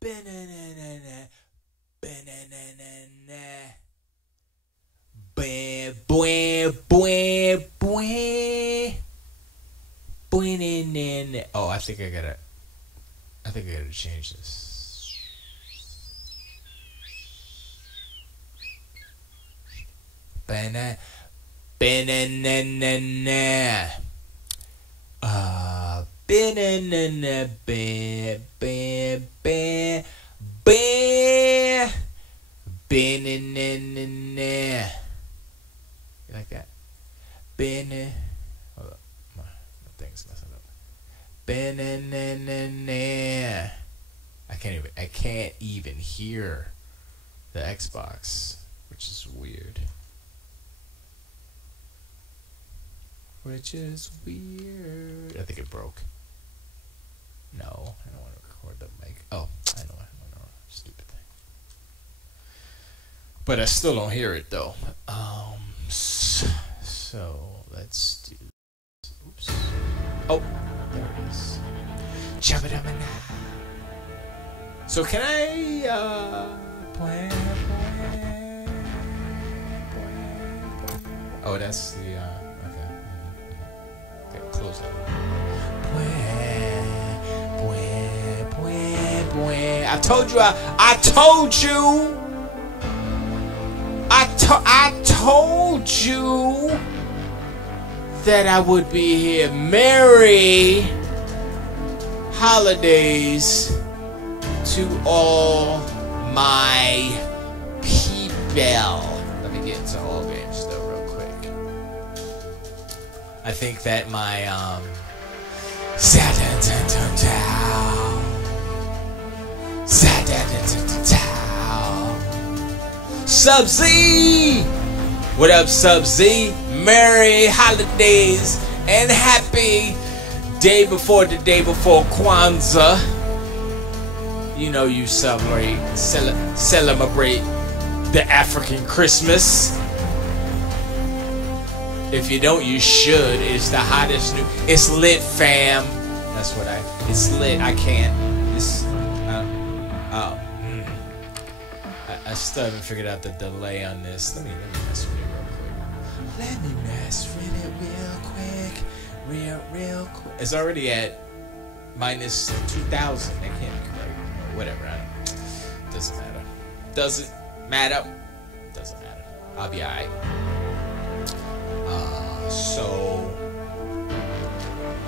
Ba-na-na-na-na. Ba-na-na-na-na. Bwah, bwah, bwah, bwah. Bwah-na-na-na. Oh, I think I gotta change this. Ba-na, ba-na-na-na-na. Ba-na-na-na, ba, ba, ba, ba. Ba-na-na-na-na. You like that? Ba-na. Hold up. My thing's messing up. Ba-na-na-na-na. I can't even hear the Xbox, which is weird. Which is weird. I think it broke. No, I don't want to record the mic. Oh, I know. Stupid thing. But I still don't hear it though. So let's do. Oops. Oh, there it is. So can I play? Oh, that's the okay. Okay, close it. I told you. I told you that I would be here. Merry holidays to all my people. Let me get into all games though real quick. I think that my Sub-Z! What up, Sub-Z? Merry holidays and happy day before Kwanzaa. You know you celebrate the African Christmas. If you don't, you should. It's the hottest new. It's lit, fam. That's what it's lit. I can't. I still haven't figured out the delay on this. Let me mess with it real quick. Let me mess with it real quick. It's already at minus 2,000. I can't be correct. Whatever. Doesn't matter. Doesn't matter. I'll be alright. So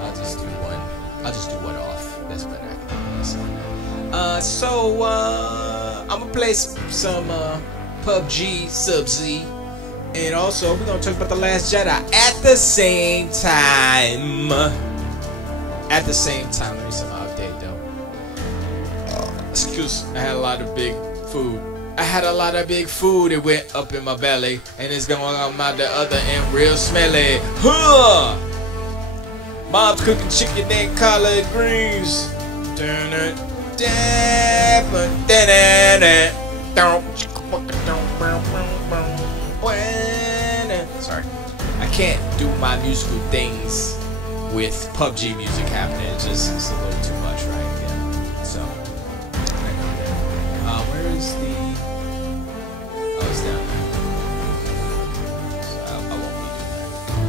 I'll just do one off. That's better. I'm gonna play some PUBG Sub-Z, and also we're gonna talk about The Last Jedi at the same time. Let me see my update though. Excuse, I had a lot of big food. It went up in my belly, and it's going on out the other end real smelly. Huh! Mom's cooking chicken and collard greens. Turn it. Sorry, I can't do my musical things with PUBG music happening. It's a little too much, right? Yeah. So, where is the? Oh, it's down there. So I won't be doing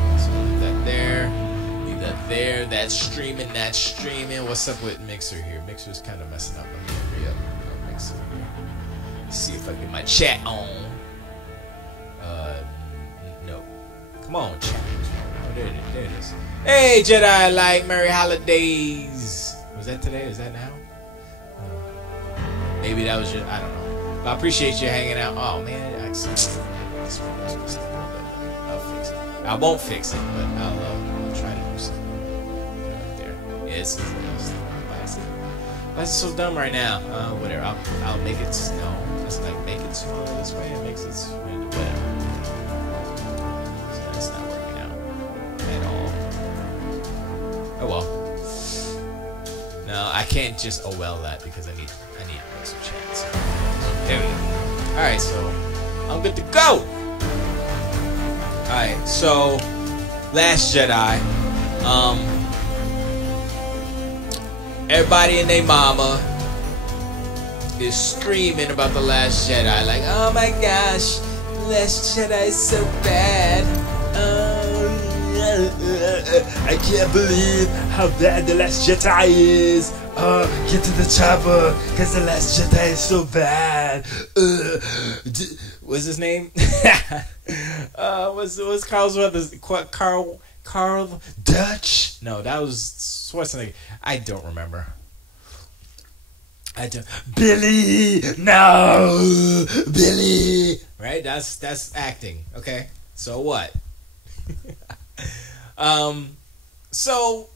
that. So leave that there. That's streaming. What's up with Mixer here? Mixer's kind of messing up. Let me re-up Mixer here. See if I get my chat on. No. Come on, chat. Oh, there it is. Hey, Jedi Light, Merry Holidays. Was that today? Is that now? Maybe that was I don't know. But I appreciate you hanging out. Oh man, I'll fix it. I won't fix it, but I'll try to do something. It's why is it so dumb right now? Whatever. I'll make it. No, it's like make it smaller this way. It makes it whatever. So that's not working out at all. Oh well. No, I can't just that because I need some chance. There we go. All right, so I'm good to go. All right, so Last Jedi. Everybody and their mama is screaming about The Last Jedi. Like, oh my gosh, The Last Jedi is so bad. I can't believe how bad The Last Jedi is. Get to the chopper, cause The Last Jedi is so bad. What's his name? What's Carl's brother's? Carl Dutch? No, that was Schwarzenegger. I don't remember. Billy! No! Billy! Right? That's acting. Okay? So what? So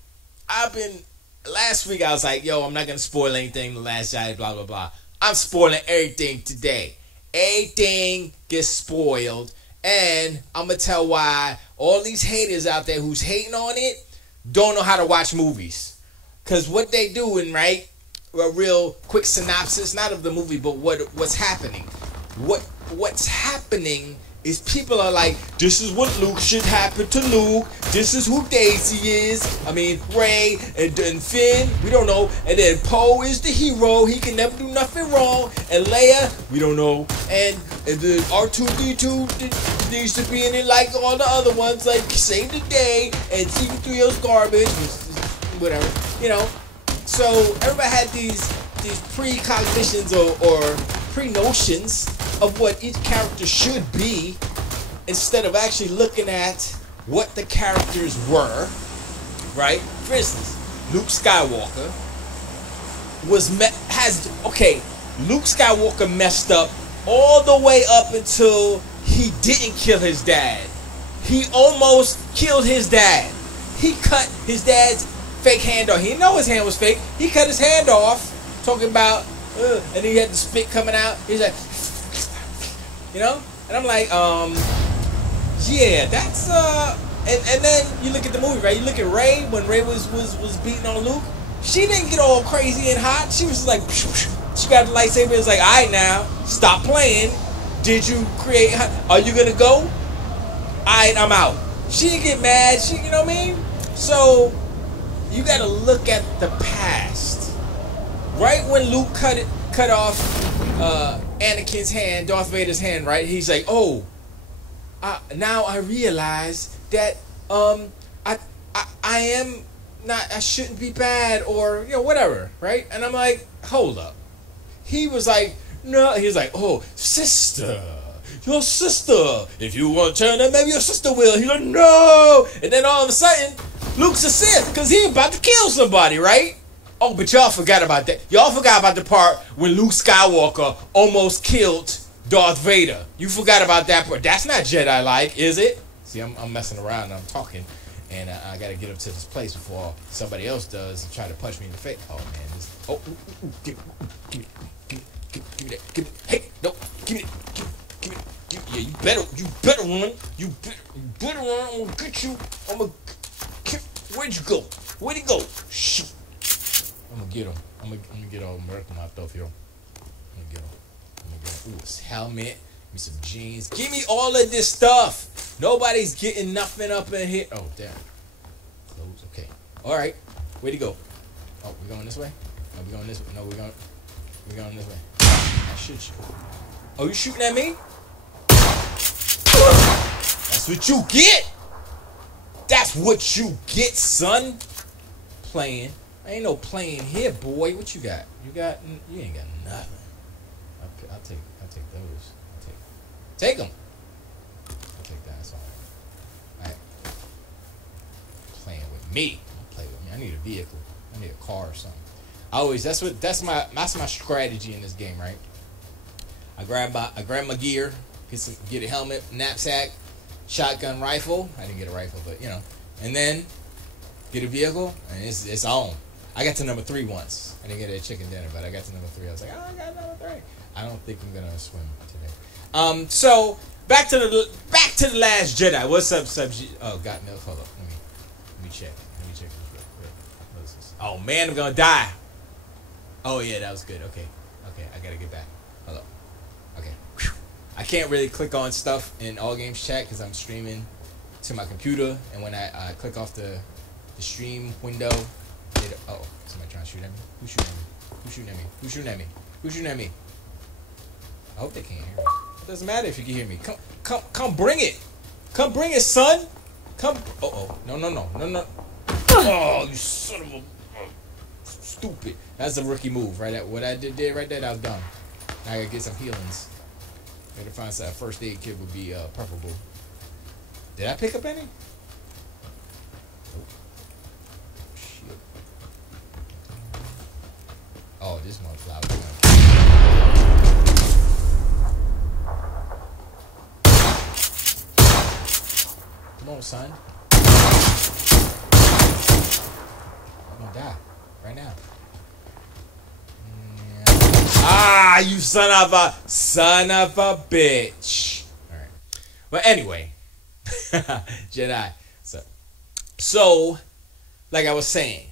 last week I was like, yo, I'm not gonna spoil anything, The Last Jedi, blah blah blah. I'm spoiling everything today. Everything gets spoiled, and I'm gonna tell why all these haters out there who's hating on it don't know how to watch movies. Cause what they doing, right? A real quick synopsis, not of the movie, but what's happening. What's happening is people are like, this is what Luke should happen to Luke. This is who Daisy is. I mean, Rey and Finn, we don't know. And then Poe is the hero. He can never do nothing wrong. And Leia, we don't know. And then R2-D2 needs to be in it like all the other ones, like Save the Day. And TV3O's garbage, whatever, you know. So everybody had these precognitions or pre-notions of what each character should be, instead of actually looking at what the characters were, right? For instance, Luke Skywalker Luke Skywalker messed up all the way up until he didn't kill his dad. He almost killed his dad. He cut his dad's fake hand off. He didn't know his hand was fake. He cut his hand off, talking about, and he had the spit coming out. He's like, you know? And I'm like, yeah, that's, and then you look at the movie, right? You look at Rey, when Rey was beating on Luke. She didn't get all crazy and hot. She was like, she got the lightsaber. It's like, all right, now, stop playing. Did you create, are you going to go? All right, I'm out. She didn't get mad. You know what I mean? So, you got to look at the past. Right when Luke cut off Anakin's hand, Darth Vader's hand, right? He's like, oh, now I realize that I am not, I shouldn't be bad, or, you know, whatever, right? And I'm like, hold up. He was like, no, he was like, oh, sister, your sister. If you want to turn her, maybe your sister will. He's like, no. And then all of a sudden, Luke's a Sith because he about to kill somebody, right? Oh, but y'all forgot about that. Y'all forgot about the part when Luke Skywalker almost killed Darth Vader. You forgot about that part. That's not Jedi-like, is it? See, I'm messing around and I'm talking, and I got to get up to this place before somebody else does and try to punch me in the face. Oh, man. Give me that. Give me, hey, no, give me that. Give me that. Yeah, you better run. You better run. I'm gonna get you. Where'd you go? Where'd he go? Shoot. I'm gonna get him. I'm gonna get all American out of here. I'm gonna get him. Ooh, his helmet. Give me some jeans. Give me all of this stuff. Nobody's getting nothing up in here. Oh, damn. Clothes. Okay. All right. Where'd he go? Oh, we going this way? No, we going this way. No, we're going this way. I should shoot. Oh, you shooting at me? That's what you get. That's what you get, son. Playing. Ain't no playing here, boy. What you got? You ain't got nothing. I'll take those. Take them. I'll take that. That's all right. Playing with me. Don't play with me. I need a vehicle. I need a car or something. That's my strategy in this game, right? I grab my gear, get a helmet, knapsack, shotgun, rifle. I didn't get a rifle, but you know, and then get a vehicle, and it's on. I got to number 3 once. I didn't get a chicken dinner, but I got to number 3. I was like, oh, I got number 3. I don't think I'm gonna swim today. So back to the Last Jedi. What's up, Oh, got milk. Hold up. Let me check. Let me check this real quick. What is this? Oh man, I'm gonna die. Oh yeah, that was good. Okay, I gotta get back. Hold up. Okay. I can't really click on stuff in All Games Chat because I'm streaming to my computer, and when I click off the stream window, somebody trying to shoot at me? Who's shooting at me? Who's shooting at me? Who's shooting at me? Who's shooting at me? I hope they can't hear me. It doesn't matter if you can hear me. Come bring it. Come bring it, son. Come. No. Oh, you son of a stupid. That's a rookie move, right? What I did right there, that was dumb. Now I gotta get some healings. Gotta find some first aid kit would be preferable. Did I pick up any? Shit. Oh, this motherfucker. Come on, son. I'm gonna die right now. Yeah. Ah, you son of a bitch. All right. But anyway, Jedi. So, like I was saying,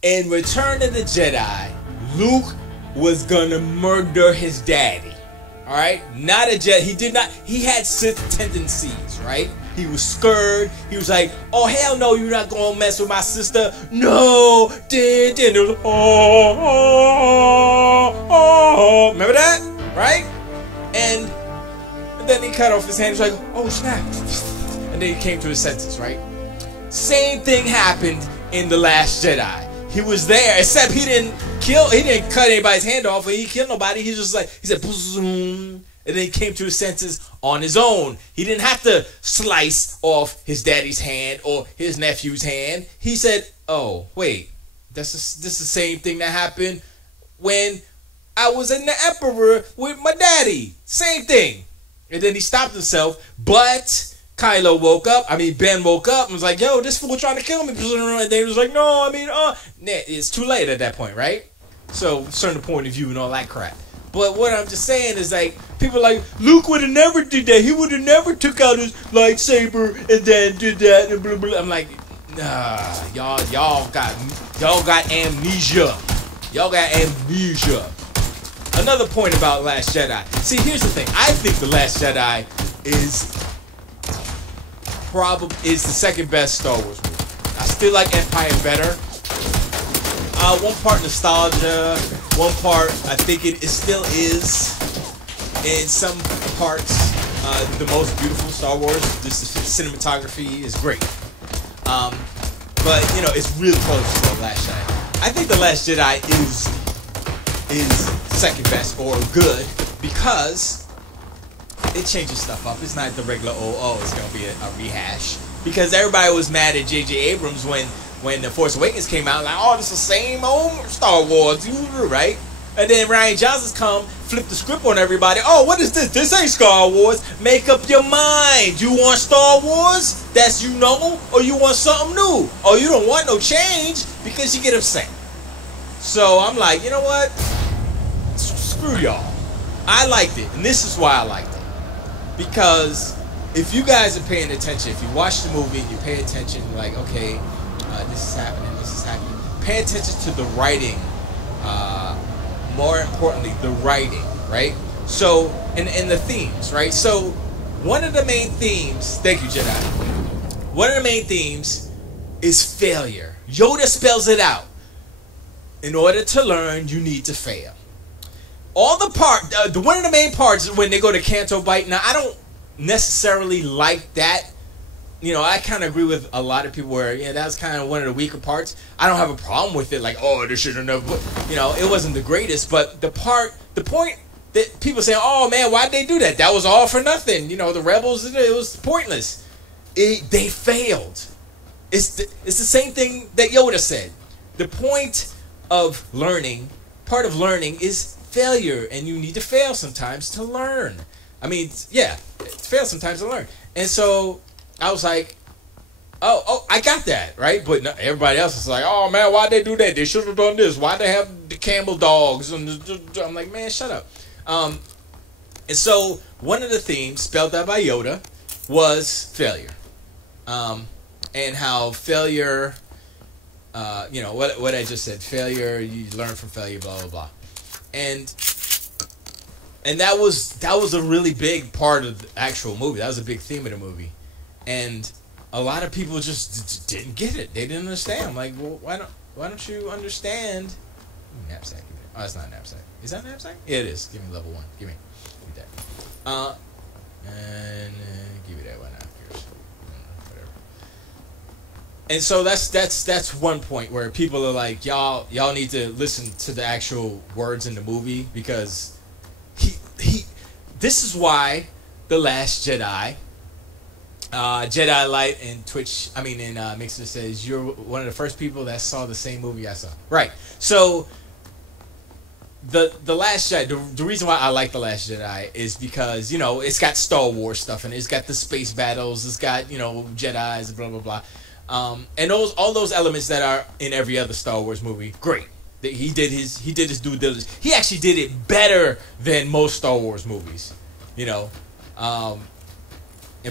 in Return of the Jedi, Luke was gonna murder his daddy. All right, not a Jedi. He did not. He had Sith tendencies, right? He was scared. He was like, "Oh hell no, you're not gonna mess with my sister." No, did it was oh. Remember that, right? And then he cut off his hand. He was like, "Oh snap!" And then he came to his senses, right? Same thing happened in The Last Jedi. He was there, except he didn't cut anybody's hand off, or he killed nobody. He just like, he said, boom, and then he came to his senses on his own. He didn't have to slice off his daddy's hand or his nephew's hand. He said, oh, wait, this is the same thing that happened when I was in the Emperor with my daddy. Same thing. And then he stopped himself, but Ben woke up and was like, yo, this fool trying to kill me. And they was like, no, it's too late at that point, right? So, certain point of view and all that crap. But what I'm just saying is, like, people are like, Luke would have never did that. He would have never took out his lightsaber and then did that and blah, blah. I'm like, nah, y'all got amnesia. Y'all got amnesia. Another point about Last Jedi. See, here's the thing. I think The Last Jedi is the second best Star Wars movie. I still like Empire better. One part nostalgia, one part I think it still is in some parts the most beautiful Star Wars. This cinematography is great, but you know it's really close to The Last Jedi. I think The Last Jedi is second best or good because it changes stuff up. It's not the regular it's gonna be a rehash. Because everybody was mad at J.J. Abrams when The Force Awakens came out, like, oh, this is the same old Star Wars, right? And then Rian Johnson's flip the script on everybody. Oh, what is this? This ain't Star Wars. Make up your mind. You want Star Wars? That's or you want something new? Or you don't want no change because you get upset. So I'm like, you know what? Screw y'all. I liked it, and this is why I liked it. Because if you guys are paying attention, if you watch the movie and you pay attention, like, okay, this is happening, pay attention to the writing. More importantly, the writing, right? So, and the themes, right? So, one of the main themes, thank you, Jedi. One of the main themes is failure. Yoda spells it out. In order to learn, you need to fail. One of the main parts is when they go to Canto Bight. Now, I don't necessarily like that. You know, I kind of agree with a lot of people where, yeah, that was kind of one of the weaker parts. I don't have a problem with it, like, oh, this should have never, you know, it wasn't the greatest, but the point that people say, oh, man, why'd they do that? That was all for nothing. You know, the rebels, it was pointless. They failed. It's the same thing that Yoda said. The point of learning, part of learning is failure, and you need to fail sometimes to learn. I mean, yeah, fail sometimes to learn. And so I was like, oh, I got that, right? But no, everybody else is like, oh, man, why'd they do that? They should have done this. Why'd they have the Campbell dogs? And I'm like, man, shut up. And so one of the themes spelled out by Yoda was failure. And how failure, you know, what I just said, failure, you learn from failure, blah, blah, blah. And that was a really big part of the actual movie. That was a big theme of the movie. And a lot of people just didn't get it. They didn't understand. I'm like, well, why don't you understand? Oh, that's not a knapsack. Is that a knapsack? Yeah, it is. Give me level 1. Give me that. And give me that one now. Whatever. And so that's one point where people are like, y'all need to listen to the actual words in the movie, because this is why The Last Jedi, Jedi Light in Twitch, Mixer says, you're one of the first people that saw the same movie I saw. Right. So the Last Jedi, the reason why I like The Last Jedi is because, it's got Star Wars stuff in it. It's got the space battles. It's got, Jedis, blah, blah, blah. And all those elements that are in every other Star Wars movie, great. He did his due diligence. He actually did it better than most Star Wars movies, and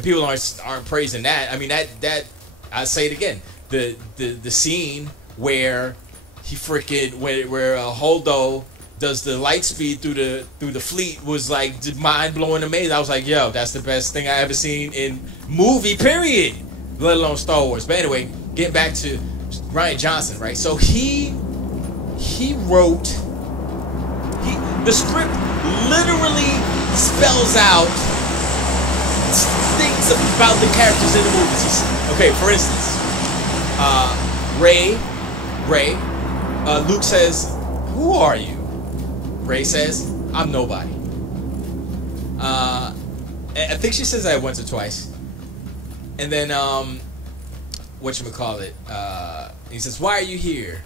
people aren't praising that. I mean, that I say it again. The scene where he freaking where Holdo does the light speed through the fleet was like mind blowing, amazing. I was like, yo, that's the best thing I ever seen in movie, period. Let alone Star Wars. But anyway, getting back to Rian Johnson, right? So he wrote the script literally spells out things about the characters in the movies. Okay, for instance, Ray, Luke says, "Who are you?" Ray says, "I'm nobody." I think she says that once or twice. And then, whatchamacallit, he says, "Why are you here?"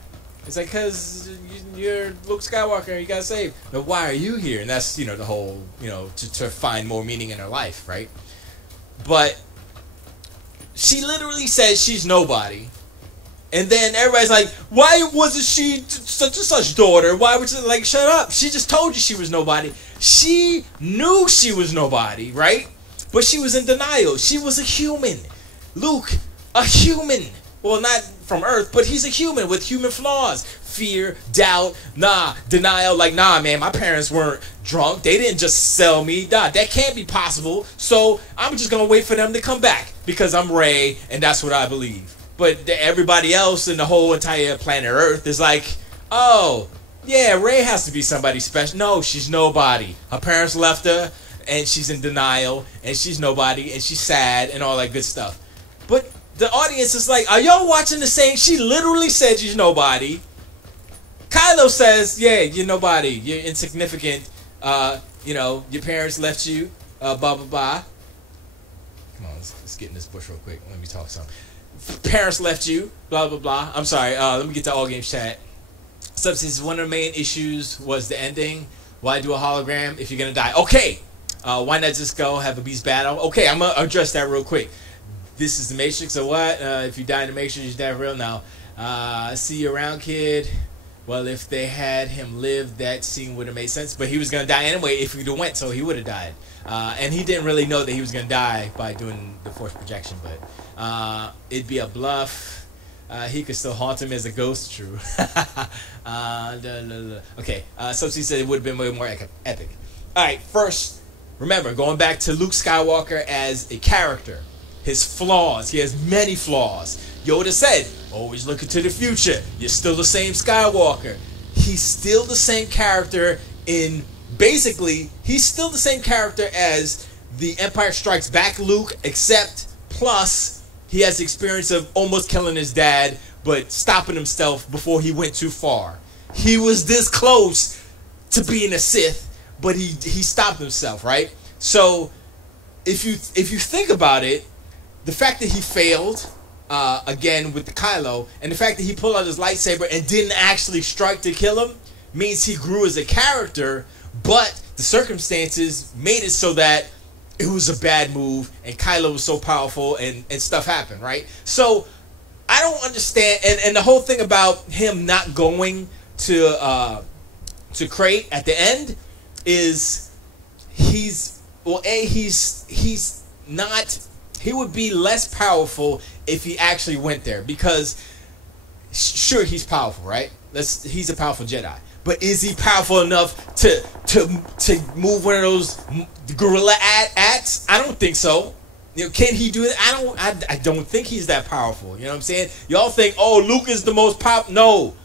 It's like, "Cause you're Luke Skywalker, you got saved." But why are you here? And that's, the whole, to find more meaning in her life, right? But she literally says she's nobody. And then everybody's like, why wasn't she such and such daughter? Why was it like, shut up. She just told you she was nobody. She knew she was nobody, right? But she was in denial. She was a human. Luke, a human. Well, not from Earth, but he's a human with human flaws. Fear, doubt, denial. Like, man, my parents weren't drunk. They didn't just sell me. That can't be possible. So I'm just going to wait for them to come back because I'm Rey and that's what I believe. But everybody else in the whole entire planet Earth is like, oh, yeah, Rey has to be somebody special. No, she's nobody. Her parents left her and she's in denial and she's nobody and she's sad and all that good stuff. But the audience is like, are y'all watching the same? She literally said she's nobody. Kylo says, yeah, you're nobody. You're insignificant. Your parents left you. Blah, blah, blah. Come on, let's get in this bush real quick. Let me talk some. Parents left you. Blah, blah, blah. I'm sorry. Let me get to All Games Chat. Substance, one of the main issues was the ending. Why do a hologram if you're going to die? Okay. Why not just go have a beast battle? Okay, I'm going to address that real quick. This is the Matrix or what? If you die in the Matrix, you die real now. See you around, kid. Well, if they had him live, that scene would have made sense. But he was going to die anyway if he'd have went, so he would have died. And he didn't really know that he was going to die by doing the force projection. But it'd be a bluff. He could still haunt him as a ghost. True. Okay. Subsea said it would have been way more epic. All right. First, remember, going back to Luke Skywalker as a character. His flaws. He has many flaws. Yoda said, always looking to the future. You're still the same Skywalker. He's still the same character he's still the same character as the Empire Strikes Back Luke, except plus he has the experience of almost killing his dad, but stopping himself before he went too far. He was this close to being a Sith, but he stopped himself, right? So if you think about it, the fact that he failed again with the Kylo, and the fact that he pulled out his lightsaber and didn't actually strike to kill him means he grew as a character, but the circumstances made it so that it was a bad move and Kylo was so powerful and stuff happened, right? So I don't understand, and the whole thing about him not going to Crate at the end is he's not. He would be less powerful if he actually went there, because sure, he's powerful, right? He's a powerful Jedi, but is he powerful enough to move one of those gorilla ats? I don't think so. Can he do it? I don't think he's that powerful. You know what I'm saying? Y'all think, oh, Luke is the most powerful. No,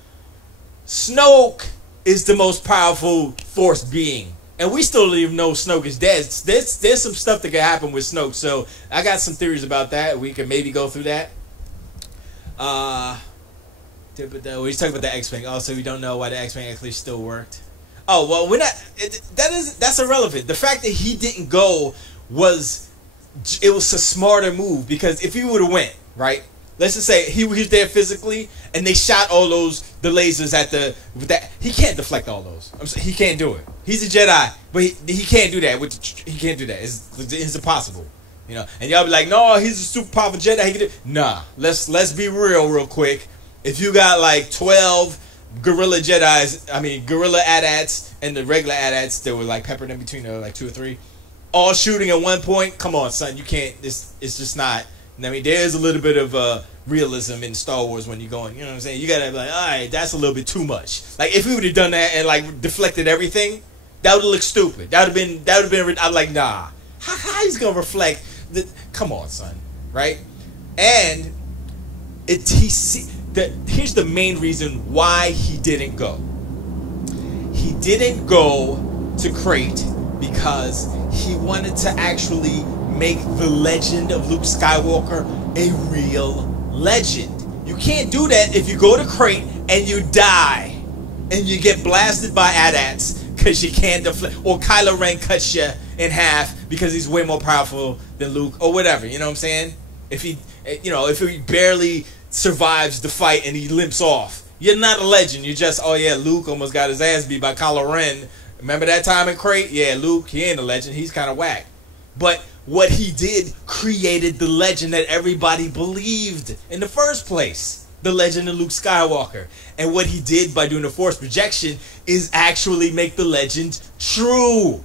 Snoke is the most powerful Force being. And we still don't even know Snoke is dead. There's some stuff that could happen with Snoke. So I got some theories about that. We could maybe go through that. We talked about the X-Wing. Also, we don't know why the X-Wing actually still worked. Oh, well, we're not. That's irrelevant. The fact that he didn't go was a smarter move, because if he would have went, right? Let's just say he was there physically, and they shot all the lasers at he can't deflect all those. He can't do it. He's a Jedi, but he can't do that. He can't do that. It's impossible. You know. And y'all be like, no, he's a super powerful Jedi. He can do. Nah. Let's be real quick. If you got like 12 guerrilla Jedis, guerrilla AT-ATs and the regular AT-ATs that were like peppered in between, like 2 or 3, all shooting at one point. Come on, son. You can't. It's just not. There's a little bit of realism in Star Wars when you're going, you know what I'm saying? You gotta be like, all right, that's a little bit too much. Like, if we would have done that and like deflected everything, that would have looked stupid. That would have been. I'm like, nah. How he's gonna reflect? Come on, son, right? And here's the main reason why he didn't go. He didn't go to Crate because he wanted to actually make the legend of Luke Skywalker a real legend. You can't do that if you go to Crate and you die and you get blasted by AT-ATs because you can't deflect, or Kylo Ren cuts you in half because he's way more powerful than Luke, or whatever. You know what I'm saying? If he barely survives the fight and he limps off, you're not a legend. You're just, oh yeah, Luke almost got his ass beat by Kylo Ren. Remember that time in Crate? Yeah, Luke, he ain't a legend. He's kind of whack. But what he did created the legend that everybody believed in the first place. The legend of Luke Skywalker. And what he did by doing the Force projection is actually make the legend true.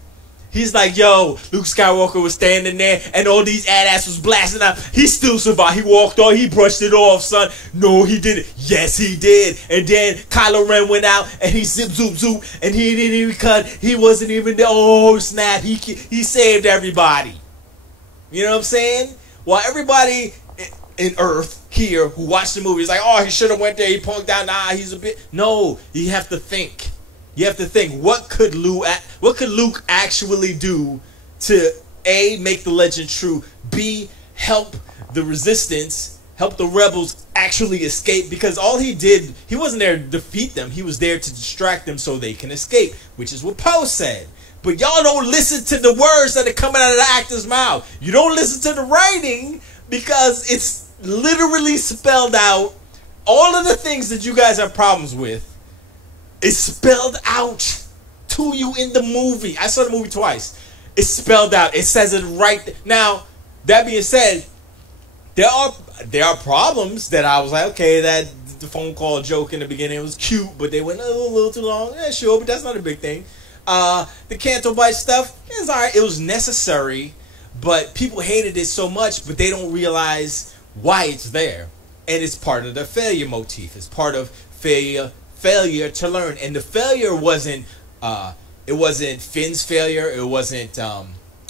He's like, yo, Luke Skywalker was standing there and all these AT-ATs was blasting out. He still survived. He walked on. He brushed it off, son. No, he didn't. Yes, he did. And then Kylo Ren went out and he zip, zoop, zoop. And he didn't even cut. He wasn't even there. Oh, snap. He saved everybody. You know what I'm saying? While everybody in Earth here who watched the movie is like, oh, he should have went there. He punked out. Nah, he's a bit. No, you have to think. You have to think, what could Luke actually do to A, make the legend true, B, help the resistance, help the rebels actually escape? Because all he did, he wasn't there to defeat them. He was there to distract them so they can escape, which is what Poe said. But y'all don't listen to the words that are coming out of the actor's mouth. You don't listen to the writing because it's literally spelled out. All of the things that you guys have problems with, it's spelled out to you in the movie. I saw the movie twice. It's spelled out. It says it right there. Now, that being said, there are problems that I was like, okay, the phone call joke in the beginning was cute, but they went a little too long. Yeah, sure, but that's not a big thing. The Canto Bite stuff is alright. It was necessary, but people hated it so much, but they don't realize why it's there. And it's part of the failure motif. It's part of failure to learn. And the failure wasn't Finn's failure, it wasn't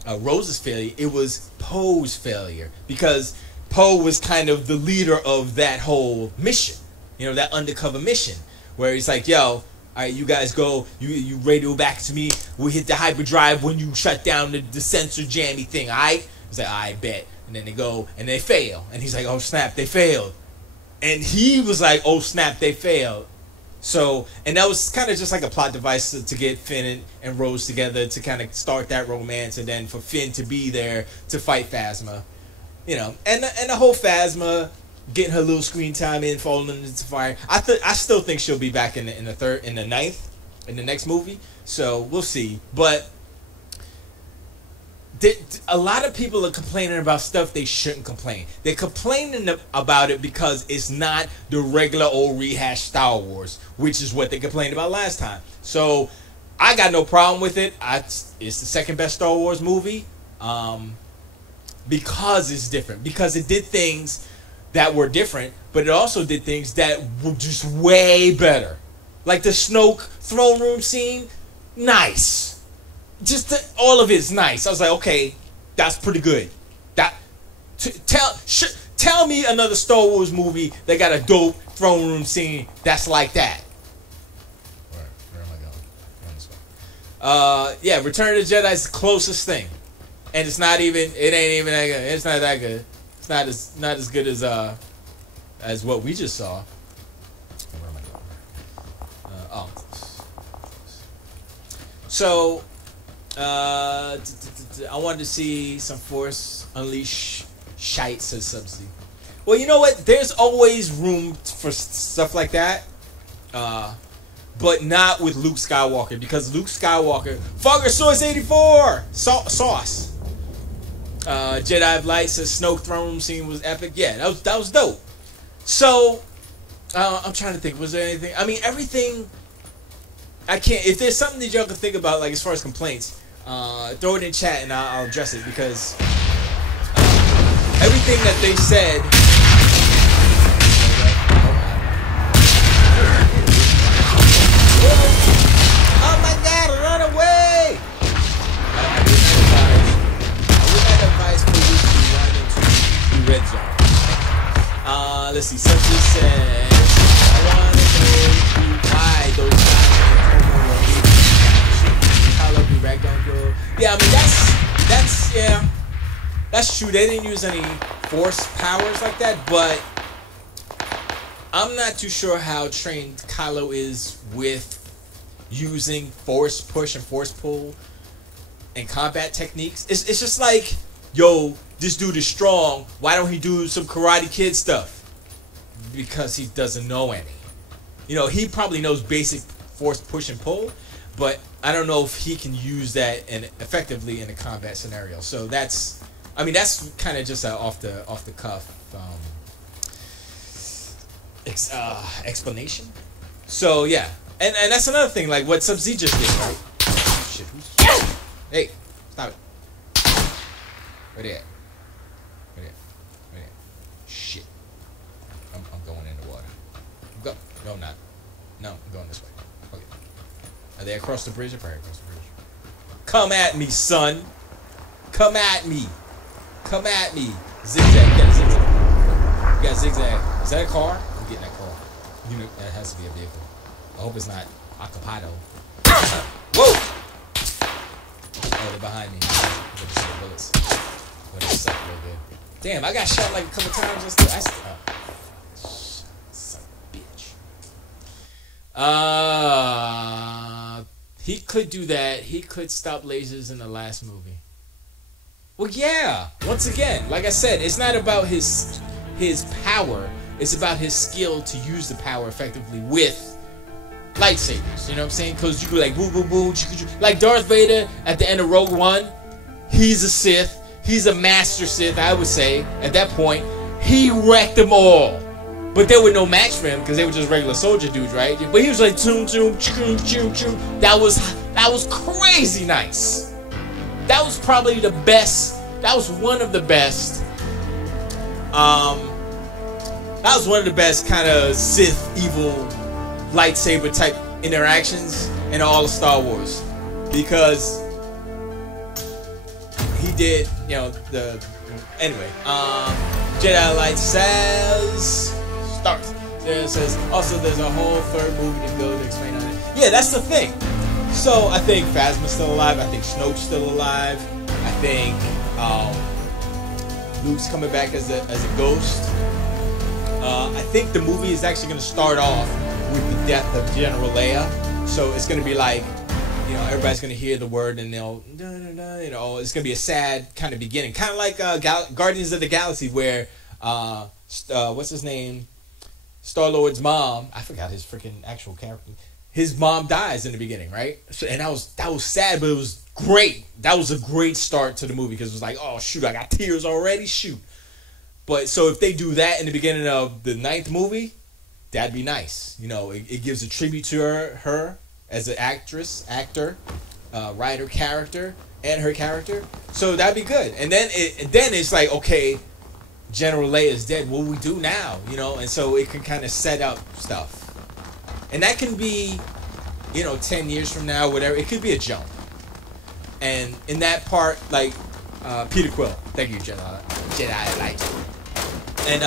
Rose's failure, it was Poe's failure, because Poe was kind of the leader of that whole mission, that undercover mission, where he's like, yo, all right, you guys go, you radio back to me, we'll hit the hyperdrive when you shut down the sensor jammy thing, alright? He's like, I bet. And then they go and they fail, and he's like, oh snap, they failed. And he was like, oh snap, they failed. So, and that was kind of just like a plot device to get Finn and Rose together to kind of start that romance, and then for Finn to be there to fight Phasma, and the whole Phasma getting her little screen time in, falling into fire. I still think she'll be back in the next movie. So we'll see. But a lot of people are complaining about stuff they shouldn't complain. They're complaining about it because it's not the regular old rehashed Star Wars, which is what they complained about last time. So I got no problem with it. It's the second best Star Wars movie because it's different. Because it did things that were different, but it also did things that were just way better. Like the Snoke throne room scene, nice. All of it's nice. I was like, okay, that's pretty good. Tell me another Star Wars movie that got a dope throne room scene that's like that. Where am I Yeah, Return of the Jedi is the closest thing, and it's not even. It ain't even that good. It's not that good. It's not as good as what we just saw. Where am I going? So, I wanted to see some Force Unleash shite, says Subsea. Well, you know what? There's always room for stuff like that. But not with Luke Skywalker, because Luke Skywalker, Fogger Source 84 sauce. Jedi of Light says Snoke throne scene was epic. Yeah, that was dope. So I'm trying to think. Was there anything? I mean, everything. I can't. If there's something that y'all can think about, like as far as complaints, throw it in chat and I'll address it, because everything that they said. Oh my God! Run away! I would not advise people to run into the red zone. Let's see. Something says I want to know why those guys Kylo be ragdoll girl. Yeah, I mean that's true. They didn't use any force powers like that, but I'm not too sure how trained Kylo is with using force push and force pull and combat techniques. It's just like, yo, this dude is strong. Why don't he do some Karate Kid stuff? Because he doesn't know any. You know, he probably knows basic force push and pull, but I don't know if he can use that effectively in a combat scenario. So that's kind of just off the cuff. Explanation. So yeah, and that's another thing, like what Sub-Z just did, right? Shit, hey, stop it. Where they at? Shit. I'm going in the water. Go. No, I'm not. No, I'm going this way. Okay. Are they across the bridge? Or probably across the bridge. Come at me, son. Come at me. Come at me. Zigzag. You got a zigzag. You got a zigzag. Is that a car? Getting that car. You know, that has to be a vehicle. I hope it's not Acapado. Whoa! Oh, they're behind me. But it's the bullets. But it sucked real good. Damn, I got shot like a couple times. Son of a bitch. He could do that. He could stop lasers in the last movie. Well, yeah. Once again, like I said, it's not about his power. It's about his skill to use the power effectively with lightsabers. You know what I'm saying? Because you go like boo boo boo, like Darth Vader at the end of Rogue One. He's a Sith. He's a master Sith, I would say. At that point, he wrecked them all. But there were no match for him because they were just regular soldier dudes, right? But he was like choom choom choom choom choom. That was crazy nice. That was probably the best. That was one of the best. That was one of the best kind of Sith evil lightsaber type interactions in all of Star Wars, because he did, you know, anyway. Jedi Light says starts. It says also there's a whole third movie to go to explain on it. Yeah, that's the thing. So I think Phasma's still alive. I think Snoke's still alive. I think Luke's coming back as a ghost. I think the movie is actually going to start off with the death of General Leia. So it's going to be like, you know, everybody's going to hear the word and they'll, you know, it's going to be a sad kind of beginning. Kind of like Guardians of the Galaxy, where, what's his name? Star-Lord's mom, I forgot his freaking actual character. His mom dies in the beginning, right? So, and that was sad, but it was great. That was a great start to the movie, because it was like, oh shoot, I got tears already, shoot. But so if they do that in the beginning of the 9th movie, that'd be nice. You know, it gives a tribute to her as an actor, writer, character, and her character. So that'd be good. And then it's like, okay, General Leia is dead. What do we do now? You know, and so it can kind of set up stuff. And that can be, you know, 10 years from now, whatever. It could be a jump. And in that part, like, Peter Quill. Thank you, Jedi Light. And,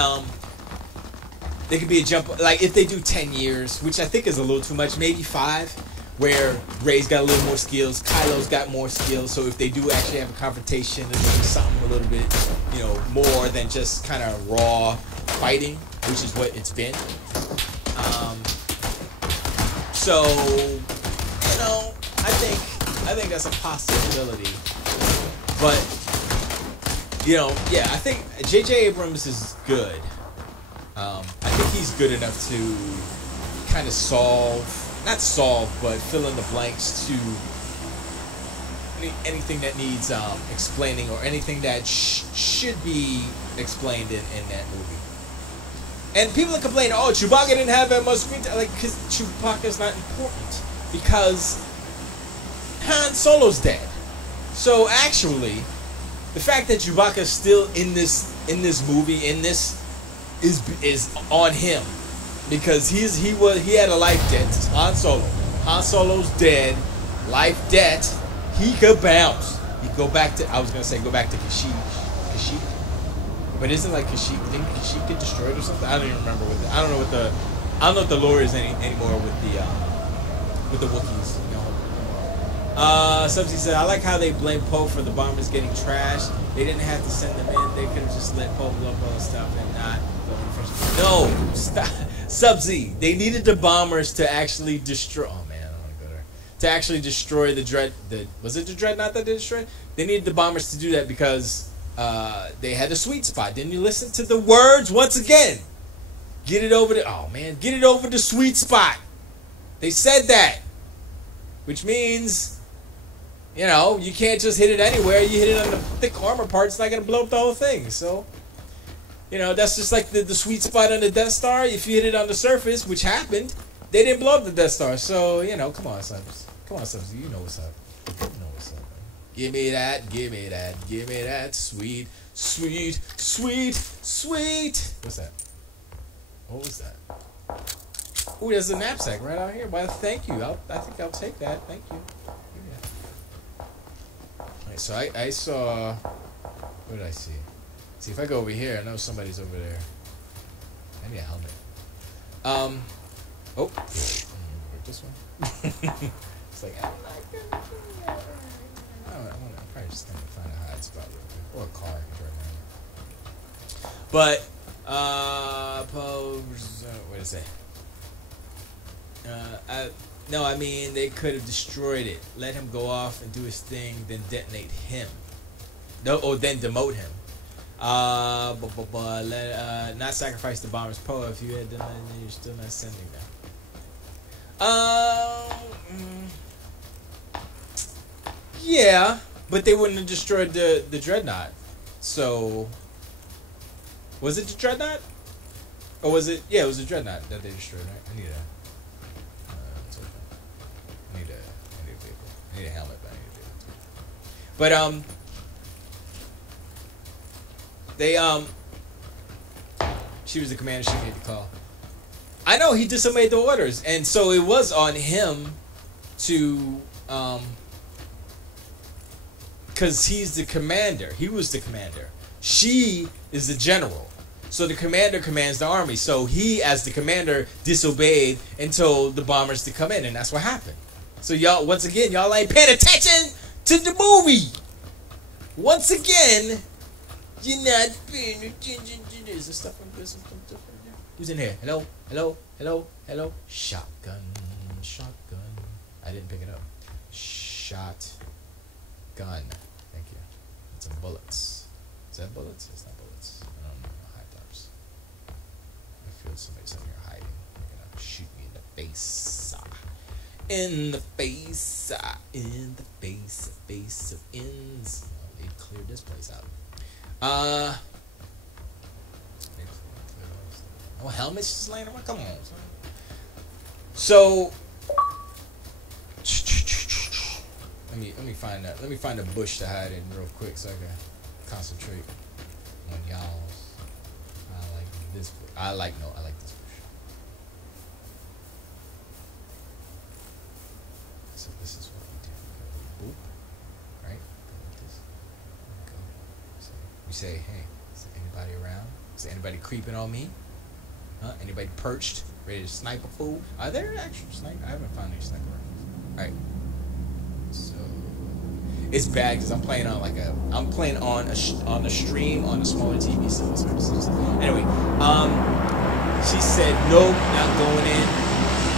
it could be a jump. Like, if they do 10 years, which I think is a little too much, maybe 5. where Rey's got a little more skills, Kylo's got more skills. So if they do actually have a confrontation, it'll be something a little bit, more than just kind of raw fighting, which is what it's been. So, I think that's a possibility. But, I think J.J. Abrams is good. I think he's good enough to kind of not solve, but fill in the blanks to anything that needs explaining, or anything that should be explained in that movie. And people are complaining, oh, Chewbacca didn't have that much screen time. Because Chewbacca's not important. Because Han Solo's dead. So actually, the fact that Chewbacca's still in this movie, is on him. Because he had a life debt. Han Solo. Han Solo's dead. Life debt. He could bounce. He could go back to Kashyyyk. But isn't didn't Kashyyyk get destroyed or something? I don't even remember I don't know what the lore is anymore with the Wookiees. Subsea said, I like how they blame Poe for the bombers getting trashed. They didn't have to send them in. They could have just let Poe blow up all the stuff and not go in first. No, stop. Subsea. They needed the bombers to actually destroy. Oh man, I don't want to go there. To actually destroy was it the dreadnought that they destroyed? They needed the bombers to do that because they had a sweet spot. Didn't you listen to the words once again? Get it over the sweet spot. They said that, which means, you can't just hit it anywhere. You hit it on the thick armor part, it's not gonna blow up the whole thing. So, that's just like the sweet spot on the Death Star. If you hit it on the surface, which happened, they didn't blow up the Death Star. So, come on, Subs. You know what's up. Give me that, sweet. What's that? What was that? Oh, there's a knapsack right out here. Well, thank you. I think I'll take that. Thank you. Alright, so I saw... What did I see? See, if I go over here, I know somebody's over there. I need a helmet. Oh. This one? It's like, I'm not gonna do that. I'm probably just gonna find a hide spot real quick. Or a car right now. But, what is it? No, I mean, they could have destroyed it. Let him go off and do his thing, then detonate him. No, then demote him. Not sacrifice the bombers. Poe, if you had done that, then you're still not sending them. Yeah, but they wouldn't have destroyed the dreadnought. So, was it the dreadnought? Or was it? Yeah, it was the dreadnought that they destroyed, right? I need a vehicle. I need a helmet, but I need a vehicle. But she was the commander. She made the call. I know he disobeyed the orders, and so it was on him to, because he's the commander. He was the commander. She is the general. So the commander commands the army. So he, as the commander, disobeyed and told the bombers to come in, and that's what happened. So y'all, once again, y'all ain't paying attention to the movie. Once again, you're not paying attention to this. Is stuff in business? Who's in here? Hello? Hello? Hello? Hello? Shotgun. Shotgun. I didn't pick it up. Shotgun. Thank you. That's some bullets. Is that bullets? It's not bullets. I don't know. High tops. I feel somebody's in here hiding. They're gonna shoot me in the face. In the face. In the face. Face of ends. Oh, they cleared this place out. Oh, helmets just laying around. Come on. So let me find that. Let me find a bush to hide in real quick so I can concentrate on y'all's. I like this. I like this bush. So this is what we do. Boop. Right? Go like this. Go. So we say, hey, is there anybody around? Is there anybody creeping on me? Huh? Anybody perched, ready to snipe a fool? Are there actual sniper? I haven't found any sniper rifles. All right. So it's bad because I'm playing on on a stream on a smaller TV. So anyway, she said nope, not going in.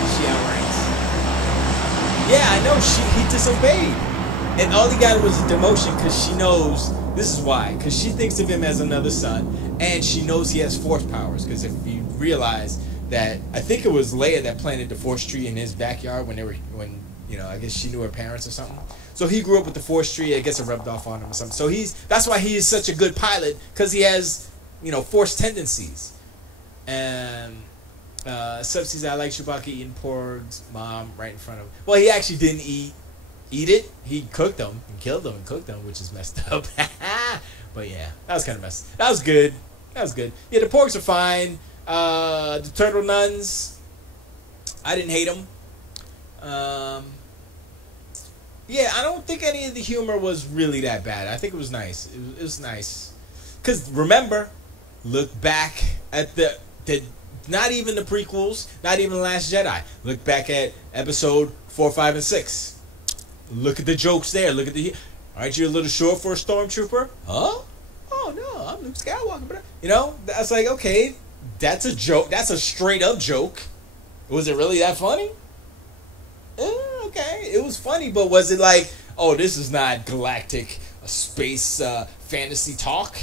She outranks. Yeah, I know. He disobeyed, and all he got was a demotion because she knows this is why. Because she thinks of him as another son, and she knows he has force powers. Because if you realize that, I think it was Leia that planted the force tree in his backyard when I guess she knew her parents or something. So he grew up with the force tree. I guess it rubbed off on him or something. So that's why he is such a good pilot, because he has force tendencies. And Subsidies, I like Chewbacca eating Porg's mom right in front of him. Well, he actually didn't eat it. He cooked them and killed them and cooked them, which is messed up. But yeah, that was kind of messed. That was good. Yeah, the Porgs are fine. The Turtle Nuns, I didn't hate them. Yeah, I don't think any of the humor was really that bad. I think it was nice. It was nice. Because remember, look back at the not even the prequels, not even The Last Jedi. Look back at episode 4, 5, and 6. Look at the jokes there. Look at aren't you a little short for a stormtrooper? Huh? Oh no, I'm Luke Skywalker. That's like, okay, that's a joke. That's a straight up joke. Was it really that funny? Okay, it was funny, but was it like, oh, this is not galactic space fantasy talk?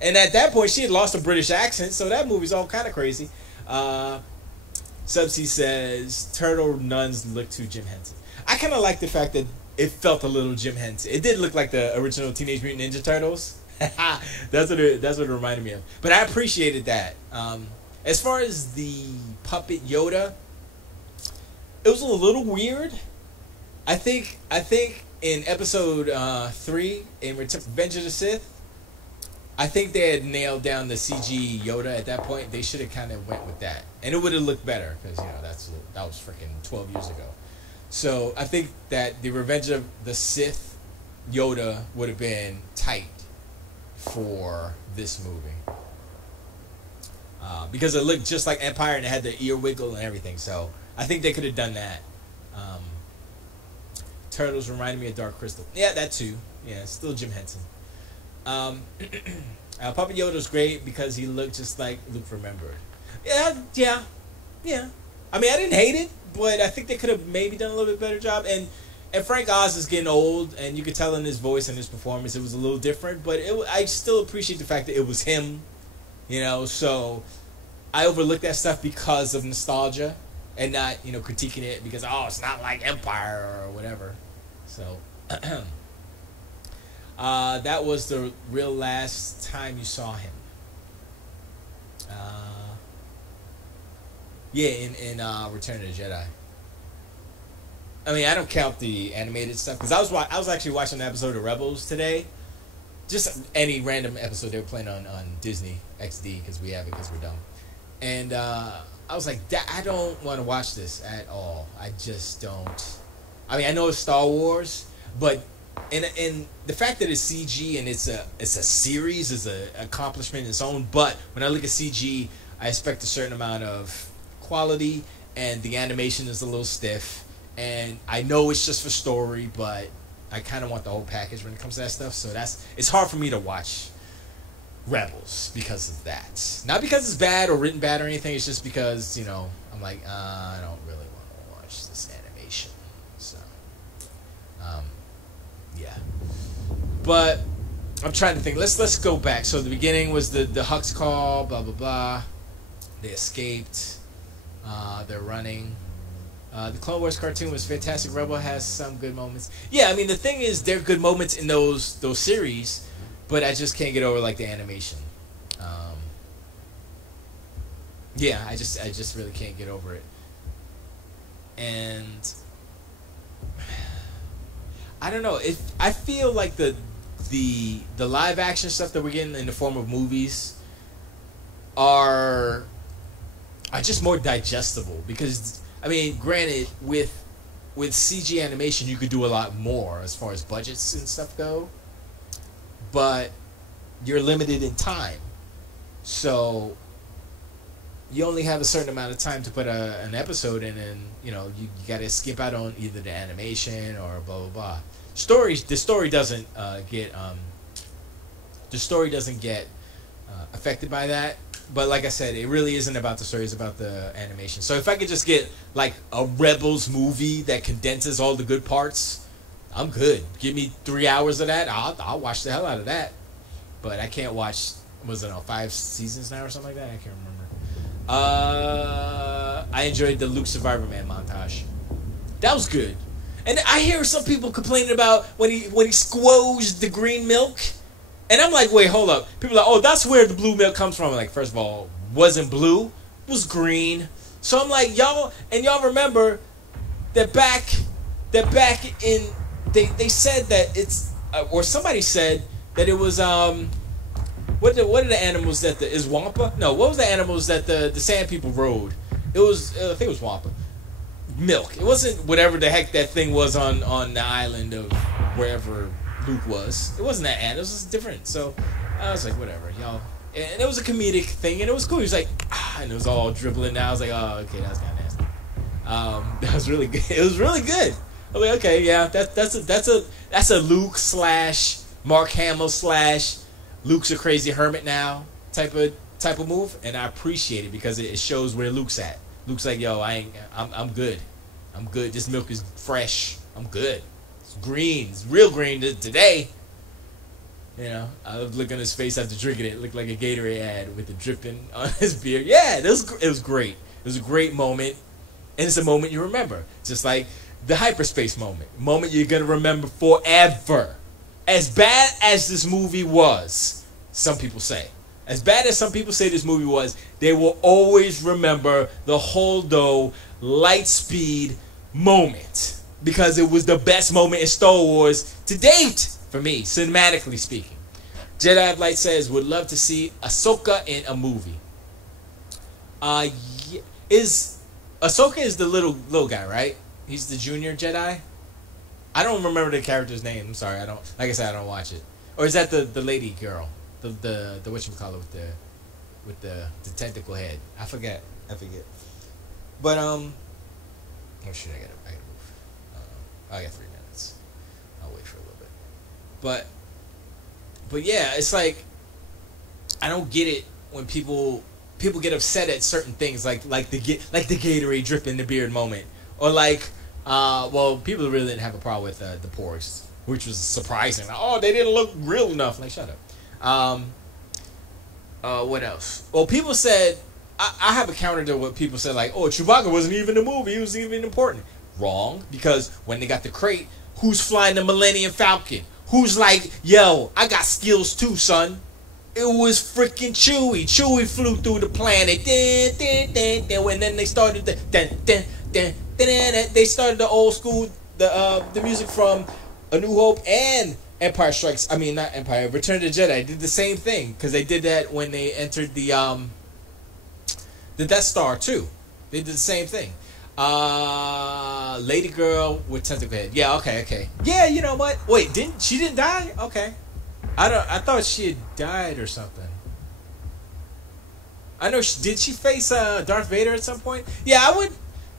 And at that point, she had lost a British accent, so that movie's all kind of crazy. Subsea says, Turtle Nuns look too Jim Henson. I kind of like the fact that it felt a little Jim Henson. It did look like the original Teenage Mutant Ninja Turtles. That's what it reminded me of. But I appreciated that. As far as the puppet Yoda, it was a little weird. I think in episode 3, in Revenge of the Sith, I think they had nailed down the CG Yoda at that point. They should have kind of went with that, and it would have looked better because that was freaking 12 years ago. So I think that the Revenge of the Sith Yoda would have been tight for this movie because it looked just like Empire and it had the ear wiggle and everything. So I think they could have done that. Turtles reminded me of Dark Crystal. Yeah, that too. Yeah, still Jim Henson. Puppet Yoda's great because he looked just like Luke remembered. Yeah. I mean, I didn't hate it, but I think they could have maybe done a little bit better job. And Frank Oz is getting old, and you could tell in his voice and his performance it was a little different. But I still appreciate the fact that it was him, So I overlooked that stuff because of nostalgia, and not critiquing it because it's not like Empire or whatever. So. That was the real last time you saw him. In Return of the Jedi. I mean, I don't count the animated stuff because I was actually watching an episode of Rebels today. Just any random episode they were playing on Disney XD because we have it because we're dumb. And I was like, I don't want to watch this at all. I just don't. I mean, I know it's Star Wars, but and the fact that it's CG and it's a series is an accomplishment in its own. But when I look at CG, I expect a certain amount of quality, and the animation is a little stiff. And I know it's just for story, but I kind of want the whole package when it comes to that stuff. So it's hard for me to watch Rebels because of that. Not because it's bad or written bad or anything. It's just because I'm like I don't really want to watch this animation. So yeah. But I'm trying to think. Let's go back. So the beginning was the Hux call. Blah blah blah. They escaped. They're running. The Clone Wars cartoon was fantastic. Rebel has some good moments. Yeah, I mean the thing is, there are good moments in those series, but I just can't get over like the animation. Yeah, I just really can't get over it. And I don't know. I feel like the live action stuff that we're getting in the form of movies are just more digestible because. I mean, granted, with CG animation, you could do a lot more as far as budgets and stuff go, but you're limited in time. So, you only have a certain amount of time to put an episode in, and you know you gotta skip out on either the animation or blah blah blah. The story doesn't get affected by that. But like I said, it really isn't about the story; it's about the animation. So if I could just get like a Rebels movie that condenses all the good parts, I'm good. Give me 3 hours of that, I'll watch the hell out of that. But I can't watch. Was it on 5 seasons now or something like that? I can't remember. I enjoyed the Luke Survivor Man montage. That was good. And I hear some people complaining about when he squoze the green milk. And I'm like, wait, hold up. People are like, oh, that's where the blue milk comes from. I'm like, first of all, wasn't blue, it was green. So I'm like, y'all remember that back in they said that it's or somebody said that it was what are the animals that is Wampa? No, what was the animals that the sand people rode? It was I think it was Wampa. Milk. It wasn't whatever the heck that thing was on the island of wherever Luke was. It wasn't that animal. It was just different. So I was like, whatever, y'all. And it was a comedic thing, and it was cool. He was like, and it was all dribbling down. I was like, oh, okay, that was kind of nasty. That was really good. It was really good. I was like, okay, yeah, that's a Luke / Mark Hamill / Luke's a crazy hermit now type of move, and I appreciate it because it shows where Luke's at. Luke's like, yo, I'm good. I'm good. This milk is fresh. I'm good. It's green. It's real green today. You know, I was looking at his face after drinking it. It looked like a Gatorade ad with the dripping on his beard. Yeah, it was great. It was a great moment, and it's a moment you remember. Just like the hyperspace moment you're gonna remember forever. As bad as this movie was, some people say. As bad as some people say this movie was, they will always remember the Holdo Lightspeed moment. Because it was the best moment in Star Wars to date, for me, cinematically speaking. Jedi of Light says, would love to see Ahsoka in a movie. Ahsoka is the little guy, right? He's the junior Jedi? I don't remember the character's name. I'm sorry, I don't watch it. Or is that the lady girl? The whatchamacallit with the tentacle head. I forget. But oh shit, I gotta move. I got 3 minutes. I'll wait for a little bit. But yeah, it's like I don't get it when people get upset at certain things like the Gatorade drip in the beard moment, or like people really didn't have a problem with the porgs, which was surprising. Oh, they didn't look real enough. Like, shut up. What else? Well, people said I have a counter to what people said, like, oh, Chewbacca wasn't even in the movie. He wasn't even important. Wrong, because when they got the crate, who's flying the Millennium Falcon? Who's like, yo, I got skills too, son. It was freaking Chewie. Chewie flew through the planet. And then they started they started the old school, the music from A New Hope and Empire Strikes. I mean, not Empire. Return of the Jedi did the same thing because they did that when they entered the Death Star too. They did the same thing. Lady girl with tentacle head. Yeah, okay. Yeah, you know what? Wait, she didn't die? Okay. I thought she had died or something. I know did she face Darth Vader at some point? Yeah,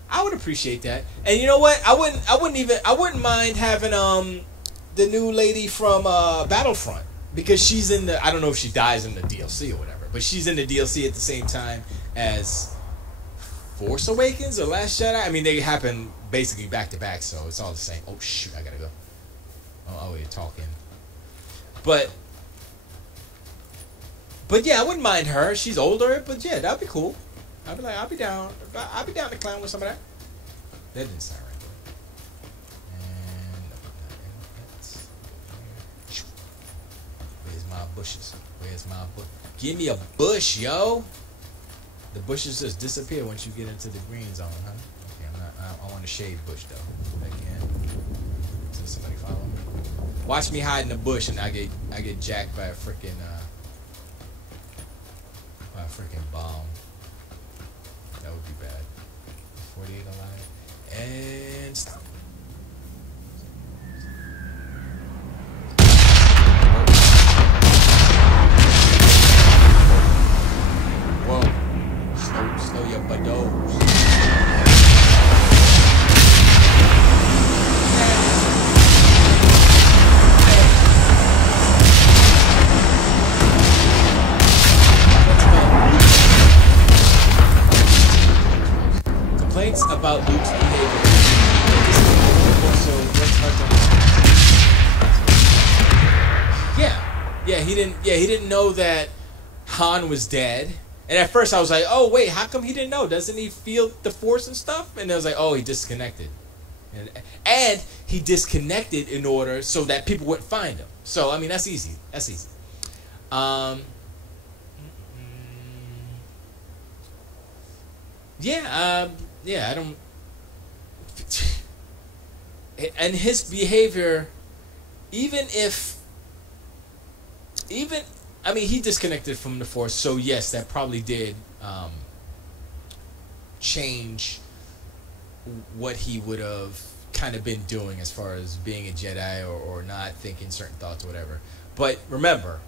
I would appreciate that. And you know what? I wouldn't mind having the new lady from Battlefront, because she's in the, I don't know if she dies in the DLC or whatever, but she's in the DLC at the same time as Force Awakens or Last Jedi. I mean, they happen basically back to back, so it's all the same. Oh shoot, I gotta go. Oh, you're talking. But yeah, I wouldn't mind her. She's older, but yeah, that'd be cool. I'd be down to clown with some of that. That didn't sound right. And where's my bushes? Where's my bush? Give me a bush, yo. The bushes just disappear once you get into the green zone, huh? Okay, I want a shade bush though. Again, does somebody follow me? Watch me hide in the bush and I get jacked by a freaking bomb. That would be bad. 48 alive and stop. Whoa. he didn't. Yeah, he didn't know that Han was dead. And at first I was like, oh wait, how come he didn't know? Doesn't he feel the Force and stuff? And I was like, oh, he disconnected. And he disconnected in order so that people wouldn't find him. So I mean, that's easy. That's easy. Yeah, I don't. And his behavior, I mean, he disconnected from the Force, so yes, that probably did change what he would have kind of been doing as far as being a Jedi or not thinking certain thoughts or whatever. But remember,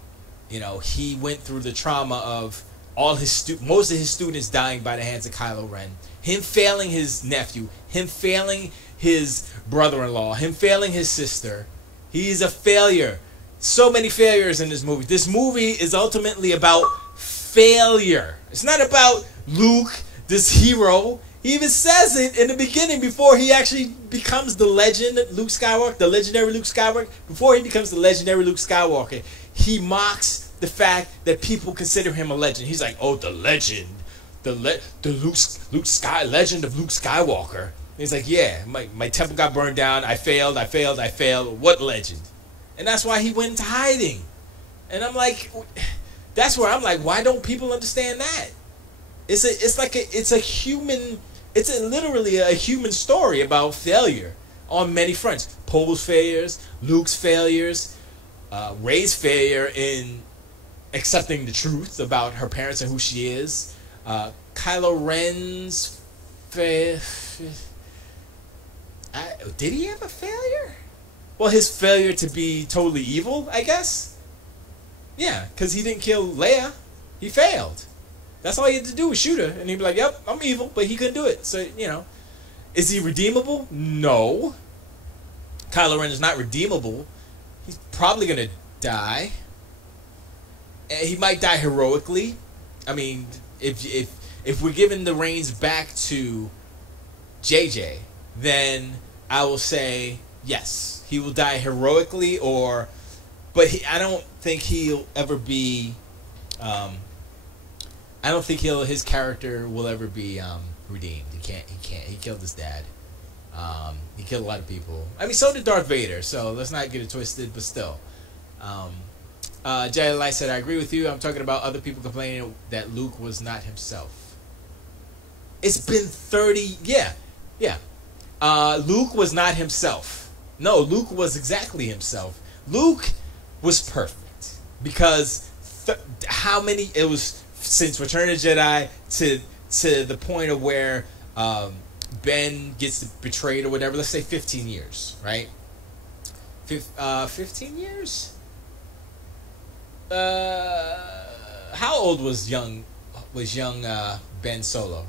you know, he went through the trauma of all his most of his students dying by the hands of Kylo Ren, him failing his nephew, him failing his brother-in-law, him failing his sister. He's a failure. So many failures in this movie. This movie is ultimately about failure. It's not about Luke, this hero. He even says it in the beginning before he actually becomes the legend Luke Skywalker, the legendary Luke Skywalker. Before he becomes the legendary Luke Skywalker, he mocks the fact that people consider him a legend. He's like, oh, the legend, the legend of Luke Skywalker. And he's like, yeah, my temple got burned down. I failed. What legend? And that's why he went into hiding. And I'm like, that's where I'm like, why don't people understand that? It's literally a human story about failure on many fronts. Poe's failures, Luke's failures, Rey's failure in accepting the truth about her parents and who she is, Kylo Ren's did he have a failure? Well, his failure to be totally evil, I guess. Yeah, because he didn't kill Leia. He failed. That's all he had to do was shoot her. And he'd be like, yep, I'm evil. But he couldn't do it. So, you know. Is he redeemable? No. Kylo Ren is not redeemable. He's probably going to die. And he might die heroically. I mean, if we're giving the reins back to JJ, then I will say yes. He will die heroically, but I don't think he'll ever be. I don't think his character will ever be redeemed. He can't. He killed his dad. He killed a lot of people. I mean, so did Darth Vader. So let's not get it twisted. But still, Jedi Light said, "I agree with you. I'm talking about other people complaining that Luke was not himself." It's been 30. Yeah. Luke was not himself. No, Luke was exactly himself. Luke was perfect because how many? It was since Return of the Jedi to the point of where Ben gets betrayed or whatever. Let's say 15 years, right? 15 years. How old was young Ben Solo?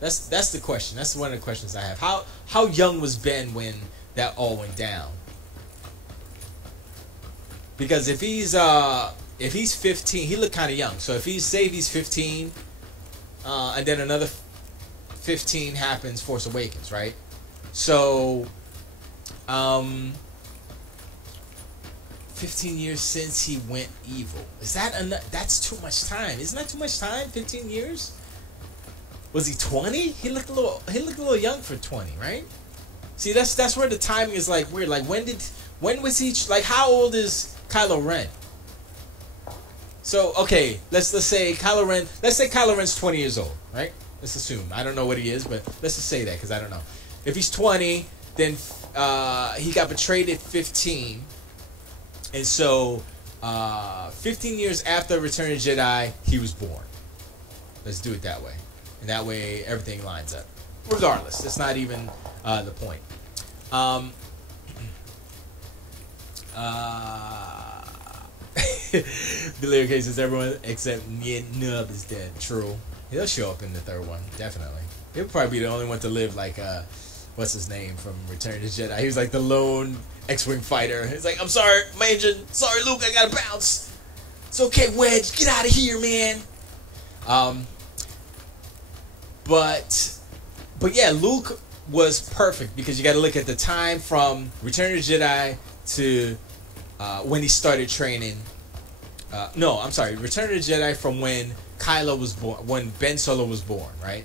That's the question. That's one of the questions I have. How young was Ben when that all went down? Because if he's 15, he looked kind of young. So if he's 15, and then another 15 happens, Force Awakens, right? So 15 years since he went evil. Is that enough? That's too much time. Isn't that too much time? 15 years? Was he 20? He looked a little young for 20, right? See, that's where the timing is like weird. Like when was he, like, how old is Kylo Ren? So okay, let's say Kylo Ren's 20 years old, right? Let's assume. I don't know what he is, but let's just say that because I don't know. If he's 20, then he got betrayed at 15, and so 15 years after Return of the Jedi, he was born. Let's do it that way, and that way everything lines up. Regardless, it's not even the point. Billy K says everyone except Nub is dead. True. He'll show up in the third one, definitely. He'll probably be the only one to live, like what's his name from Return of the Jedi? He was like the lone X-Wing fighter. He's like, I'm sorry, my engine. Sorry, Luke, I gotta bounce. It's okay, Wedge. Get out of here, man. But yeah, Luke was perfect because you got to look at the time from Return of the Jedi to when he started training No, I'm sorry. Return of the Jedi from when Kylo was born, when Ben Solo was born, right?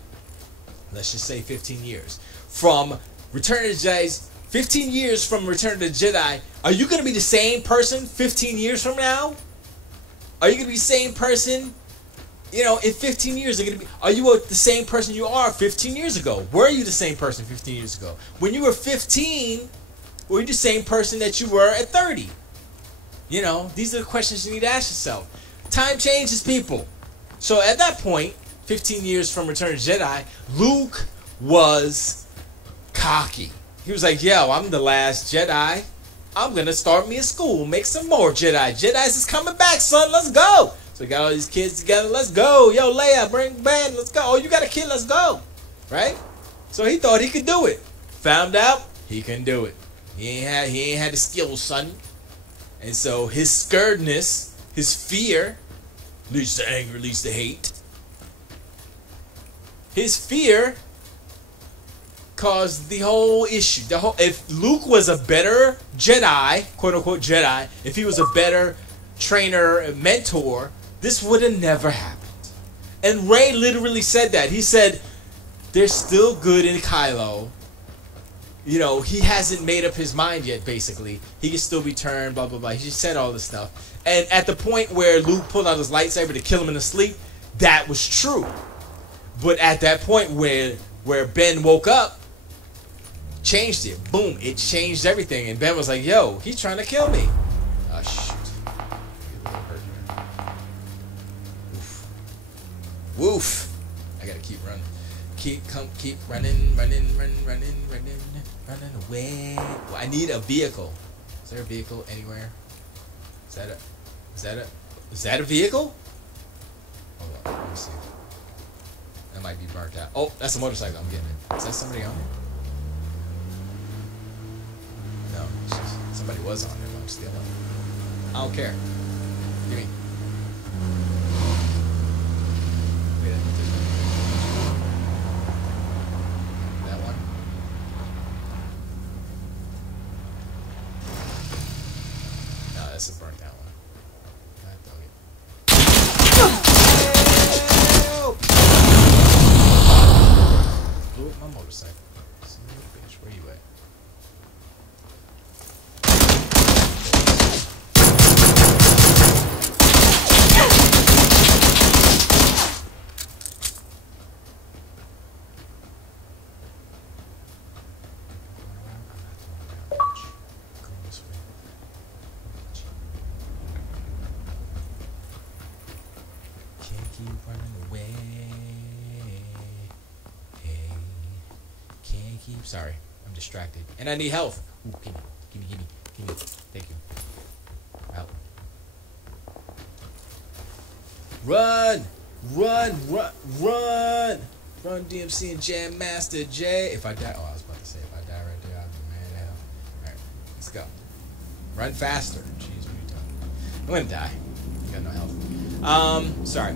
Let's just say 15 years. From Return of the Jedi's 15 years from Return of the Jedi, are you going to be the same person 15 years from now? Are you going to be the same person, you know, in 15 years? Are you the same person you are 15 years ago? Were you the same person 15 years ago? When you were 15, were you the same person that you were at 30? You know, these are the questions you need to ask yourself. Time changes people. So at that point, 15 years from Return of the Jedi, Luke was cocky. He was like, yo, I'm the last Jedi. I'm going to start me a school, make some more Jedi. Jedi's is coming back, son. Let's go. So we got all these kids together. Let's go. Yo, Leia, bring Ben. Let's go. Oh, you got a kid. Let's go. Right? So he thought he could do it. Found out he couldn't do it. He ain't had the skills, son. And so his scaredness, his fear, leads to anger, leads to hate. His fear caused the whole issue. If Luke was a better Jedi, quote unquote Jedi, if he was a better trainer, mentor, this would have never happened. And Rey literally said that. He said, there's still good in Kylo. You know, he hasn't made up his mind yet, basically. He can still be turned, blah, blah, blah. He just said all this stuff. And at the point where Luke pulled out his lightsaber to kill him in his sleep, that was true. But at that point where Ben woke up, changed it. Boom, it changed everything. And Ben was like, yo, he's trying to kill me. Oh, shoot. Woof. I gotta keep running. Keep running away. Well, I need a vehicle. Is there a vehicle anywhere? Is that a vehicle? Hold on, let me see. That might be burnt out. Oh, that's a motorcycle. I'm getting it. Is that somebody on it? No, it's just, somebody was on it. I'm stealing it. I don't care. Give me. That one. No, that's a burnt out one. Blew up my motorcycle. Son of a bitch, where you at? Can't keep running away. Can't keep. Sorry, I'm distracted, and I need health. Ooh, give me. Thank you. Out. Run, DMC and Jam Master J. If I die, oh, I was about to say, if I die right there, I'll be mad at hell. All right, let's go. Run faster. Jeez, what are you talking about? I'm gonna die. I got no health. Sorry.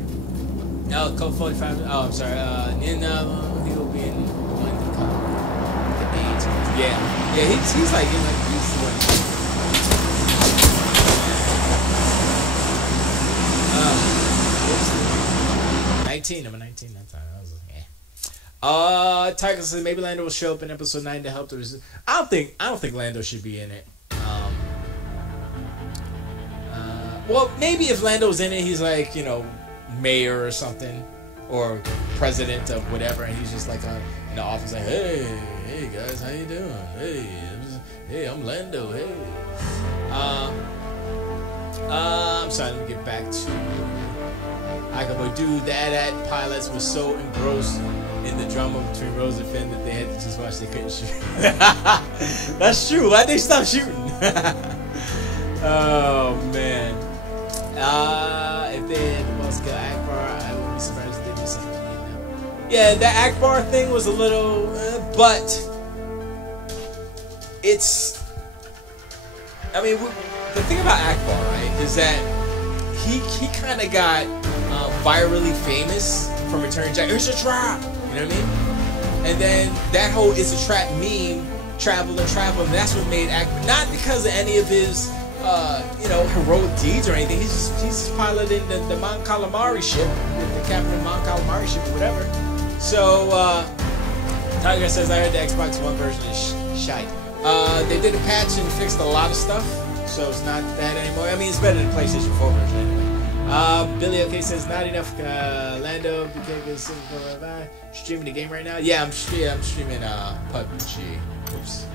No, code 45. Oh, I'm sorry. He'll be in one to come. Yeah, he's like, he's the one. 19. I'm a 19 that time. I was like, Tiger says maybe Lando will show up in episode 9 to help the resist. I don't think Lando should be in it. Well, maybe if Lando's in it, he's like, you know, mayor or something, or president of whatever, and he's just like in the office like, hey guys, how you doing? Hey, I'm Lando. Hey. I'm sorry. Let me get back to. I could dude, that pilots were so engrossed in the drama between Rose and Finn that they had to just watch. They couldn't shoot. That's true. Why'd they stop shooting? Oh man. If they had the most kill Akbar, I wouldn't be surprised if they do something. Yeah, that Akbar thing was a little, but it's. I mean, the thing about Akbar, right, is that he kind of got virally famous from Return of the Jedi. It's a trap, you know what I mean? And then that whole "it's a trap" meme traveled, and that's what made Akbar. Not because of any of his heroic deeds or anything. He's just piloting the Mon Calamari ship, the captain of Mon Calamari ship, or whatever. So Tiger says, I heard the Xbox One version is shite. They did a patch and fixed a lot of stuff, so it's not that anymore. I mean, it's better than the PlayStation 4 version anyway. Billy OK says, not enough Lando because streaming the game right now. Yeah, I'm streaming PUBG. Oops.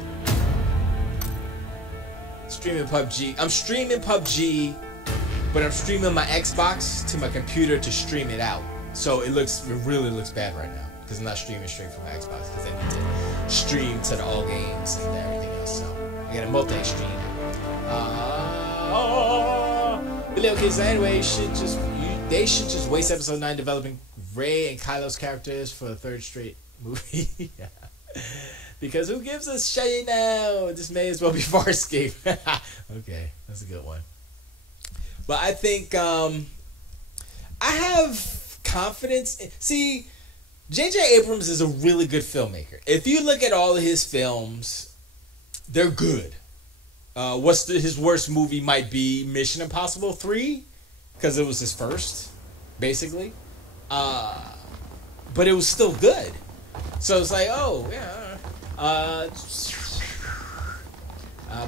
Streaming PUBG. I'm streaming PUBG, but I'm streaming my Xbox to my computer to stream it out. So it really looks bad right now because I'm not streaming straight from my Xbox because I need to stream to the all games and everything else. So I got a multi-stream. Billy OK says, anyway, they should just waste episode 9 developing Rey and Kylo's characters for a third straight movie. Yeah. Because who gives a shit now? This may as well be Farscape. Okay, that's a good one. But I think I have confidence. See, J.J. Abrams is a really good filmmaker. If you look at all of his films, they're good. His worst movie might be Mission Impossible 3, because it was his first, basically. But it was still good. So it's like, oh, yeah.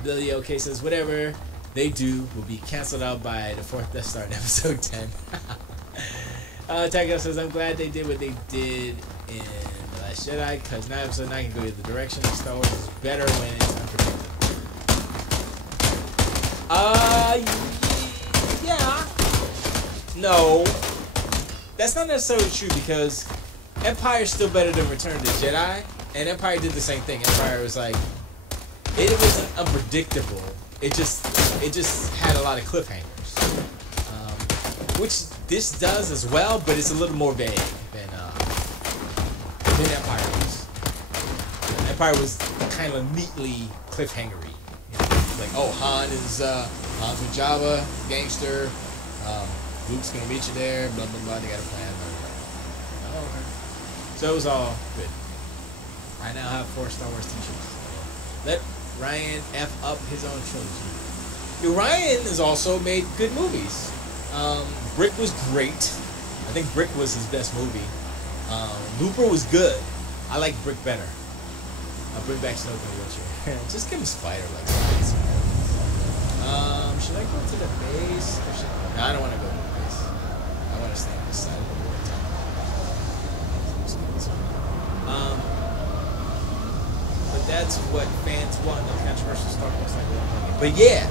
Billy OK says, whatever they do will be canceled out by the 4th Death Star in episode 10. Tiger says, I'm glad they did what they did in The Last Jedi, because now episode 9 can go either direction. Star Wars is better when it's unpredictable. Yeah. No. That's not necessarily true, because Empire's still better than Return of the Jedi. And Empire did the same thing. Empire was like, it wasn't unpredictable. It just had a lot of cliffhangers, which this does as well, but it's a little more vague than Empire was. Empire was kind of neatly cliffhangery. Like, oh, Han's with Jabba, gangster. Luke's gonna meet you there. Blah blah blah. They got a plan. Oh, okay. So it was all good. I now have 4 Star Wars t-shirts. Let Ryan F up his own trilogy. Ryan has also made good movies. Brick was great. I think Brick was his best movie. Looper was good. I like Brick better. I'll bring back Snoke in a wheelchair. Just give him Spider legs. Should I go to the base? Or no, I don't want to go to the base. I want to stay on this side of the world. But that's what fans want. No controversial Star Wars like. But yeah,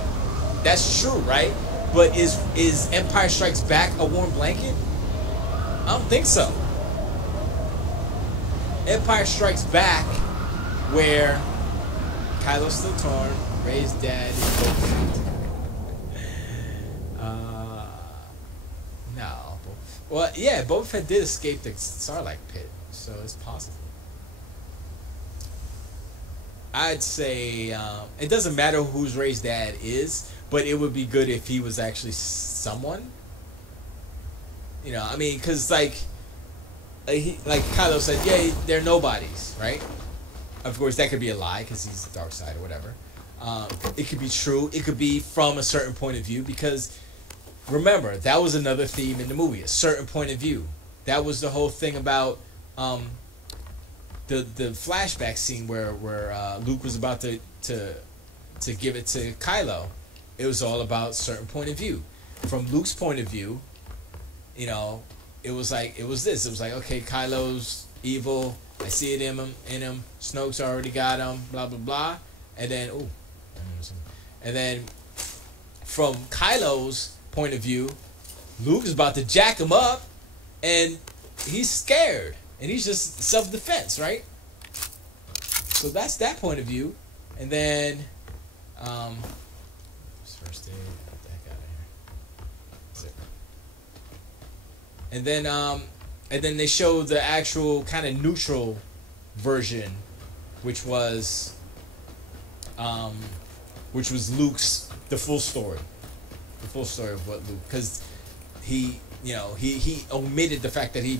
that's true, right? But is Empire Strikes Back a warm blanket? I don't think so. Empire Strikes Back, where Kylo's still torn, Rey's dad is Boba Fett. No. Well, yeah, Boba Fett did escape the Sarlacc pit, so it's possible. I'd say it doesn't matter whose Rey's dad is, but it would be good if he was actually someone. You know, I mean, because like Kylo said, yeah, they're nobodies, right? Of course, that could be a lie because he's the dark side or whatever. It could be true. It could be from a certain point of view, because remember, that was another theme in the movie, a certain point of view. That was the whole thing about the flashback scene where Luke was about to give it to Kylo. It was all about certain point of view. From Luke's point of view, you know, it was like this. It was like, okay, Kylo's evil. I see it in him. Snoke's already got him. Blah blah blah. And then, from Kylo's point of view, Luke is about to jack him up, and he's scared, and he's just self-defense, right? So that's that point of view. And then, first aid, get the heck out of here. And then they showed the actual kind of neutral version, which was Luke's the full story of what Luke, because he omitted the fact that he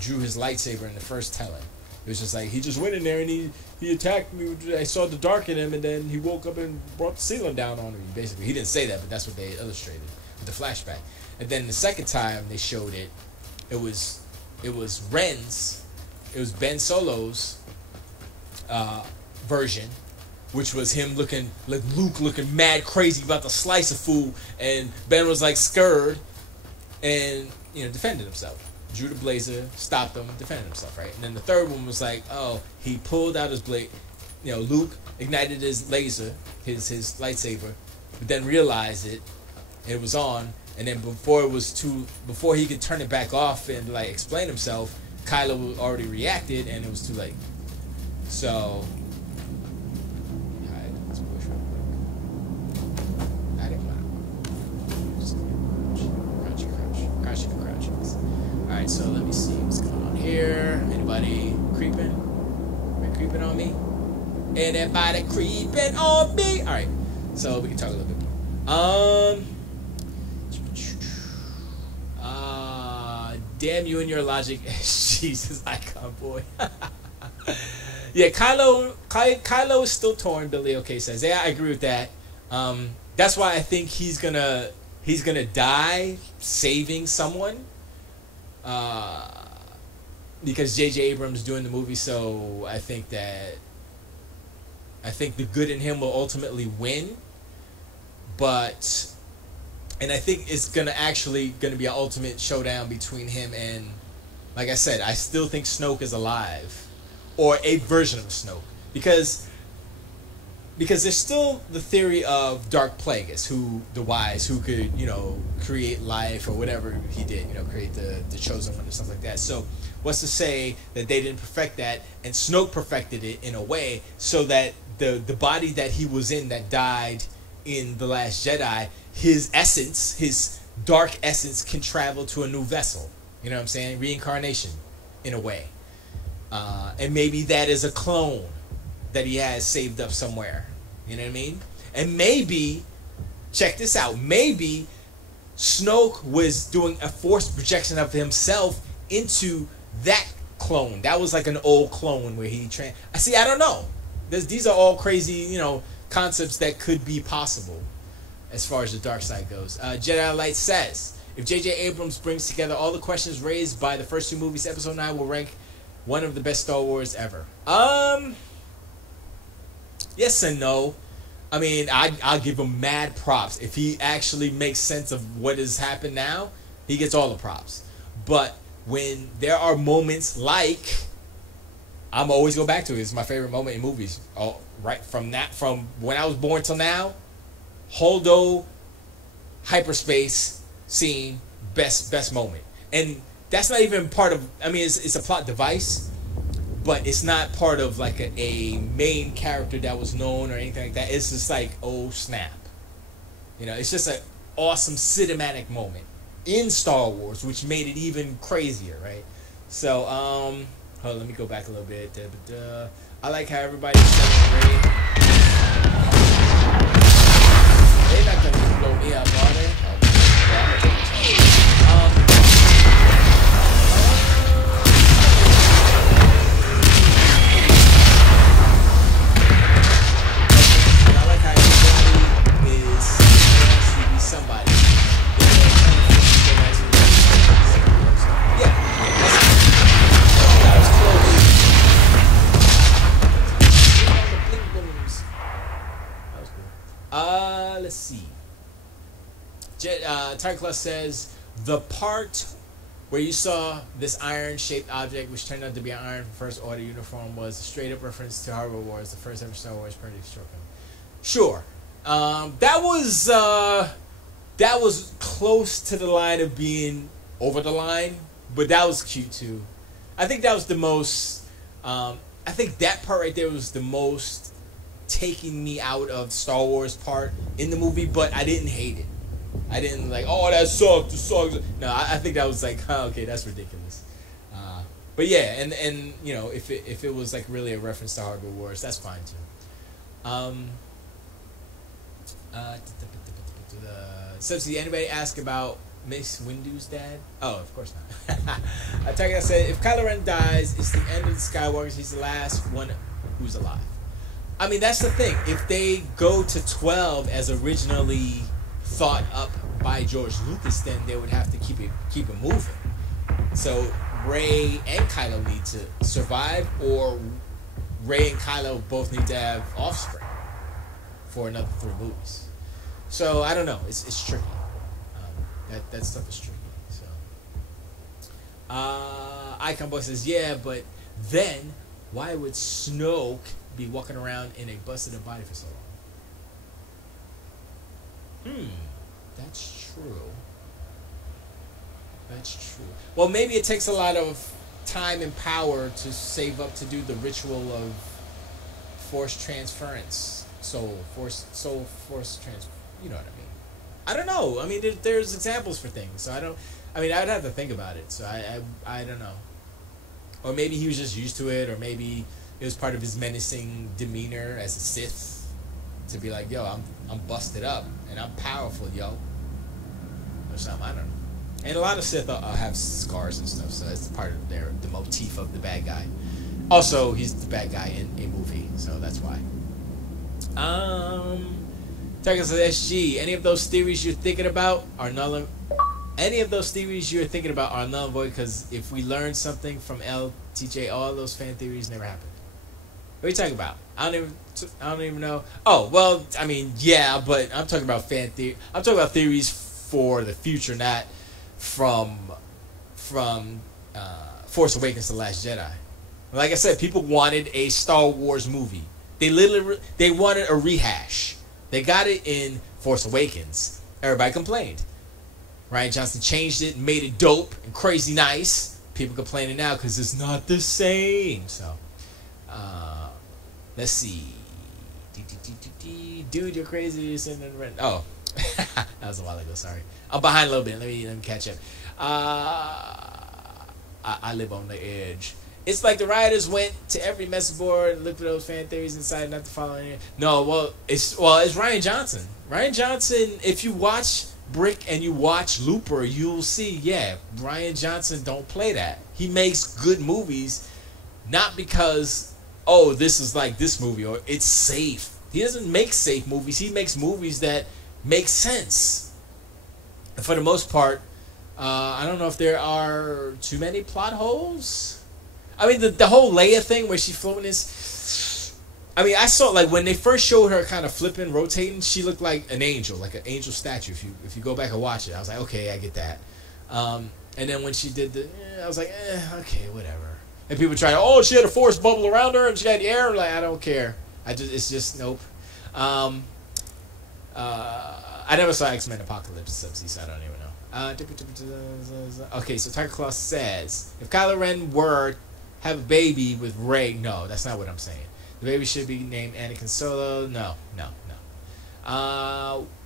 drew his lightsaber in the first telling. It was just like he just went in there and he attacked me. I saw the dark in him, and then he woke up and brought the ceiling down on me. Basically, he didn't say that, but that's what they illustrated with the flashback. And then the second time they showed it, it was Ren's, it was Ben Solo's version, which was him looking like Luke looking mad crazy about to slice of food, and Ben was like scared and defended himself. Drew the blazer, stopped him, defended himself, right? And then the third one was like, oh, he pulled out his blade. Luke ignited his laser, his lightsaber, but then realized it was on, and then before he could turn it back off and like explain himself, Kylo already reacted, and it was too late. So, let's push real quick. I didn't want to crouch. All right, so let me see what's going on here. Anybody creeping? Anybody creeping on me? Anybody creeping on me? All right, so we can talk a little bit more. Damn you and your logic, Jesus, icon boy. Yeah, Kylo is still torn. Billy OK says, yeah, I agree with that. That's why I think he's gonna die saving someone. Because J.J. Abrams doing the movie, so I think the good in him will ultimately win. And I think it's gonna be an ultimate showdown between him and, like I said, I still think Snoke is alive, or a version of Snoke, because there's still the theory of Dark Plagueis, the wise, who could create life or whatever he did, create the chosen one and stuff like that. So what's to say that they didn't perfect that, and Snoke perfected it in a way so that the body that he was in that died in The Last Jedi, his essence, his dark essence, can travel to a new vessel. You know what I'm saying? Reincarnation, in a way. And maybe that is a clone that he has saved up somewhere. You know what I mean? And maybe, check this out, maybe Snoke was doing a forced projection of himself into that clone. That was like an old clone where he I don't know. These are all crazy, concepts that could be possible as far as the dark side goes. Jedi Light says, if J.J. Abrams brings together all the questions raised by the first two movies, Episode 9 will rank one of the best Star Wars ever. Yes and no. I mean, I'll give him mad props. If he actually makes sense of what has happened now, he gets all the props. But when there are moments like, I'm always go back to it. It's my favorite moment in movies. Oh, right from when I was born till now, Holdo hyperspace scene, best moment. And that's not even part of, I mean, it's a plot device, but it's not part of like a main character that was known or anything like that. It's just like, oh snap. It's just an awesome cinematic moment in Star Wars, which made it even crazier, right? So, hold on, let me go back a little bit. I like how everybody's celebrating. They're not gonna blow me up, are they? I like how everybody is actually somebody. Yeah, that was close. That was cool. Let's see. Tiger Class says, the part where you saw this iron-shaped object, which turned out to be an Iron First Order uniform, was a straight-up reference to Harbor Wars, the first ever Star Wars parody short film. Sure. That was close to the line of being over the line, but that was cute too. I think that was the most, I think that part right there was the most taking me out of Star Wars part in the movie, but I didn't hate it. I didn't like, oh, that sucked, it sucks. No, I think that was like, oh, okay, that's ridiculous. But yeah, and if it was like really a reference to Harbor Wars, that's fine too. Subsidy, anybody ask about Mace Windu's dad? Oh, of course not. Attacker said, if Kylo Ren dies, it's the end of the Skywalkers. He's the last one who's alive. I mean, that's the thing. If they go to 12 as originally thought up by George Lucas, then they would have to keep it moving. So Rey and Kylo need to survive, or Rey and Kylo both need to have offspring for another 3 movies. So I don't know. It's tricky. That stuff is tricky. So Icon Boy says, yeah, but then why would Snoke be walking around in a busted body for so long? That's true. That's true. Well, maybe it takes a lot of time and power to save up to do the ritual of force transference. Force trans. You know what I mean? I don't know. I mean, there's examples for things. So I mean, I'd have to think about it. So I don't know. Or maybe he was just used to it, or maybe it was part of his menacing demeanor as a Sith to be like, yo, I'm busted up and I'm powerful, yo. Or something. I don't know. And a lot of Sith have scars and stuff, so that's part of the motif of the bad guy. Also, he's the bad guy in a movie, so that's why. Talking to Esgee, any of those theories you're thinking about are null. Any of those theories you're thinking about are null and void, because if we learn something from LTJ, all those fan theories never happened. What are you talking about? I don't even know. Oh, well, I mean, yeah, but I'm talking about fan theory. I'm talking about theories for the future, not from Force Awakens to The Last Jedi. Like I said, people wanted a Star Wars movie. They wanted a rehash. They got it in Force Awakens. Everybody complained. Rian Johnson changed it, made it dope and crazy nice. People complaining now because it's not the same. So, let's see. Dude, you're crazy. You're sitting in the red. Oh, that was a while ago. Sorry, I'm behind a little bit. Let me catch up. I live on the edge. It's like the rioters went to every message board and looked at those fan theories and decided not to follow any. No, well, it's Rian Johnson. Rian Johnson, if you watch Brick and you watch Looper, you'll see, yeah, Rian Johnson don't play that. He makes good movies, not because, oh, this is like this movie or it's safe. He doesn't make safe movies. He makes movies that make sense. And for the most part, I don't know if there are too many plot holes. I mean, the whole Leia thing where she's floating is... I mean, I saw, like, when they first showed her kind of flipping, rotating, she looked like an angel statue. If you go back and watch it, I was like, okay, I get that. And then when she did I was like, okay, whatever. And people try, oh, she had a force bubble around her and she had the air. Like, I don't care. It's just, nope. I never saw X-Men Apocalypse, so I don't even know. Okay, so Tiger Claw says, if Kylo Ren were... have a baby with Rey. No, that's not what I'm saying. The baby should be named Anakin Solo. No.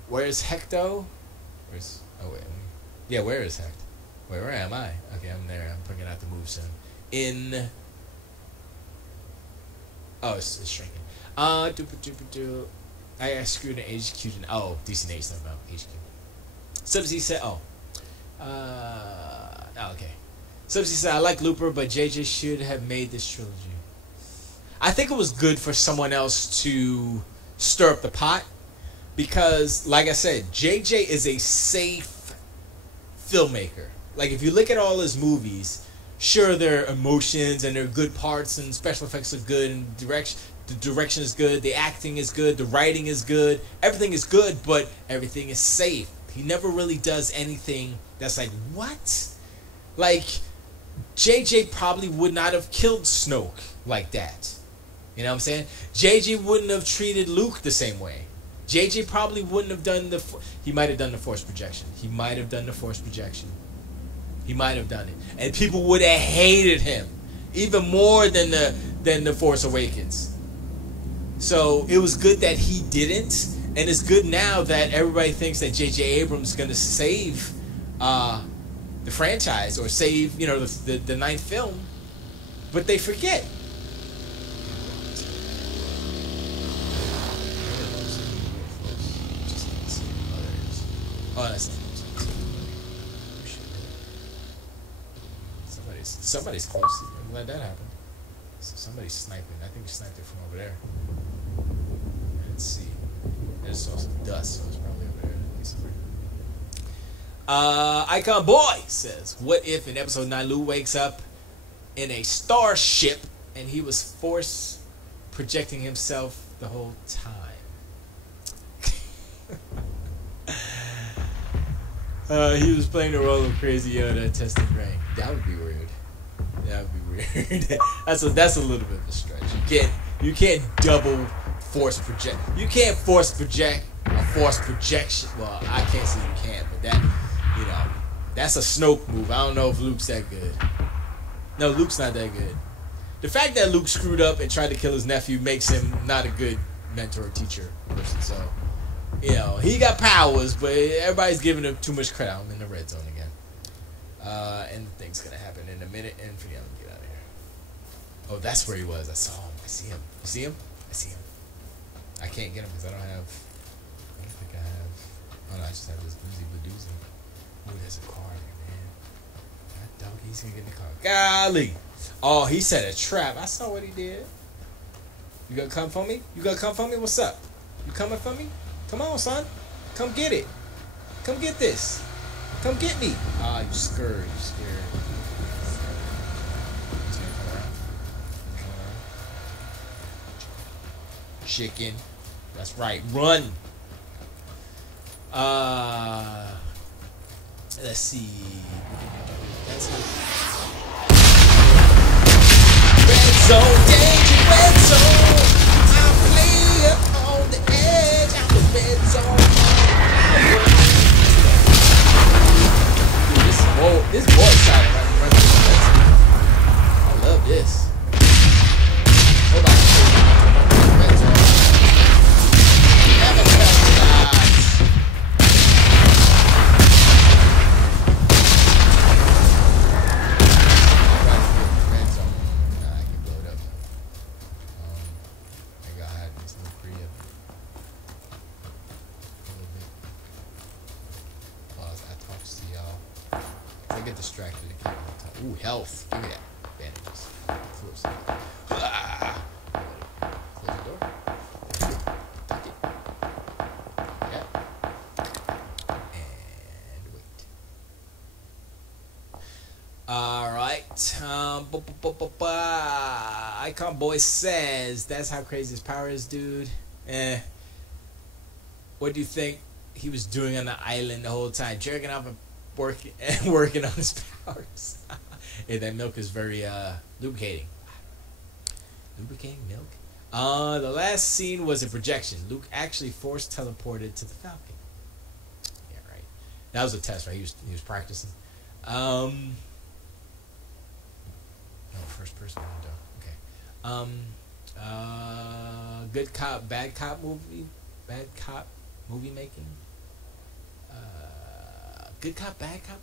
Where's Hecto? Where is Hect? Where am I? Okay, I'm there. I'm bringing out the move soon. It's shrinking. I screwed an HQ. Oh, DC Nate's talking about HQ. Subsea said, okay. Subsea said, I like Looper, but JJ should have made this trilogy. I think it was good for someone else to stir up the pot because, like I said, JJ is a safe filmmaker. Like, if you look at all his movies, sure, there are emotions and there are good parts and special effects are good and the direction is good, the acting is good, the writing is good, everything is good, but everything is safe. He never really does anything that's like, what? Like... JJ probably would not have killed Snoke like that. You know what I'm saying? JJ wouldn't have treated Luke the same way. JJ probably wouldn't have done he might have done the Force projection. He might have done it. And people would have hated him even more than the Force Awakens. So it was good that he didn't, and it's good now that everybody thinks that J.J. Abrams is going to save the franchise or save, the ninth film, but they forget. Oh, that's Somebody's close. I'm glad that happened. So somebody's sniping. I think he sniped it from over there. Let's see. I just saw some dust, so it's probably over there. Icon Boy says, what if in episode 9 Lou wakes up in a starship and he was force projecting himself the whole time? He was playing the role of Crazy Yoda testing rank. That would be weird. That would be weird. that's a little bit of a stretch. You can't double force project. You can't force project a force projection. Well, I can't say you can't, but that, you know, that's a Snoke move. I don't know if Luke's that good. No, Luke's not that good. The fact that Luke screwed up and tried to kill his nephew makes him not a good mentor or teacher person. So, you know, he got powers, but everybody's giving him too much credit. I'm in the red zone again. And the thing's gonna happen in a minute. And for the other, get out of here. Oh, that's where he was. I saw him. I see him. You see him? I see him. I can't get him because I don't have. I don't think I have. Oh no, I just have this doozy badoozy. Oh, there's a car here, man. That dog, he's gonna get in the car. Golly! Oh, he set a trap. I saw what he did. You gonna come for me? You gonna come for me? What's up? You coming for me? Come on, son. Come get it. Come get this. Come get me. Ah, you scared. You scared. Chicken. That's right. Run. Let's see. That's how. Red zone, danger, red zone. I'm playing on the edge. I'm the red zone. Dude, this boy sounded like running the red zone. I love this. Hold on. Red zone. Never tell me lies. Red zone. Nah, I can blow it up. I got hide this little pre-up. A little bit. Pause. I talk to y'all. I get distracted and keep on time. Ooh, health. Give me that. Bandages. Close it. Ah. Close the door. Tuck it. Yeah. And wait. Alright. Icon Boy says, that's how crazy his power is, dude. What do you think he was doing on the island the whole time? Jerking off and working on his powers. Hey, that milk is very lubricating. Lubricating milk? The last scene was a projection. Luke actually force teleported to the Falcon. Yeah, right. That was a test, right? He was practicing. No, first person window. Okay. Good cop, bad cop movie. Bad cop movie making. Good cop, bad cop.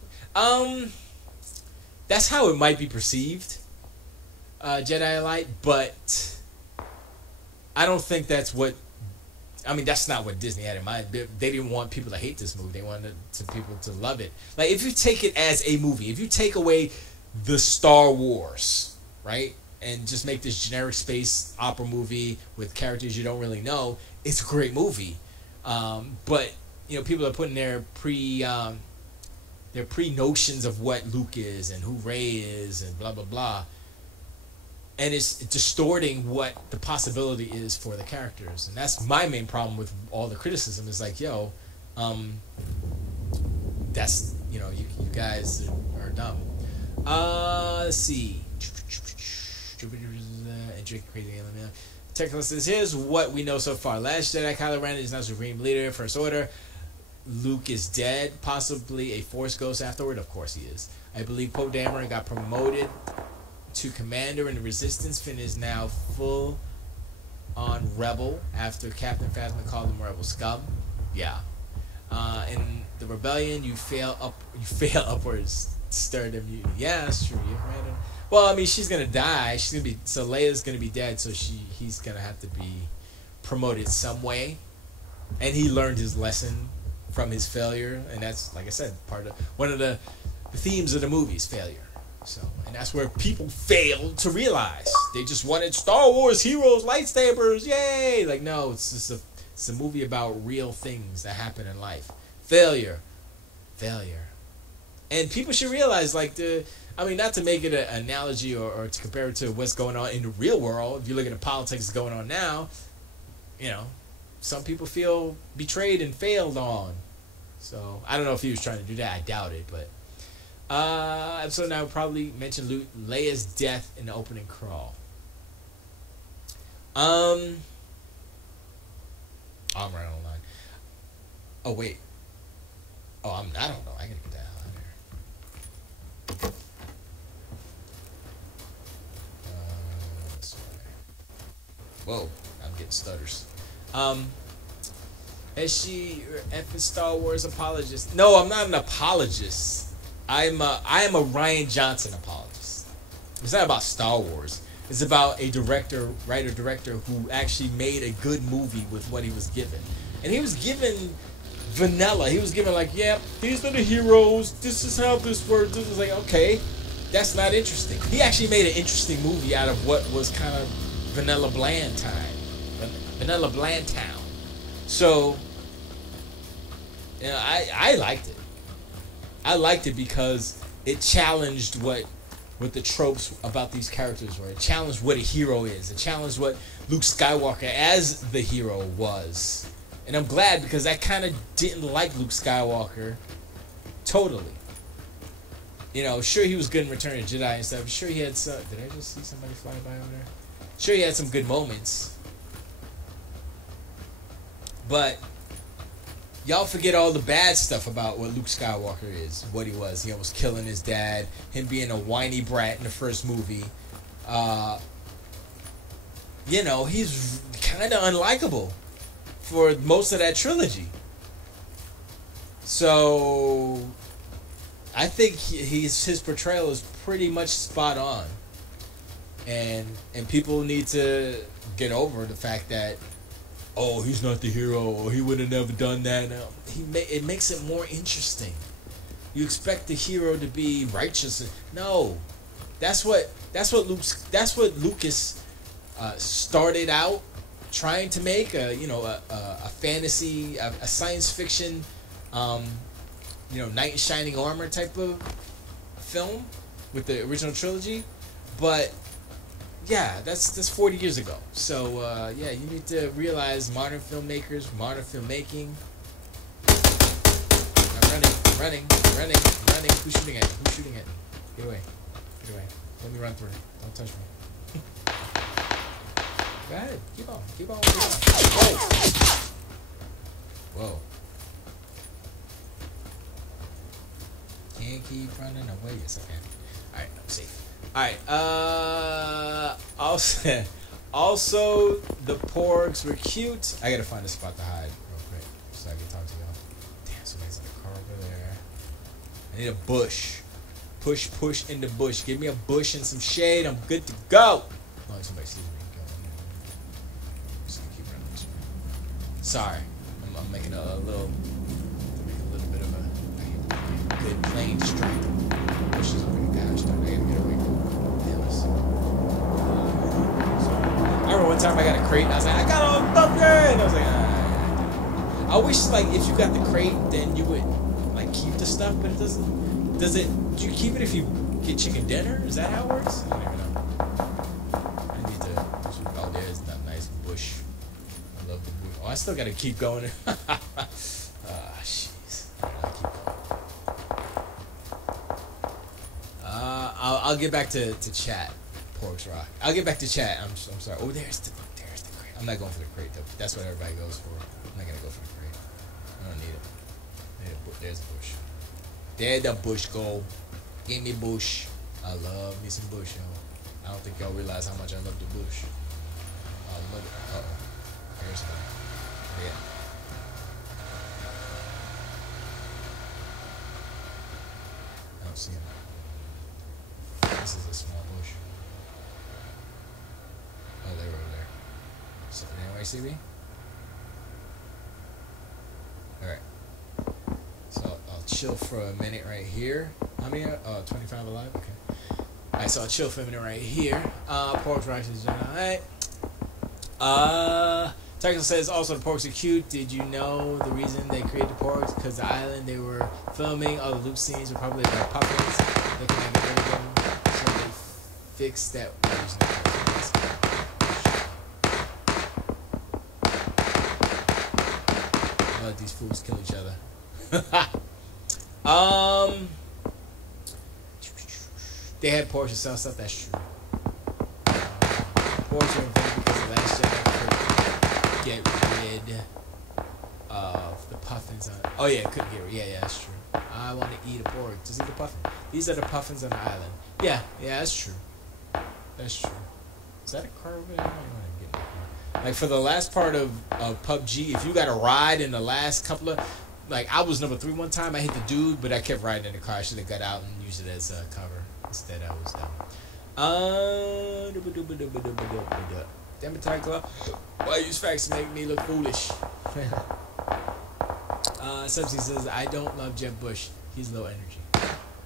That's how it might be perceived, Jedi Light. But I don't think that's what. I mean, that's not what Disney had in mind. They didn't want people to hate this movie. They wanted people to love it. Like, if you take it as a movie, if you take away the Star Wars, right, and just make this generic space opera movie with characters you don't really know, it's a great movie. But you know, people are putting their pre-notions of what Luke is and who Rey is and blah blah blah, and it's distorting what the possibility is for the characters. And that's my main problem with all the criticism, is like, yo, that's, you know, you guys are dumb. Let's see. Crazy alien. Technical says, here's what we know so far. Last Jedi, Kylo Ren is now Supreme Leader, First Order. Luke is dead, possibly a Force ghost afterward. Of course he is. I believe Poe Dameron got promoted to Commander in the Resistance. Finn is now full on Rebel after Captain Phasma called him Rebel scum. Yeah. In the Rebellion, you fail upwards, stir the mutiny. Yeah, that's true. Well, I mean, she's gonna die. So Leia's gonna be dead. So he's gonna have to be promoted some way, and he learned his lesson from his failure, and that's, like I said, one of the themes of the movie is failure. So, and that's where people failed to realize. They just wanted Star Wars heroes, lightsabers, yay! Like, no, it's a movie about real things that happen in life. Failure. And people should realize, like, not to make it an analogy or to compare it to what's going on in the real world. If you look at the politics that's going on now, some people feel betrayed and failed on. So, I don't know if he was trying to do that. I doubt it, but... episode 9 will probably mention Leia's death in the opening crawl. I'm right on line. Oh, wait. Oh, I don't know. I gotta get that out of here. Sorry. Whoa, I'm getting stutters. Esgee, effing Star Wars apologist. No, I'm not an apologist. I am a Rian Johnson apologist. It's not about Star Wars. It's about a writer-director who actually made a good movie with what he was given. And he was given vanilla. He was given like, yeah, these are the heroes. This is how this works. This is like, okay, that's not interesting. He actually made an interesting movie out of what was kind of vanilla bland time. Vanilla bland town. So, I liked it. I liked it because it challenged what the tropes about these characters were. It challenged what a hero is. It challenged what Luke Skywalker as the hero was. And I'm glad because I kind of didn't like Luke Skywalker totally. Sure he was good in Return of the Jedi and stuff. Sure he had some... Did I just see somebody fly by over there? Sure he had some good moments. But... y'all forget all the bad stuff about what Luke Skywalker is, what he was. He almost killing his dad, him being a whiny brat in the first movie. He's kind of unlikable for most of that trilogy. So, I think his portrayal is pretty much spot on. And people need to get over the fact that, oh, he's not the hero, or he would have never done that. No, it makes it more interesting. You expect the hero to be righteous. No, that's what Lucas started out trying to make a fantasy, a science fiction, knight in shining armor type of film with the original trilogy, but. Yeah, that's 40 years ago. So, you need to realize modern filmmakers, modern filmmaking. I'm running. Who's shooting at me? Get away. Let me run through. Don't touch me. Go ahead. Keep on. Whoa. Can't keep running away. Yes, I can. Alright, I'm safe. Alright, also, the porgs were cute. I gotta find a spot to hide real quick so I can talk to y'all. Damn, somebody's in the car over there. I need a bush. Push in the bush. Give me a bush and some shade. I'm good to go. As long as somebody sees me. I'm just gonna keep running this way. Sorry. I'm making a little bit of a good plane strike. Bush is already dashed. I gotta get away. I remember one time I got a crate and I was like, I got all thunder, and I was like, I wish like if you got the crate then you would like keep the stuff, but it doesn't. Do you keep it if you get chicken dinner? Is that how it works? I don't even know. I need to. Oh, there's that nice bush. I love the bush. Oh, I still gotta keep going. Jeez. I keep going. I'll get back to chat. Porks Rock. I'll get back to chat. I'm sorry. Oh, there's the crate. I'm not going for the crate though. That's what everybody goes for. I'm not gonna go for the crate. I don't need it. There's the bush. There the bush go. Give me bush. I love me some bush, yo. I don't think y'all realize how much I love the bush. I love it. Uh-oh. Here's one. Yeah. I don't see him. This is a small bush. Oh, they were over there. So, did anybody see me? Alright. So, I'll chill for a minute right here. How many? 25 alive? Okay. I saw a chill feminine right here. Pork's reactions are alright. Texas says also the porks are cute. Did you know the reason they created the porks? Because the island they were filming, all the loop scenes were probably like puppets looking at the rhythm. So they fixed that. Let these fools kill each other. They had porks and sell stuff. That's true. Porks were invented because the last Jedi could get rid of the puffins on. Oh yeah, couldn't get rid. Yeah, that's true. I want to eat a pork. Just eat the puffin. These are the puffins on the island. Yeah, that's true. That's true. Is that a car over there? Like for the last part of PUBG, if you got a ride in the last couple of, like I was number 3 one time, I hit the dude, but I kept riding in the car. I should have got out and used it as cover. Instead, I was dumb. Damn it, Tiger Club. Why use facts to make me look foolish? Subsea says, I don't love Jeb Bush. He's low energy.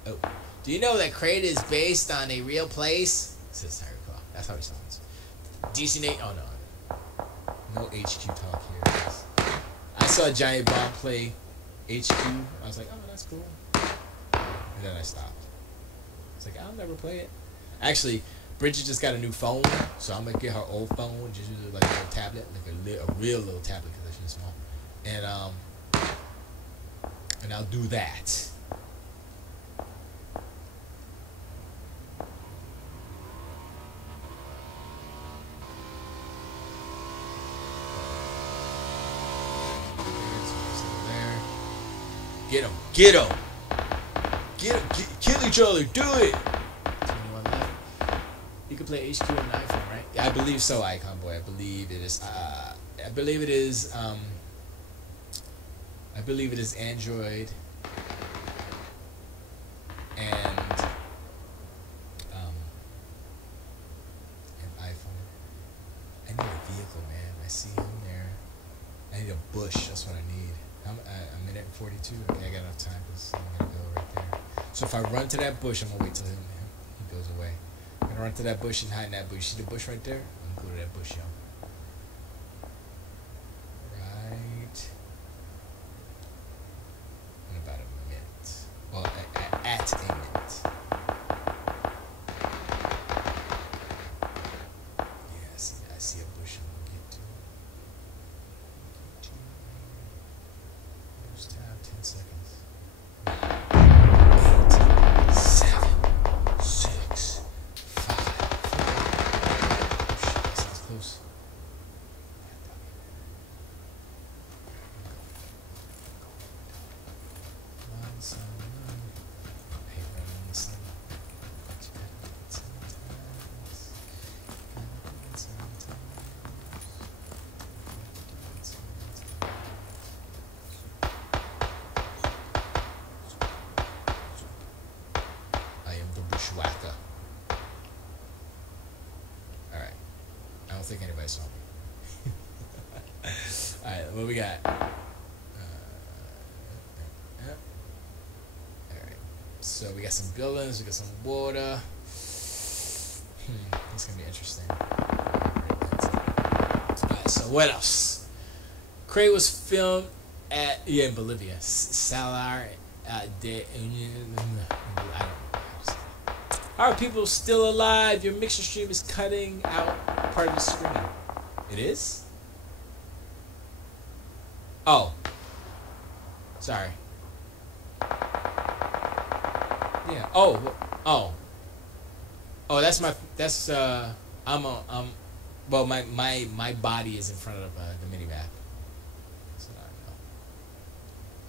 Oh. Do you know that Crate is based on a real place? Says Tiger Claw. That's how he sounds. DC Nate. Oh, no. No HQ talk here. I saw Giant Bomb play HQ. I was like, oh, that's cool. And then I stopped. It's like, I'll never play it. Actually, Bridget just got a new phone, so I'm going to get her old phone, just use it like a little tablet, like a real little tablet because she's small. And I'll do that. Get him. Get him. Get him. Kill each other. Do it. 21 left. You can play HQ on an iPhone, right? Yeah, I believe so, Icon Boy. I believe it is. I believe it is. I believe it is Android and iPhone. I need a vehicle, man. I see him there. I need a bush. That's what I need. I'm a minute and 42. Okay, I got enough time because I'm gonna go right there. So if I run to that bush, I'm gonna wait till he goes away. I'm gonna run to that bush and hide in that bush. See the bush right there? I'm gonna go to that bush, yo. Right. In about a minute. Well, at a minute. Yeah, I see a bush I'm gonna get to. Tab, 10 seconds. 8, 7, 6, 5, 4. Oh shit, that sounds close. I hate running in the sun. Bushwhacker. Alright. I don't think anybody saw me. Alright, what we got? Alright. So we got some buildings, we got some water. It's gonna be interesting. Alright, so what else? Crate was filmed in Bolivia. Salar de I don't know. Are people still alive? Your mixer stream is cutting out part of the screen. It is? Oh. Sorry. Yeah. Oh. That's well, my body is in front of the mini map. So I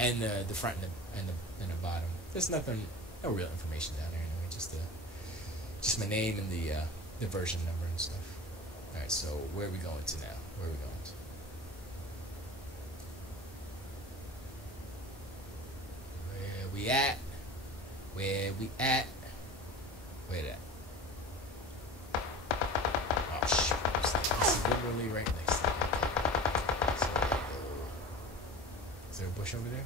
don't know. And the front and the bottom. There's no real information down there anyway. Just my name and the version number and stuff. All right, so where are we going to now? Where are we going to? Where we at? Where we at? Where that? Oh shoot! This is literally right next to me. So, is there a bush over there?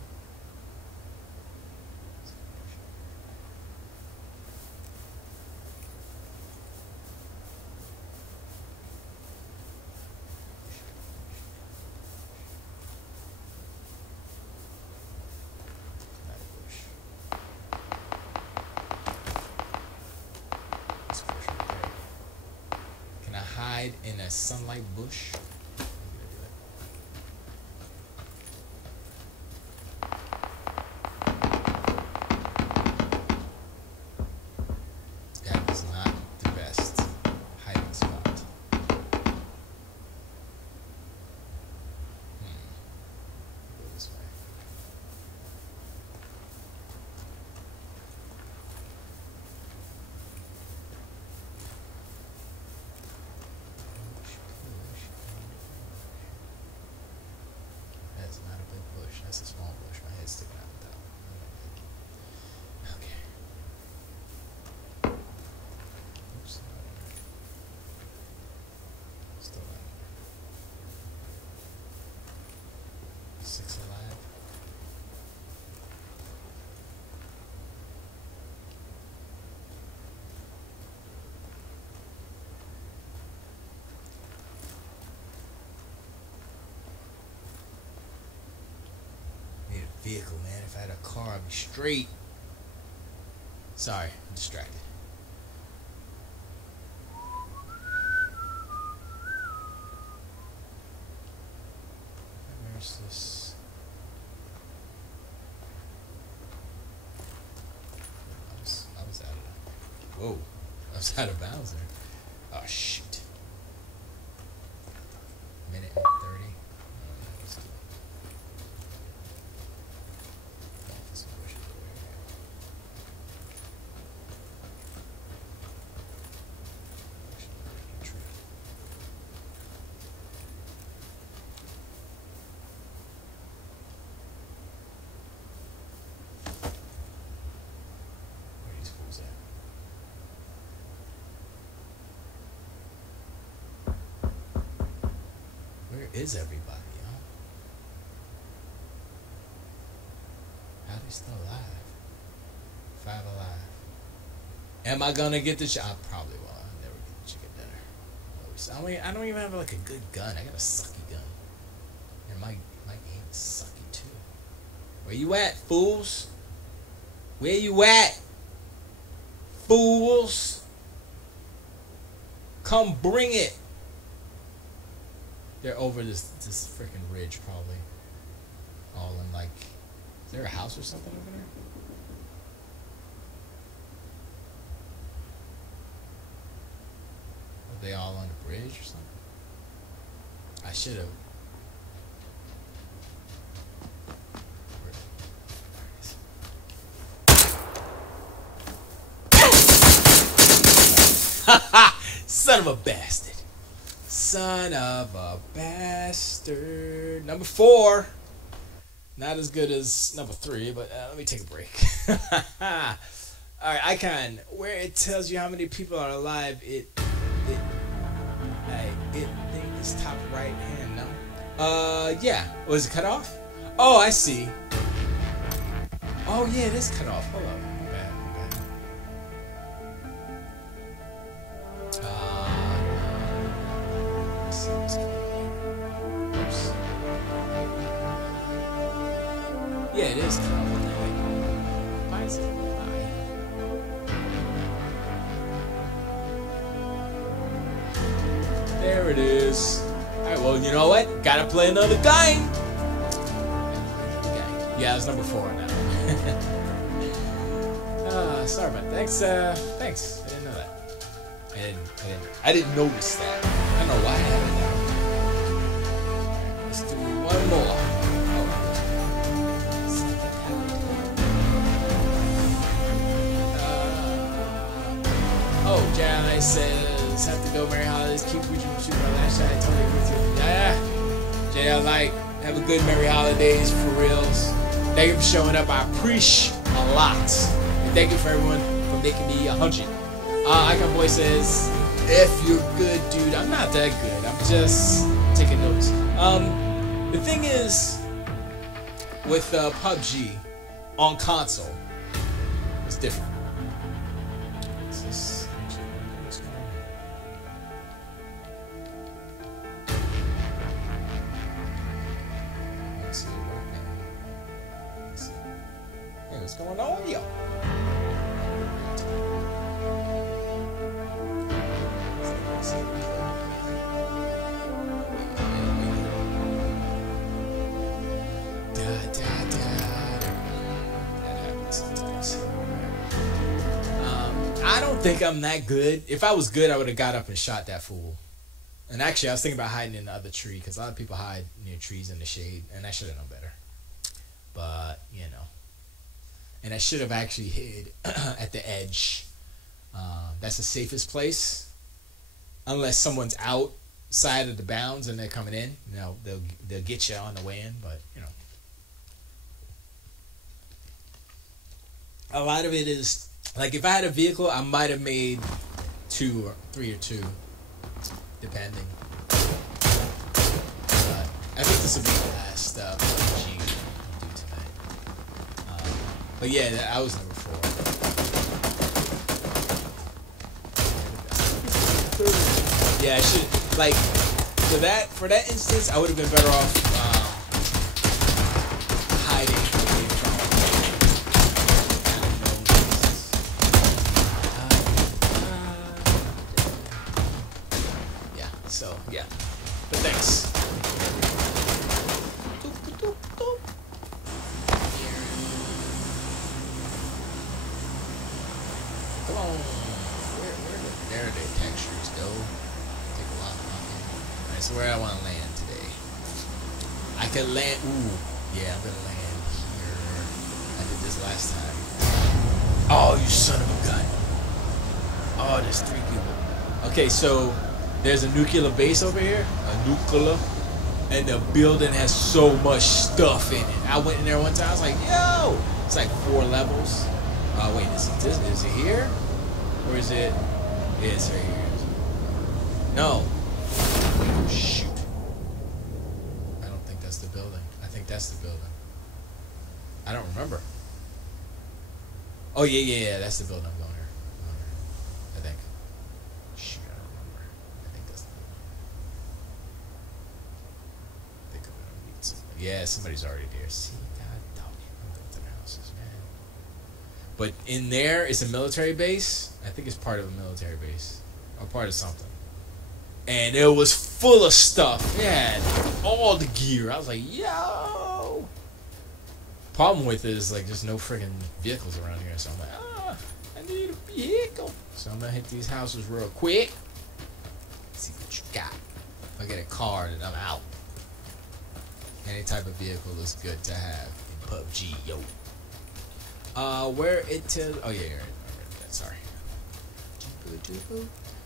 in a sunlight bush. That is not the best hiding spot. Go this way. That's not a big bush. That's a small bush. My head's sticking out the top. Okay. Oops. Still not. 6 alive. Need a vehicle, man. If I had a car, I'd be straight. Sorry, I'm distracted. Where's this? I was out of. Whoa, I was out of bounds there. Oh shoot. Minute and 30. Let's do it. Some bushes over here. Tree. Where are these fools at? Where is everybody, huh? How are they still alive? 5 alive. Am I gonna get the I probably will. I'll never get the chicken dinner. I don't even have like a good gun. I got a sucky gun. And my game is sucky too. Where you at, fools? Where you at? Fools! Come bring it! They're over this freaking ridge, probably. All in like, is there a house or something over there? Are they all on the bridge or something? I should have. Son of a bastard. Son of a bastard. Number 4. Not as good as number 3, but let me take a break. Alright, icon. Where it tells you how many people are alive, it thing is top right hand, no? Yeah. Was it cut off? Oh, I see. Oh, yeah, it is cut off. Hold up. My bad. Let's see what's going on here. Oops. Yeah, it is cut off. What the heck? Why is it? There it is. Alright, well, you know what? Gotta play another game. Yeah, it was number 4 on that one. Sorry about that. Thanks. I didn't know that. I didn't notice that. I don't know why I have it now. Alright, let's do one more. Jerry says, have to go, Merry Holidays. Keep reaching for my last shot. I totally agree with you. Yeah. JL, like, have a good Merry Holidays for reals. Thank you for showing up. I appreciate a lot. And thank you for everyone for making me 100. Icon Boy says, if you're good, dude, I'm not that good. I'm just taking notes. The thing is, with PUBG on console, it's different. What's going on here? That happens sometimes. I don't think I'm that good. If I was good, I would have got up and shot that fool. And actually, I was thinking about hiding in the other tree because a lot of people hide near trees in the shade, and I should have known better. But you know, and I should have actually hid at the edge. That's the safest place, unless someone's outside of the bounds and they're coming in. You know, they'll get you on the way in, but you know, a lot of it is like if I had a vehicle, I might have made 2 or 3 or 2. Depending. But I think this will be the last PUBG we'll do tonight. But yeah, I was number 4. Yeah, I should like for that instance, I would have been better off hiding away from So, yeah. But thanks. Come on. Where are the textures, though? Take a lot of money. Alright, so where I want to land today. I could land. Ooh. Yeah, I'm going to land here. I did this last time. Oh, you son of a gun. Oh, there's 3 people. Okay, so there's a nuclear base over here, a nuclear, and the building has so much stuff in it. I went in there one time, I was like, yo! It's like 4 levels. Oh, wait, is it here? Or is it? Yeah, it's right here. No. Oh, shoot. I don't think that's the building. I think that's the building. I don't remember. Oh, yeah, that's the building I'm going here. I think. Shoot, I don't remember. I think that's the building. Yeah, somebody's already there. See, God, I'm going to the houses, man. But in there is a military base. I think it's part of a military base. Or part of something. And it was full of stuff. Man, all the gear. I was like, yo! Problem with it is, like, there's no friggin' vehicles around here. So I'm like, I need a vehicle. So I'm going to hit these houses real quick. See what you got. If I get a car, then I'm out. Any type of vehicle is good to have in PUBG, yo. Where it till? Oh yeah, right. Sorry.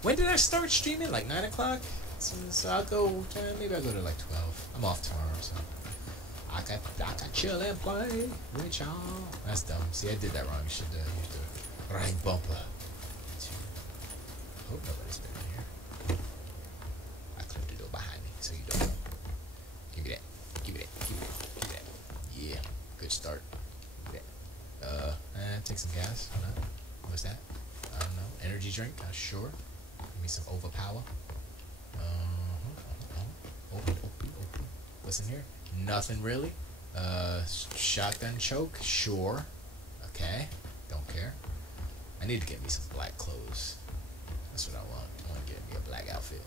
When did I start streaming? Like 9 o'clock. So I'll go. Maybe I'll go to like 12. I'm off tomorrow, so I can chill and play with y'all. That's dumb. See, I did that wrong. You should use the right bumper. Hope nobody's been in here. I closed the door behind me, so you don't know. Give me that. Give me that. Give me that. Give me that. Yeah, good start. Take some gas. Hold on. What's that? I don't know. Energy drink. Sure. Give me some overpower. Open. What's in here? Nothing really. Shotgun choke. Sure. Okay. Don't care. I need to get me some black clothes. That's what I want. I want to get me a black outfit.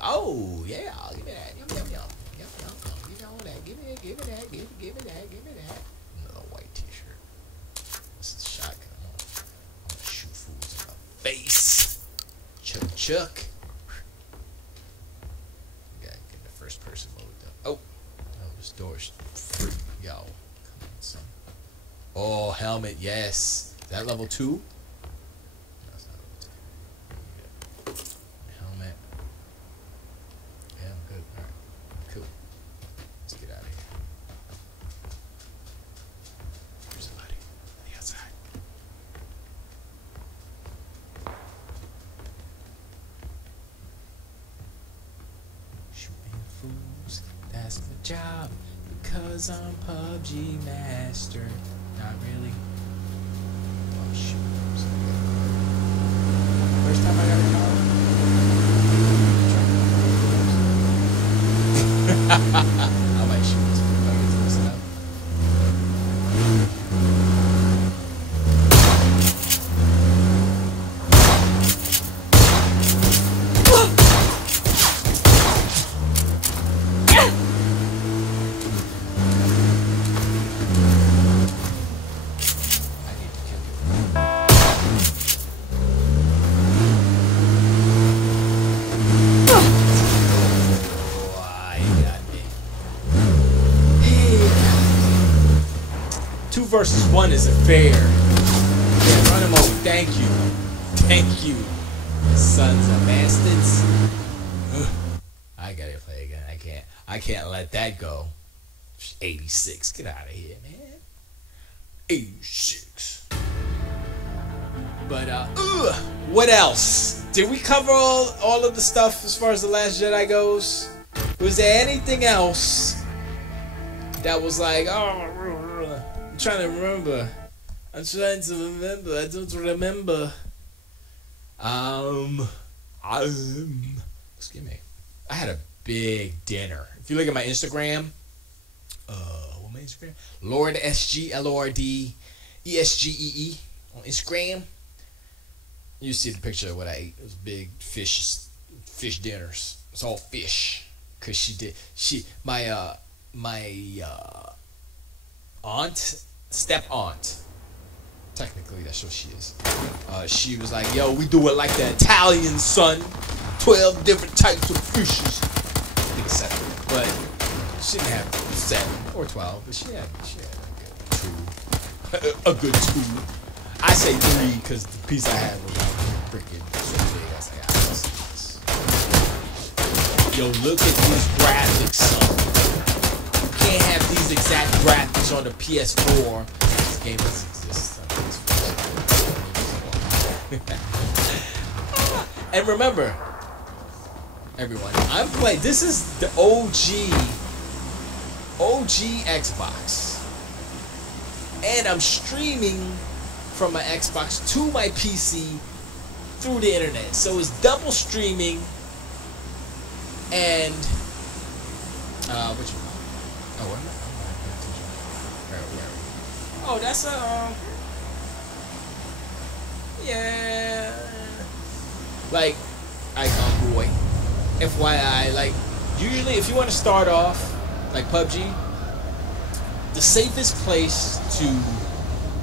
Oh yeah. Give me that. Yum. Give me all that. Give me that. Give me that. Another white t-shirt. This is shotgun. I'm gonna shoot fools in the face. Chuck. Gotta get the first person mode though. Oh, this door's free. Yo, come on, son. Oh, helmet. Yes. Is that level 2? No, it's not level 2. Helmet. Yeah, I'm good. Alright. Cool. Let's get out of here. There's somebody on the outside. Shooting fools, that's my job. Because I'm PUBG master. Not really. Oh shoot. First time I got a car. I might shoot this if I get to this level. versus 1 isn't fair. Yeah, run him over. Thank you. Thank you. Sons of bastards. I gotta play again. I can't let that go. 86. Get out of here, man. 86. But what else? Did we cover all of the stuff as far as The Last Jedi goes? Was there anything else that was like, oh, I'm trying to remember. I don't remember. Excuse me. I had a big dinner. If you look at my Instagram, what my Instagram? Lord Esgee, LORD, ESGEE on Instagram. You see the picture of what I ate. It was big fish dinners. It's all fish. Cause my aunt, step aunt. Technically, that's what she is. She was like, yo, we do it like the Italian, son. 12 different types of fishes. I think 7, but she didn't have 7 or 12, but she had a good 2. I say 3 because the piece I had was like freaking so big. I was like, let's see this. Yo, look at these graphics, son. You can't have these exact graphics on the PS4. This game doesn't exist. And remember, everyone, I'm playing. This is the OG Xbox, and I'm streaming from my Xbox to my PC through the internet. So it's double streaming. And which one? Oh, where am I? Where? Oh, that's a yeah. Like, Icon Boy. FYI, like, usually if you want to start off like PUBG, the safest place to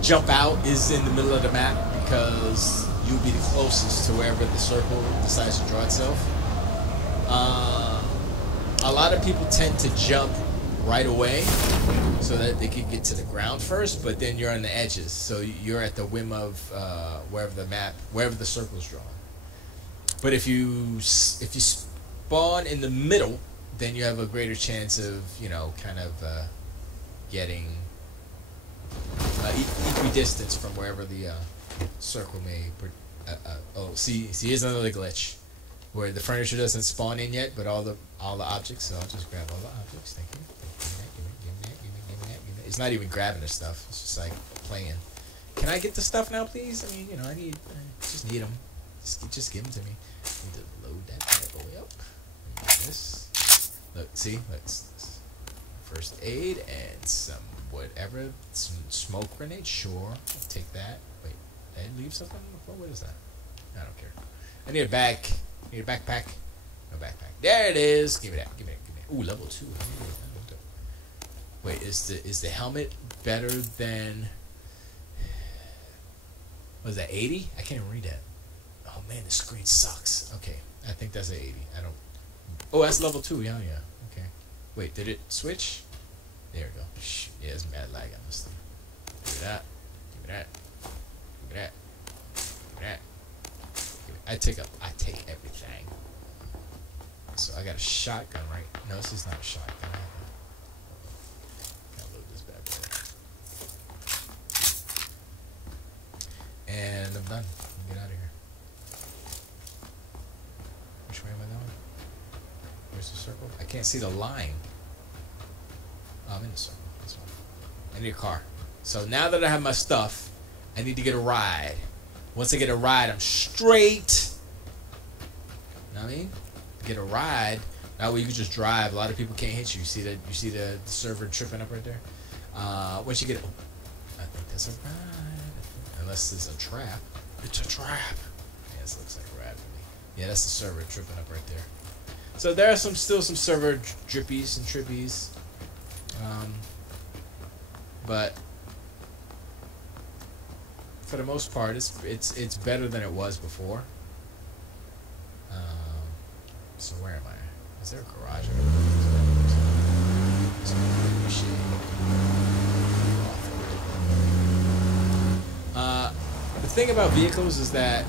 jump out is in the middle of the map because you'll be the closest to wherever the circle decides to draw itself. A lot of people tend to jump right away so that they can get to the ground first, but then you're on the edges, so you're at the whim of wherever the circle's drawn. But if you spawn in the middle, then you have a greater chance of, you know, kind of getting equidistance from wherever the circle may. See, here's another glitch where the furniture doesn't spawn in yet, but all the objects. So I'll just grab all the objects. Thank you. Give me that. It's not even grabbing the stuff. It's just like playing. Can I get the stuff now, please? I mean, you know, I just need them. Just give them to me. I need to load that bad boy up. This. Look, see, let's first aid and some whatever, some smoke grenade. Sure, I'll take that. Wait, did I leave something on the floor? What is that? I don't care. I need a bag. Need a backpack. No backpack. There it is. Give me that. Give me that. Ooh, level 2. Wait, is the helmet better than? Was that 80? I can't even read that. Oh man, the screen sucks. Okay, I think that's an 80. I don't. Oh, that's level 2. Yeah. Okay. Wait, did it switch? There we go. Yeah, there's mad lag on this thing. Give me that. Give me that. Give me that. Give me that. I take everything. So I got a shotgun, right? No, this is not a shotgun. Gotta load this bad boy. And I'm done. Get out of here. Which way am I going? Where's the circle? I can't see the line. Oh, I'm in the circle. That's fine. I need a car. So now that I have my stuff, I need to get a ride. Once I get a ride, I'm straight. You know what I mean? Get a ride. That way you can just drive. A lot of people can't hit you. You see the server tripping up right there. Once you get, I think that's a ride. Unless it's a trap. It's a trap. Yeah, this looks like a ride for me. Yeah, that's the server tripping up right there. So there are still some server drippies and trippies. But for the most part, it's better than it was before. So where am I? Is there a garage? thing about vehicles is that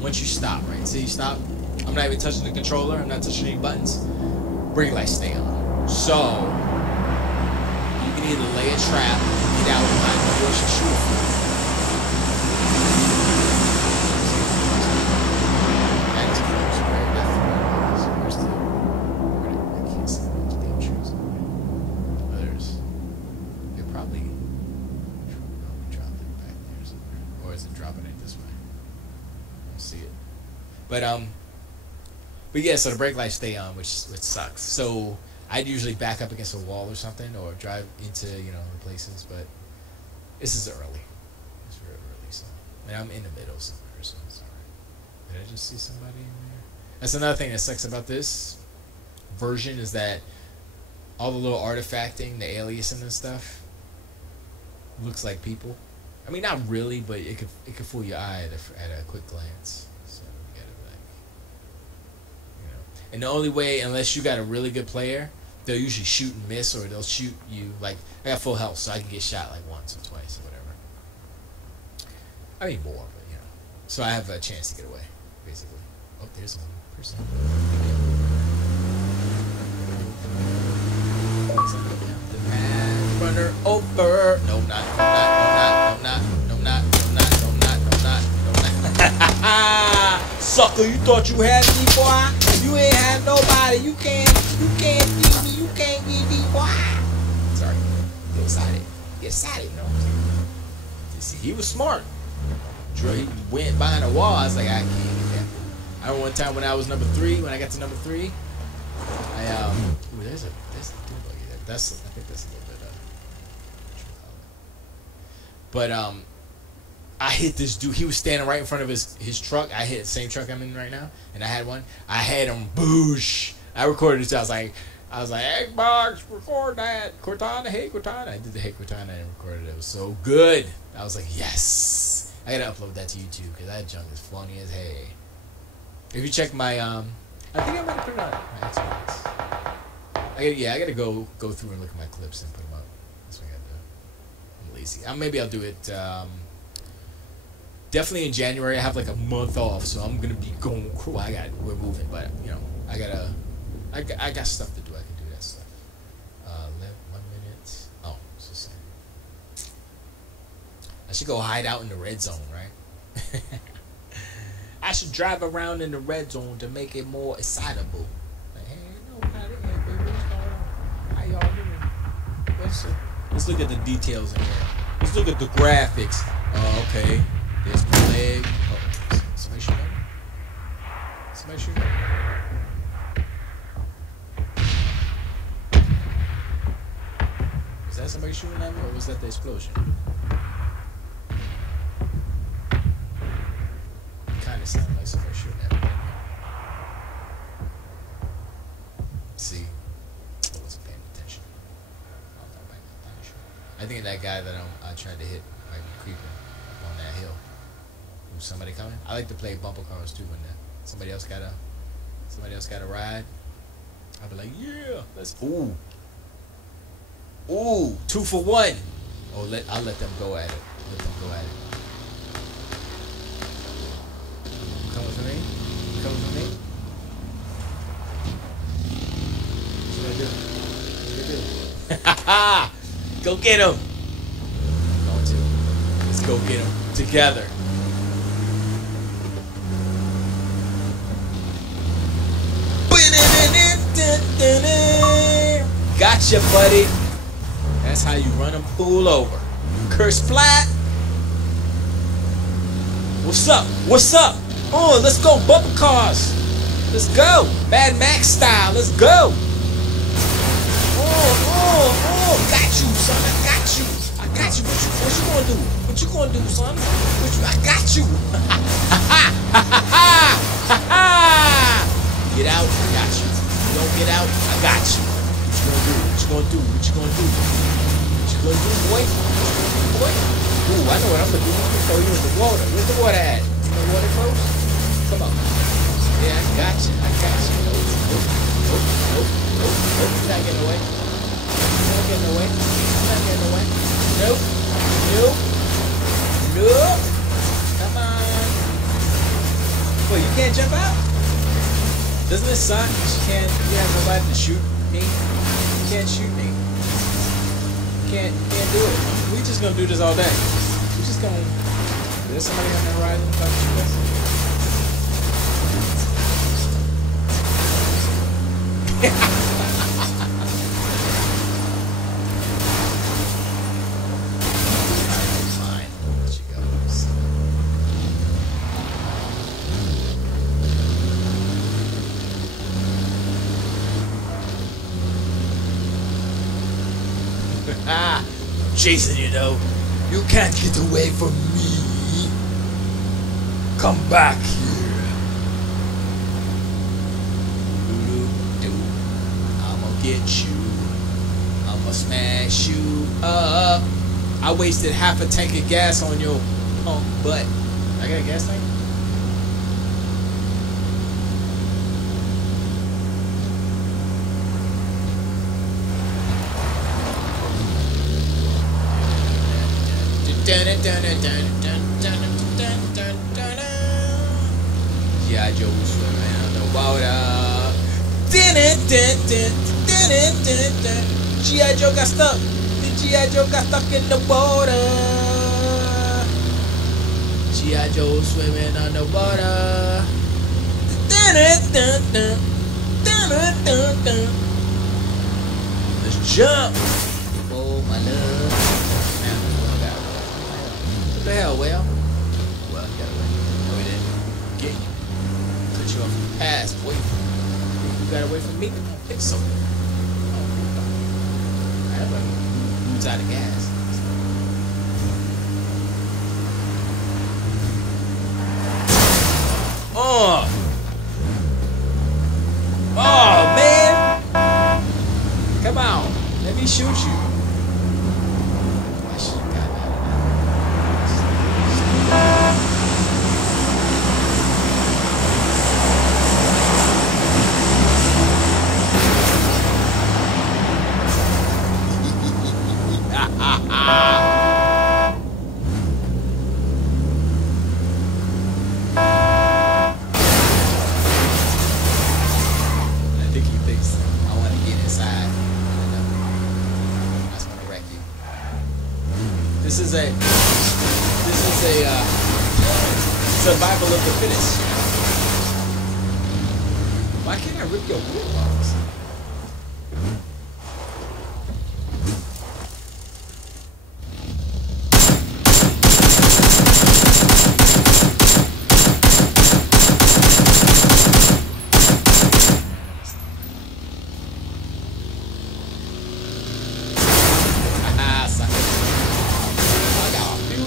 once you stop, right? Say you stop, I'm not even touching the controller. I'm not touching any buttons. Brake lights stay on. So you can either lay a trap, get out behind the bush and shoot. But yeah, so the brake lights stay on, which sucks. So I'd usually back up against a wall or something, or drive into the places. But this is early. It's very early, so and I'm in the middle somewhere, so it's alright. Did I just see somebody in there? That's another thing that sucks about this version is that all the little artifacting, the aliasing and stuff, looks like people. I mean, not really, but it could fool your eye at a quick glance. And the only way, unless you got a really good player, they'll usually shoot and miss, or they'll shoot you. Like, I got full health, so I can get shot like once or twice or whatever. I mean more, but so I have a chance to get away, basically. Oh, there's one person. Runner over. No, not. Sucker, you thought you had me, boy? You ain't had nobody. You can't feed me. You can't give me, boy. Sorry. Get excited. Get excited, you know what I'm saying? You see, he was smart. He went behind a wall. I was like, I can't get that. I remember one time when I was number 3, when I got to number 3, ooh, there's a dude buggy there. I think that's a little bit but I hit this dude. He was standing right in front of his truck. I hit the same truck I'm in right now, and I had one. I had him boosh. I recorded this. I was like, hey, Box, record that. Cortana, hey, Cortana. I did the hey, Cortana and recorded it. It was so good. I was like, yes. I gotta upload that to YouTube because that junk is funny as hey. If you check my I think I might have put it on my experience. I gotta go through and look at my clips and put them up. That's what I gotta do. I'm lazy. Maybe I'll do it. Definitely in January. I have like a month off, so I'm gonna be going. We're moving, but I got stuff to do. I can do that stuff. 1 minute. Oh, it's the same. I should go hide out in the red zone, right? I should drive around in the red zone to make it more excitable. Like, hey, nobody, hey, baby, what's going on? How y'all doing? Let's look at the details in there. Let's look at the graphics. Oh, okay. There's my leg. Oh, somebody shoot at me? Somebody shoot at me? Was that somebody shooting at me, or was that the explosion? It kind of sounded like somebody shooting at me. See, I wasn't paying attention. I think that guy that I tried to hit might be creeping up on that hill. Somebody coming? I like to play bumper cars too when somebody else got a ride. I'll be like, yeah, let's ooh 2 for 1. Oh, I'll let them go at it. Coming for me? What I do? Go get him. I'm going to. Let's go get him together. Gotcha, buddy. That's how you run them fool over. Curse flat. What's up? Oh, let's go, bumper cars. Let's go. Mad Max style. Let's go. Oh, got you, son. I got you. What you gonna do? Son? I got you. Get out, I got you. You don't get out, I got you. What you gonna do, boy? Ooh, I know what I'm gonna do. I'm gonna throw you in the water. Where's the water at? You know water close? Come on. Yeah, I got you. Nope. You're not getting away. Nope. Nope. Come on. Wait, you can't jump out? Doesn't it suck? You have nobody to shoot me? You can't shoot me. You can't do it. We just gonna do this all day. We just gonna. There's somebody on the horizon about to shoot us. Fine. There she goes. Jason, you know, you can't get away from me. Come back here. I'ma get you. I'ma smash you up. I wasted half a tank of gas on your butt. I got a gas tank? G.I. Joe was swimming underwater. G.I. Joe got stuck. The G.I. Joe got stuck in the water. G.I. Joe swimming underwater. Let's jump. Oh my love. What the hell, Well, you got away. No, we didn't. Get you. Cut you off from the past, boy. You got away from me? I don't think so. I don't know. Who's out of gas? Oh, man. Come on. Let me shoot you. This is a survival of the fittest. Why can't I rip your wheel off?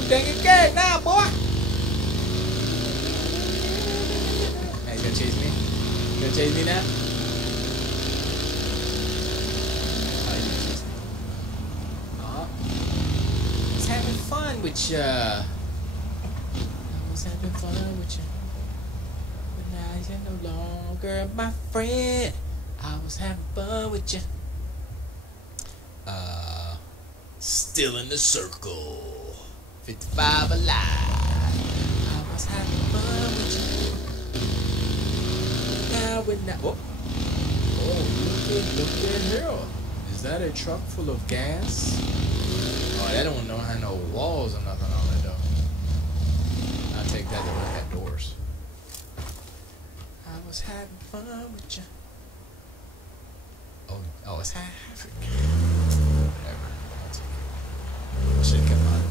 Dang it, gag now, boy! Hey, you gonna chase me? You gonna chase me now? Oh, you gonna chase me. Oh. I was having fun with ya. I was having fun with ya. But now you're no longer my friend. I was having fun with ya. Still in the circle. 55 alive. I was having fun with you. Now we're not. Oh, look at here. Is that a truck full of gas? Oh, that don't have no walls or nothing on it though. I'll take that to look at doors. I was having fun with you. Oh, it's African. Whatever. I'll take it. Should come out.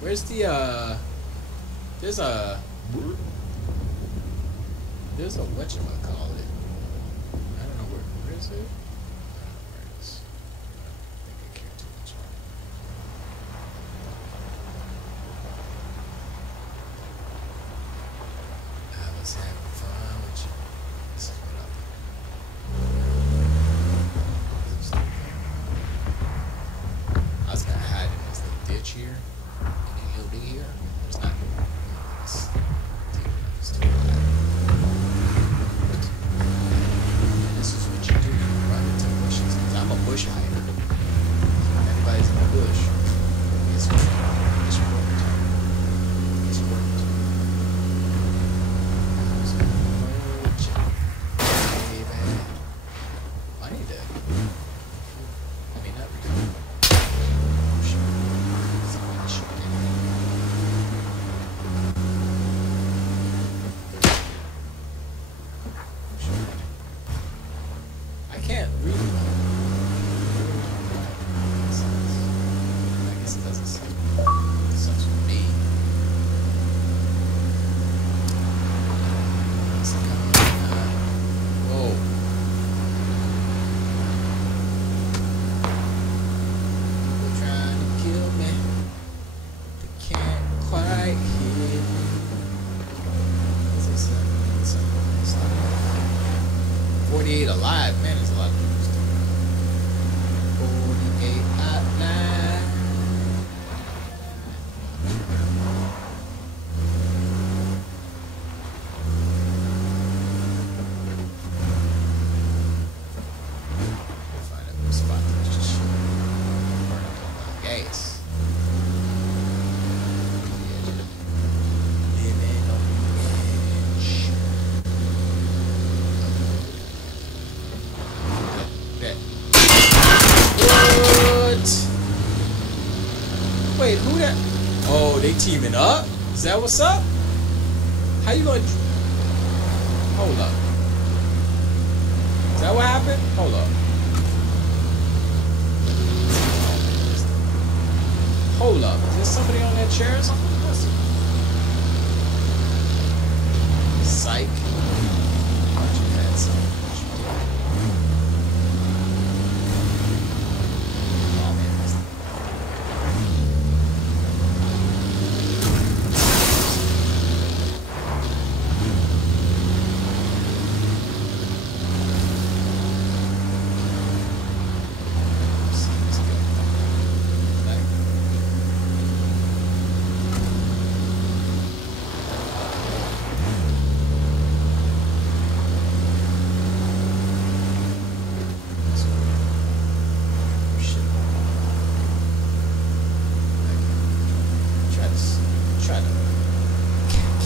Where's the there's a whatchamacallit. I don't know where is it? I don't know where it is. I don't think I care too much. I was having fun with you. This is what I was gonna hide in this little ditch here. Over here. There's not. It's too high. can't read it. I guess it doesn't suck. It sucks for me. Whoa. People trying to kill me. They can't quite hit me. What's this? 48 alive, man, there's a lot of people still. 48 alive. We'll find a good spot to just chill. Burn up all the gas. Living on the edge. What? Wait, who that? Oh, they teaming up? Is that what's up? How you gonna? Hold up. Is that what happened? Hold up. Hold up. Is there somebody on that chair or something? Psych. Thought you had something. Try to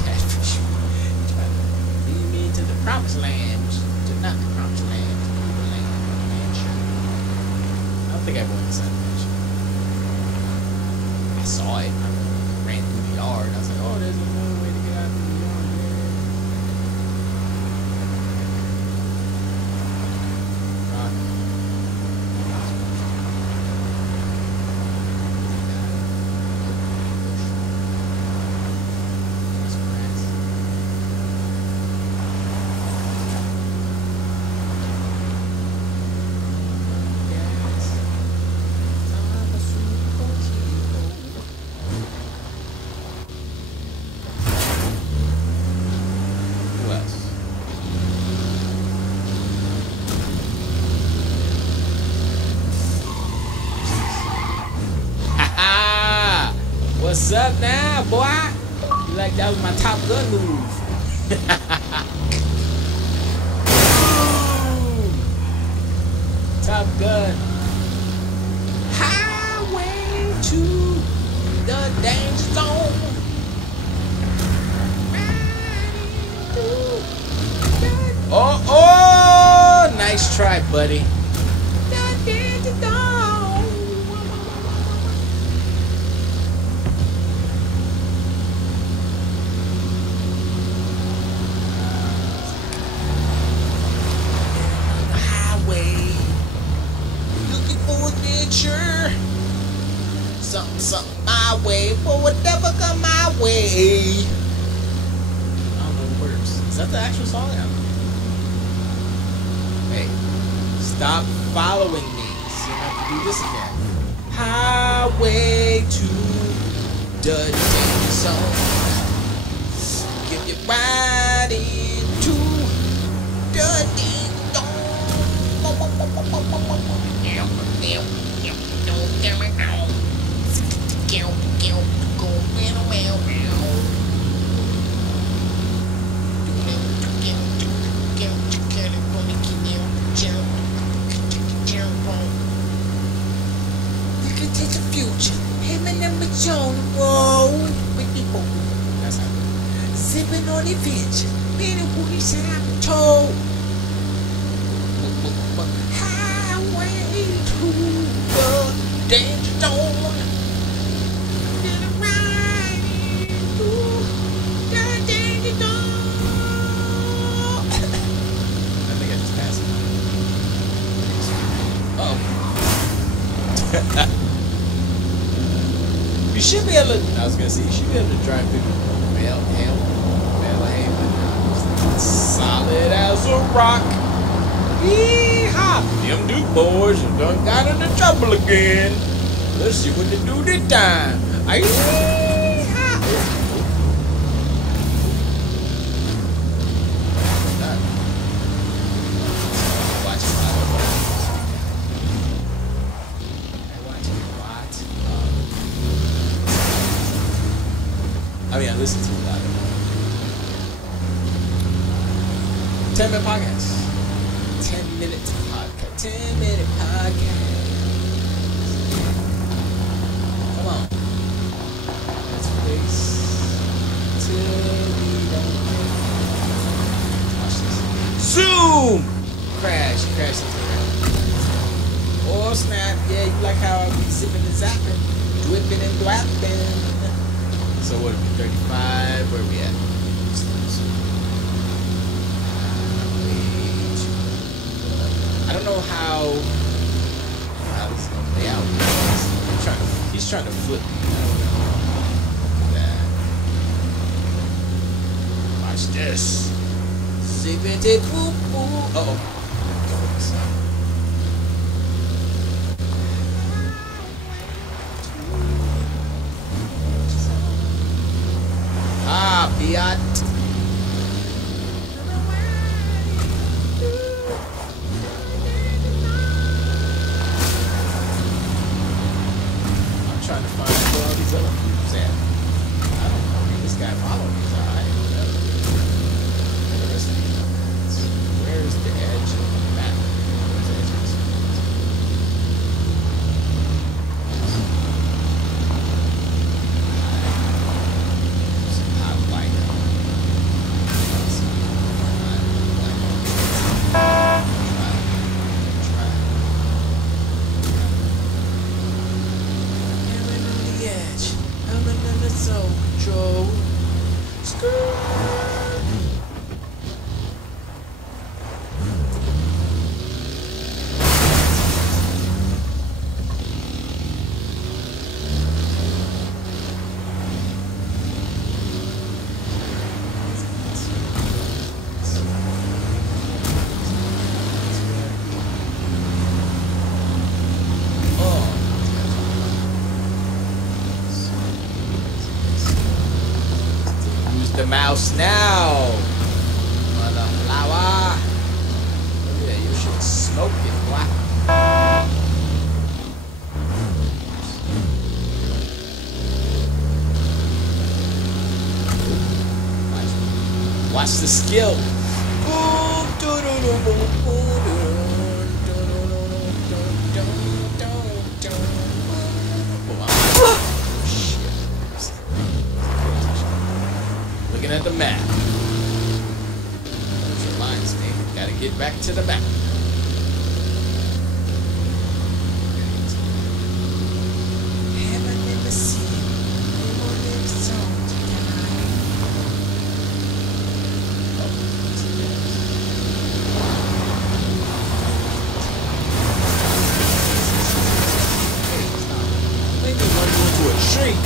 catfish me. Try to lead me to the promised land. To not the promised land. To the land. Mansion. I don't think I went inside the mansion. I saw it. I ran through the yard. I was like, oh, there's another way to get out of the yard there. What's up now, boy? You like that was my Top Gun move. Top Gun. Highway to the danger zone. Oh, nice try, buddy. The danger zone. Something my way, for whatever come my way. I don't know the words. Is that the actual song? Hey, stop following me. So you have to do this again. Highway to the danger zone. Give you right into the danger zone. Sipping on adventure, many booties and I'm told. Highway to the danger zone. Right into the danger zone. I think I just passed it. should be able to. I was gonna say you should be able to drive through Belhaven. Solid as a rock. Yeehaw! Them Duke boys have done got into trouble again. Let's see what they do this time. I mean, I listen to a lot of 10-minute podcast. 10-minute podcast. 10-minute podcast. Come on. Let's face till we don't get. Watch this. Zoom! Crash into the ground. Oh snap, yeah, you like how I be zipping and zapping, whipping and dwapping. So what would it be, 35? Where are we at? I don't know how this is gonna play out. He's trying to flip me. I don't know. That. Watch this. Zippity boop boop. Uh-oh. Fiat. I'm trying to find where all these other groups at. I don't know. This guy following me is alright. Where's the edge of the map? Where's the edge of this? The mouse now. Mother flower. Look at that, you should smoke it, boy. Watch the skill. Boom, doo doo doo boom, boom, doo doo doo doo. Looking at the map. Those reminds me, gotta get back to the map. Heaven in the sea, maybe run into a tree.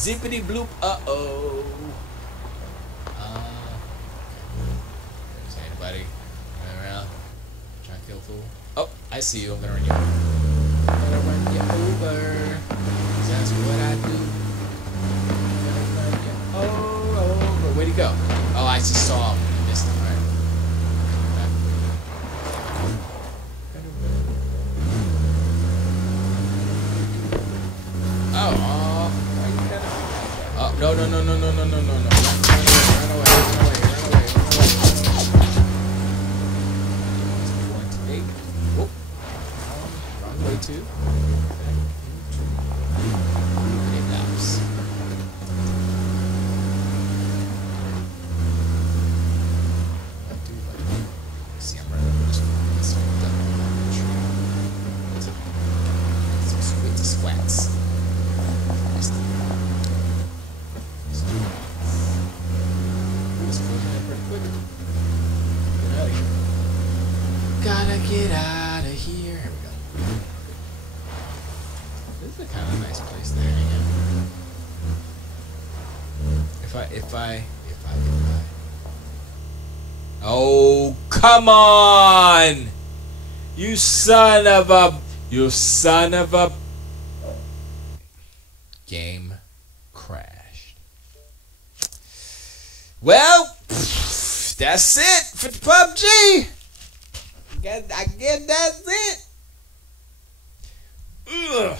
Zippity bloop, uh-oh. Is anybody running around trying to kill a fool? Oh, I see you. I'm gonna run you over. I'm gonna run you over. That's what I do. I'm gonna run you over. Where'd he go? Oh, I just saw him. Missed him. Alright. No, no, no, no, no, no, no, no, no. Run away, run away, run away, run away, run away. 128. Whoop. Wrong way too. gotta get out of here. Here we go. This is a kind of nice place to hang out. If I. Oh, come on! You son of a. Game crashed. Well, that's it for PUBG. I guess that's it. Ugh.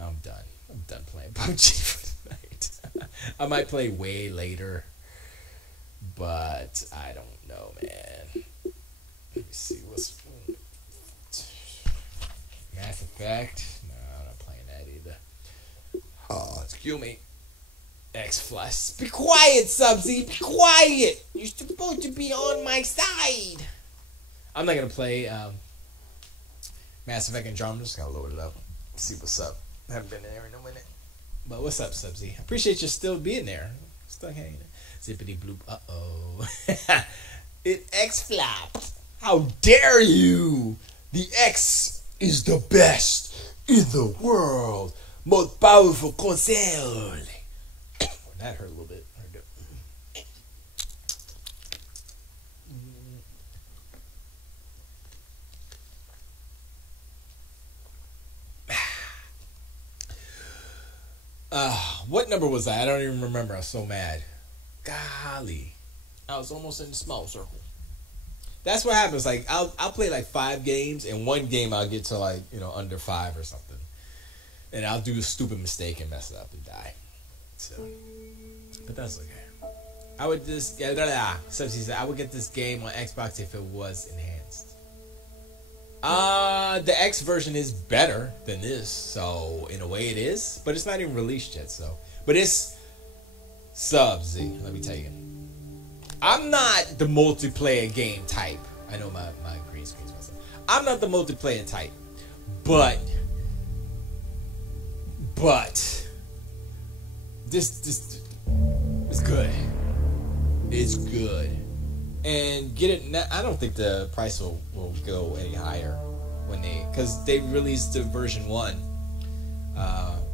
I'm done. I'm done playing PUBG for tonight. I might play way later, but I don't know, man. Let me see what's Mass Effect. No, I'm not playing that either. Oh, excuse me. X-Flash. Be quiet, Subsy. Be quiet. You're supposed to be on my side. I'm not gonna play Mass Effect Andromeda. I'm just gonna load it up. See what's up. I haven't been there in a minute. But what's up, Subsy? I appreciate you still being there. Still hanging. Zippity bloop. Uh-oh. It X-flopped. How dare you? The X is the best in the world. Most powerful console. That hurt a little bit. What number was I? I don't even remember. I was so mad. Golly. I was almost in the small circle. That's what happens. Like, I'll play like 5 games. And one game I'll get to like, under 5 or something. And I'll do a stupid mistake and mess it up and die. So, but that's okay. I would just, Subsy said, I would get this game on Xbox if it was enhanced. The X version is better than this, so in a way it is, but it's not even released yet, so. But it's Subsy, let me tell you. I'm not the multiplayer game type. I know my green screen's myself. I'm not the multiplayer type, but this is good. It's good. And get it. I don't think the price will go any higher because they released the version 1.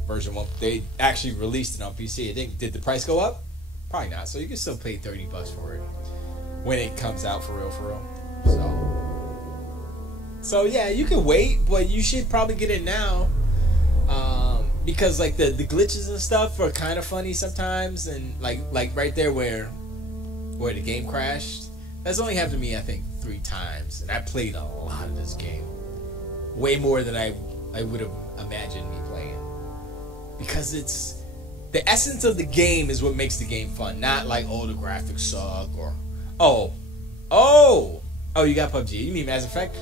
Version 1. They actually released it on PC. Did the price go up? Probably not. So you can still pay $30 for it when it comes out for real. So yeah, you can wait, but you should probably get it now. Because like the glitches and stuff are kind of funny sometimes, and like right there where the game crashed. That's only happened to me, I think, 3 times, and I played a lot of this game, way more than I would have imagined me playing, because it's the essence of the game is what makes the game fun, not like the graphics suck or you got PUBG. You mean Mass Effect?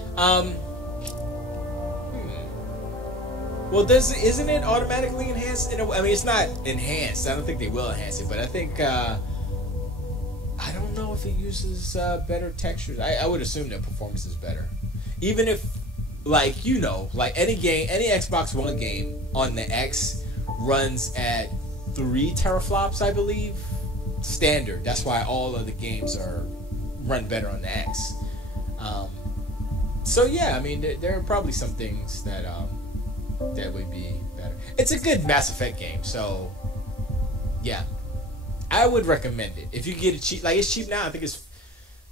Well, isn't it automatically enhanced? I mean, it's not enhanced. I don't think they will enhance it, but I think I don't know if it uses better textures. I would assume that performance is better, even if like any Xbox One game on the X runs at 3 teraflops, I believe, standard. That's why all of the games run better on the X. So yeah, I mean, there are probably some things that would be better. It's a good Mass Effect game, so yeah, I would recommend it if you get it cheap. Like, it's cheap now. I think it's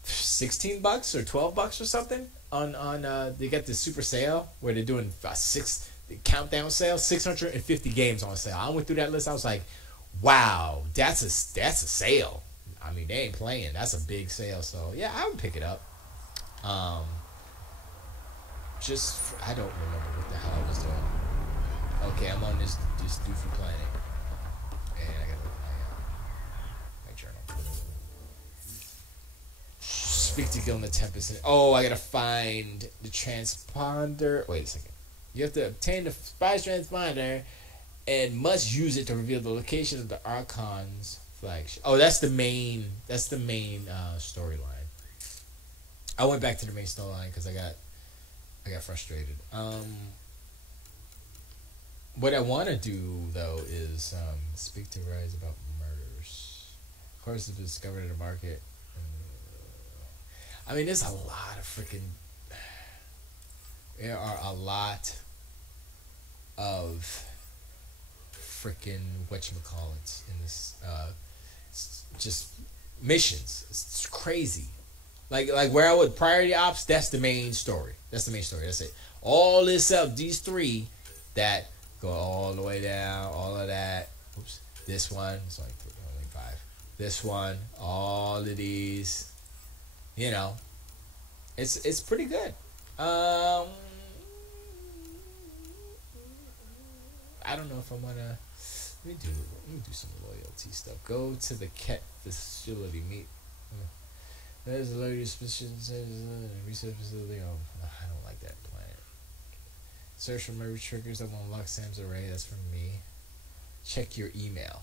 $16 or $12 or something on they got the super sale where they're doing the countdown sale, 650 games on sale. I went through that list. I was like, wow, that's a sale. I mean, they ain't playing. That's a big sale. So yeah, I would pick it up. I don't remember what the hell I was doing. Okay, I'm on this doofy planet, and I gotta look at my journal. Speak to Gil in the Tempest. I gotta find the transponder. Wait a second. You have to obtain the spy transponder and must use it to reveal the location of the Archon's flagship. Oh, that's the main storyline. I went back to the main storyline because I got frustrated. What I want to do though is speak to Rise about murders. Of course, it's discovered in the market. I mean, there's a lot of freaking There are a lot of freaking whatchamacallits in this just missions. It's crazy. Like where I would priority ops, that's the main story. That's it. All this up, these three that go all the way down, all of that. Oops. This one, it's only 5. This one, all of these. You know, it's pretty good. I don't know if I'm gonna. Let me do some loyalty stuff. Go to the Ket facility. Meet. There's a loyalty research facility. I don't like that planet. Search for memory triggers that will unlock Sam's array. That's from me. Check your email.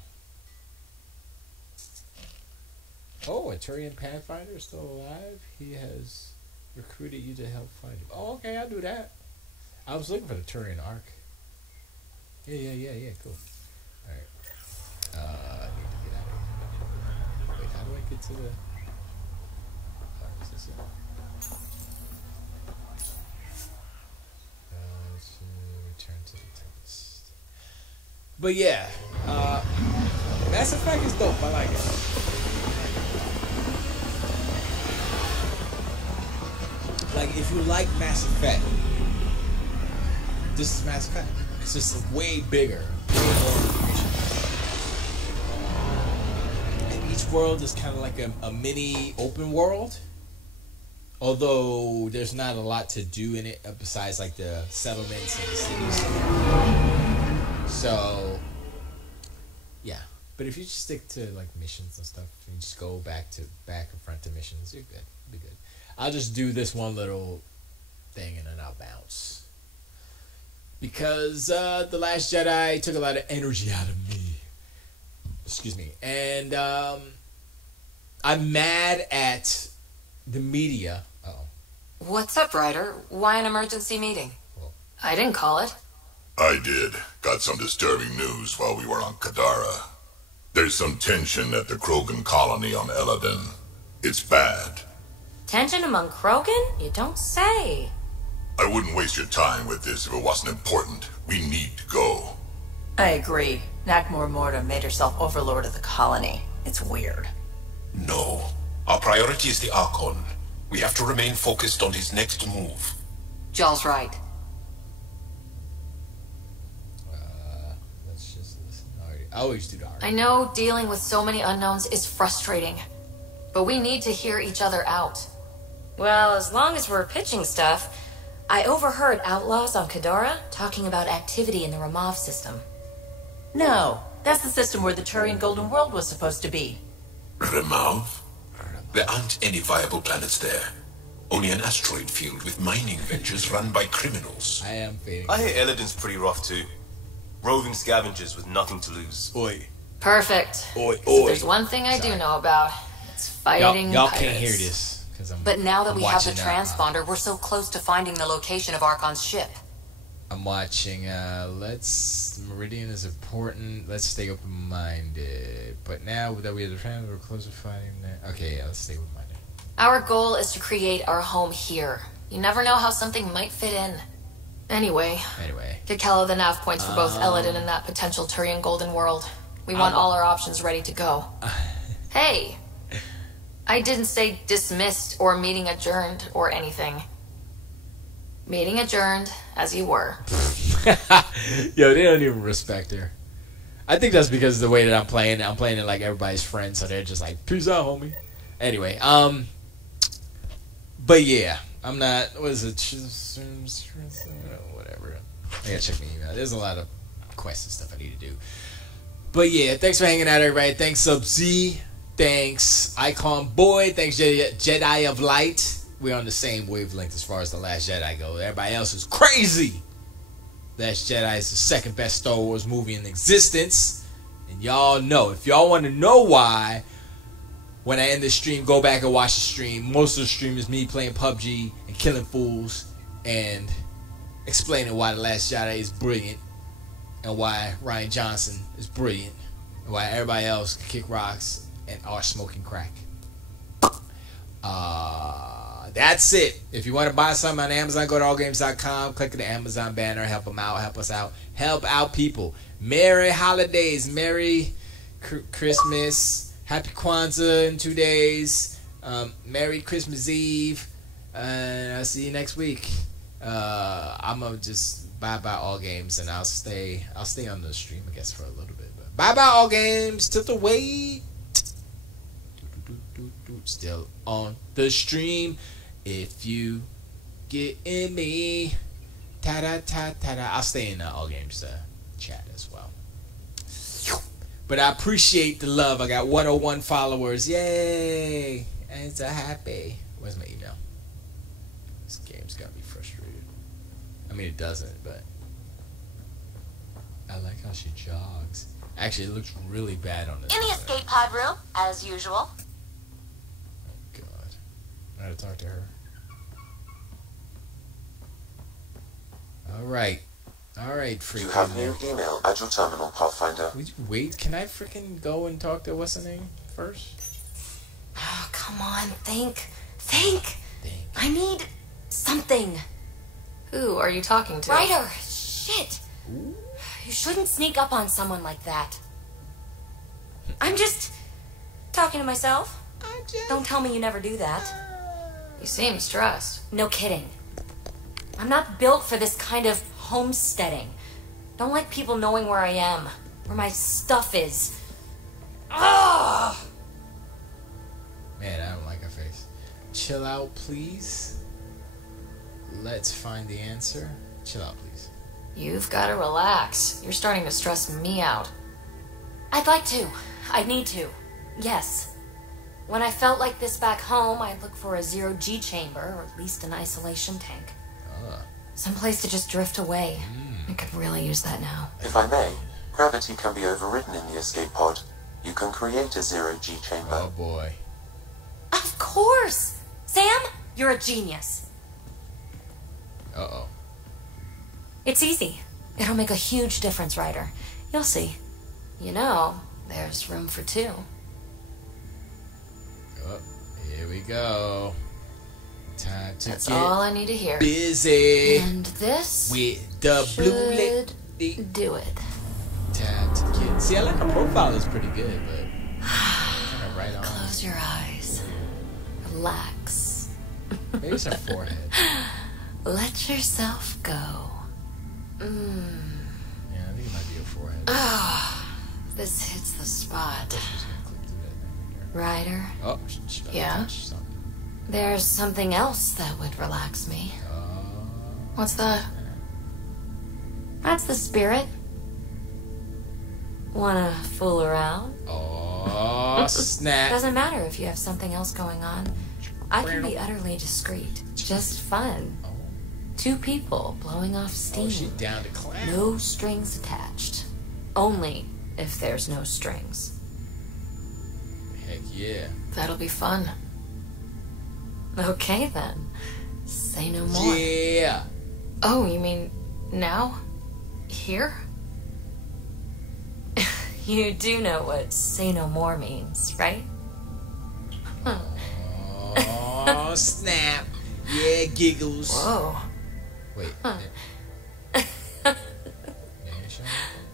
Oh, a Turian Pathfinder is still alive. He has recruited you to help find him. Oh, okay, I'll do that. I was looking for the Turian Arc. Yeah, cool. Alright. I need to get out of here. Wait, how do I get to the... is this it? Return to the Tempest. But yeah, Mass Effect is dope. I like it. Like, if you like Mass Effect, this is Mass Effect. It's just way bigger, way more information. And each world is kind of like a mini open world. Although there's not a lot to do in it besides like the settlements and the cities. So, yeah. But if you just stick to like missions and stuff, and you just go back and front to missions, you're good. Be good. I'll just do this one little thing and then I'll bounce. Because The Last Jedi took a lot of energy out of me. Excuse me. And I'm mad at the media. Uh-oh. What's up, Ryder? Why an emergency meeting? Well, I didn't call it. I did. Got some disturbing news while we were on Kadara. There's some tension at the Krogan colony on Eladin. It's bad. Tension among Krogan? You don't say. I wouldn't waste your time with this if it wasn't important. We need to go. I agree. Nakmor Morta made herself overlord of the colony. It's weird. No. Our priority is the Archon. We have to remain focused on his next move. Jall's right. let's just listen. I always do the art. I know dealing with so many unknowns is frustrating, but we need to hear each other out. Well, as long as we're pitching stuff, I overheard outlaws on Kadara talking about activity in the Ramov system. No, that's the system where the Turian Golden World was supposed to be. Remav? There aren't any viable planets there. Only an asteroid field with mining ventures run by criminals. I am fading. I hear Eladin's pretty rough too. Roving scavengers with nothing to lose. Oi. Perfect. Oi. So there's one thing I do know about. It's fighting Y'all pirates. can't hear this. But now that I'm we have the watching, transponder, we're so close to finding the location of Archon's ship. I'm watching, Meridian is important. Let's stay open-minded. But now that we have the transponder, we're close to finding that. Okay, yeah, let's stay open-minded. Our goal is to create our home here. You never know how something might fit in. Anyway. Get Kello the nav points for both Eladin and that potential Turian Golden World. We want all our options ready to go. Hey! I didn't say dismissed or meeting adjourned or anything. Meeting adjourned, as you were. Yo, they don't even respect her. I think that's because of the way that I'm playing it like everybody's friend, so they're just like, peace out, homie. Anyway, but yeah, I'm not, what is it? Whatever. I gotta check my email. There's a lot of quests and stuff I need to do. But yeah, thanks for hanging out, everybody. Thanks, Sub-Z. Thanks, Icon Boy. Thanks, Jedi of Light. We're on the same wavelength as far as The Last Jedi go. Everybody else is crazy. Last Jedi is the second best Star Wars movie in existence. And y'all know. If y'all want to know why, when I end the stream, go back and watch the stream. Most of the stream is me playing PUBG and killing fools and explaining why The Last Jedi is brilliant and why Rian Johnson is brilliant and why everybody else can kick rocks and are smoking crack. That's it. If you want to buy something on Amazon, go to allgames.com. Click the Amazon banner. Help them out. Help us out. Help out people. Merry holidays. Merry Christmas. Happy Kwanzaa in 2 days. Merry Christmas Eve. And I'll see you next week. I'm gonna just bye all games, and I'll stay on the stream, I guess, for a little bit. But bye all games. Tilt away. Still on the stream. If you get in me, I'll stay in all games chat as well. But I appreciate the love. I got 101 followers. Yay! And so happy. Where's my email? This game's got me frustrated. I mean, it doesn't, but I like how she jogs. Actually, it looks really bad on this. In the escape pod room, as usual. I gotta talk to her. Alright, freaking. You have new email at your terminal, Pathfinder. Would you wait? Can I freaking go and talk to what's her name first? Oh, come on, think. I need something. Who are you talking to? Ryder, shit. Ooh. You shouldn't sneak up on someone like that. I'm just talking to myself. Don't tell me you never do that. You seem stressed. No kidding. I'm not built for this kind of homesteading. Don't like people knowing where I am, where my stuff is. Ugh! Man, I don't like her face. Chill out, please. Let's find the answer. Chill out, please. You've got to relax. You're starting to stress me out. I'd like to. I need to. Yes. When I felt like this back home, I'd look for a zero-G chamber, or at least an isolation tank. Someplace to just drift away. I could really use that now. If I may, gravity can be overridden in the escape pod. You can create a zero-G chamber. Oh boy. Of course! Sam, you're a genius. Uh-oh. It's easy. It'll make a huge difference, Ryder. You'll see. You know, there's room for two. Oh, here we go. Time to That's get all I need to hear. Busy. And this with the blue should do it. Time to get. See, I like her profile is pretty good, but kind of right on. Close your eyes. Relax. Maybe it's her forehead. Let yourself go. Yeah, I think it might be her forehead. This hits the spot. She's gonna click through that thing right Ryder. there. Oh, Yeah? There's something else that would relax me. What's that? That's the spirit. Wanna fool around? Oh, snap. Doesn't matter if you have something else going on. I can be utterly discreet. Just fun. Two people blowing off steam. Oh, she down to clown. No strings attached. Only if there's no strings. Heck yeah. That'll be fun. Okay then. Say no more. Yeah. Oh, you mean now? Here? You do know what say no more means, right? Oh, snap. Yeah, giggles. Whoa. Wait.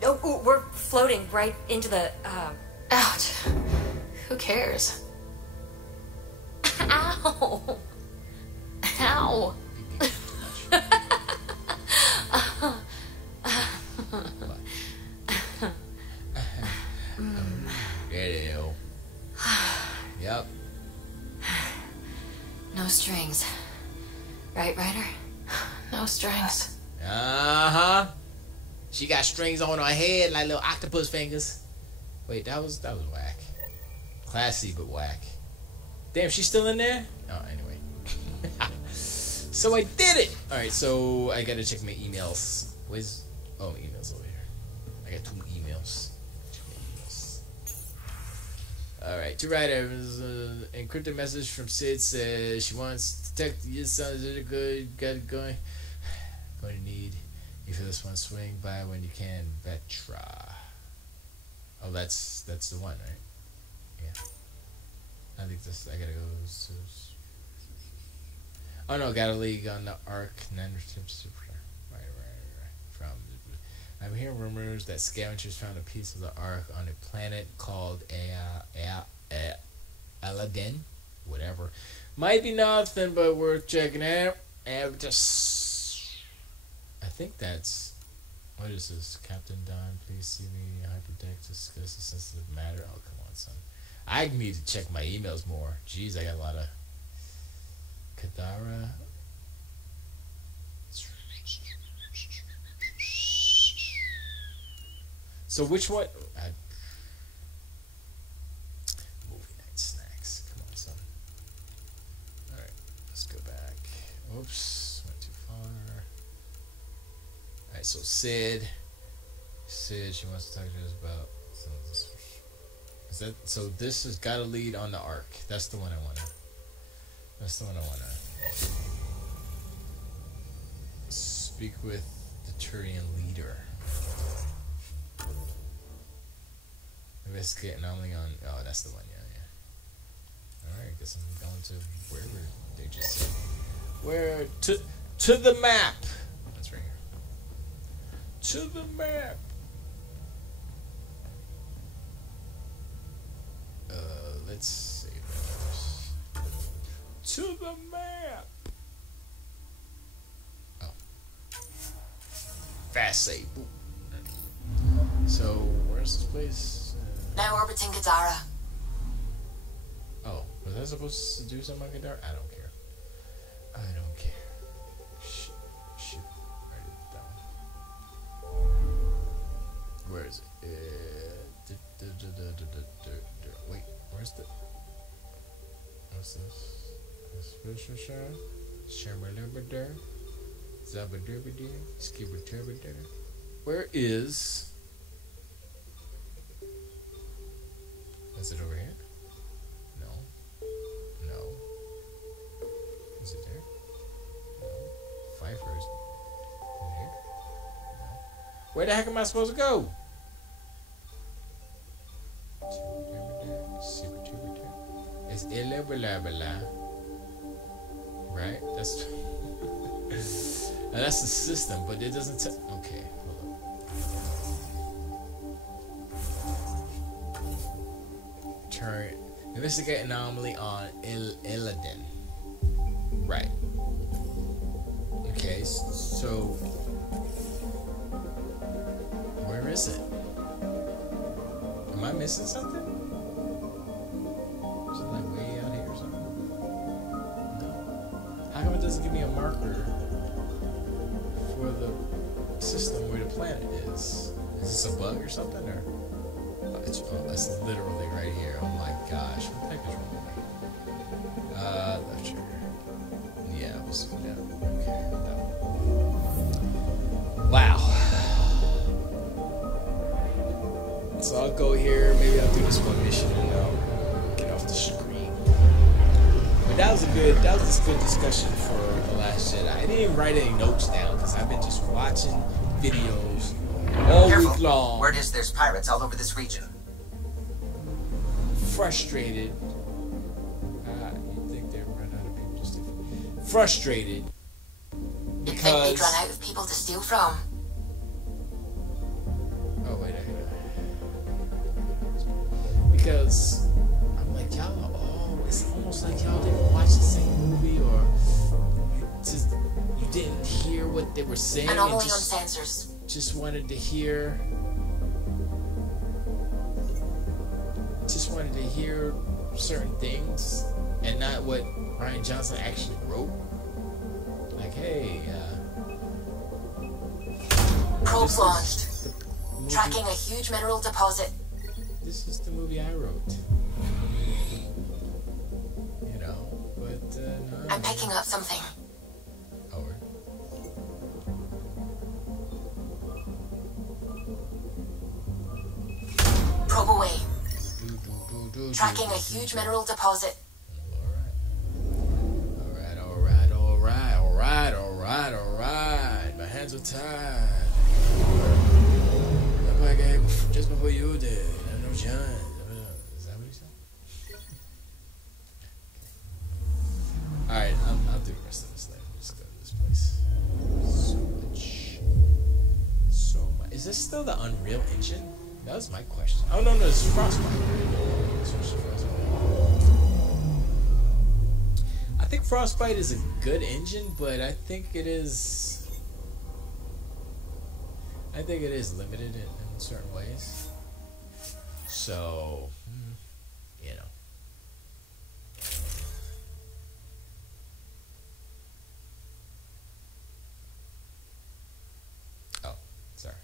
Oh, we're floating right into the, Ouch. Who cares? Ow! Ow! Ew. Yep. No strings. Right, Ryder? No strings. Uh-huh. She got strings on her head like little octopus fingers. Wait, that was whack. Classy but whack. Damn, she's still in there? Oh, anyway. So I did it! Alright, so I gotta check my emails. Where's... Oh, my email's over here. I got 2 emails. Alright, to writer, encrypted message from Sid says she wants to text your son. Is it good? Got it going? Going to need you for this one. Swing by when you can. Vetra. Oh, that's the one, right? Yeah. I think this. I gotta go. Oh no, got a league on the Ark. Right. From I'm hearing rumors that scavengers found a piece of the Ark on a planet called Aladdin. Whatever. Might be nothing, but worth checking out. And just, I think that's. What is this? Captain Don, please see me. Hypertext discuss a sensitive matter. Oh, come on, son. I need to check my emails more. Jeez, I got a lot of Kadara. So which one? Movie night snacks. Come on, son. All right, let's go back. Oops, went too far. All right, so Sid, she wants to talk to us about. Is that so? This has got a lead on the Ark. That's the one I wanna. That's the one I wanna speak with the Turian leader. Investigate anomaly on. Oh, that's the one. Yeah. All right, guess I'm going to wherever they just said. Where to the map. That's right here. To the map. Let's save that first. To the map. Oh. Fast save. Ooh. So, where's this place? Now orbiting Kadara. Oh, was I supposed to do something on Kadara? I don't care. I don't care. Shit. Write it down. Where is it? Wait, where's the... What's this? Where is... Is it over here? No. Is it there? No. Pfeiffer's. Is it here? No. Where the heck am I supposed to go? It's right? That's that's the system, but it doesn't tell. Okay, hold up. Turn. Investigate anomaly on Aladdin. Right. Okay, so where is it? Am I missing something? Is it like way out here or something? No. How come it doesn't give me a marker for the system where the planet is? Is this a bug or something? Or it's literally right here. Oh my gosh, what the heck is wrong with me? Left trigger. Yeah, it was down. Okay, no. Wow. So I'll go here. Maybe I'll do this one mission and I'll get off the screen. But that was a good discussion for The Last Jedi. I didn't even write any notes down because I've been just watching videos all week long. Word is there's pirates all over this region. Frustrated. You think they've run out of people to steal from? Frustrated. You think they'd run out of people to steal from? Oh, wait. Because I'm like, y'all, it's almost like y'all didn't watch the same movie, or you didn't hear what they were saying. Anomaly on sensors. Just wanted to hear certain things and not what Rian Johnson actually wrote. Like, hey, probes launched. Tracking a huge mineral deposit. This is the movie I wrote. You know, but no. I'm picking up something. Over. Probe away. Tracking a huge mineral deposit. Alright. My hands are tied. Just before you did. I know John. Is that what he said? Alright, I'll do the rest of this later. Let's go to this place. So much. Is this still the Unreal Engine? That was my question. Oh no, it's Frostbite. I think Frostbite is a good engine, but I think it is limited in certain ways. So, you know. Oh, sorry.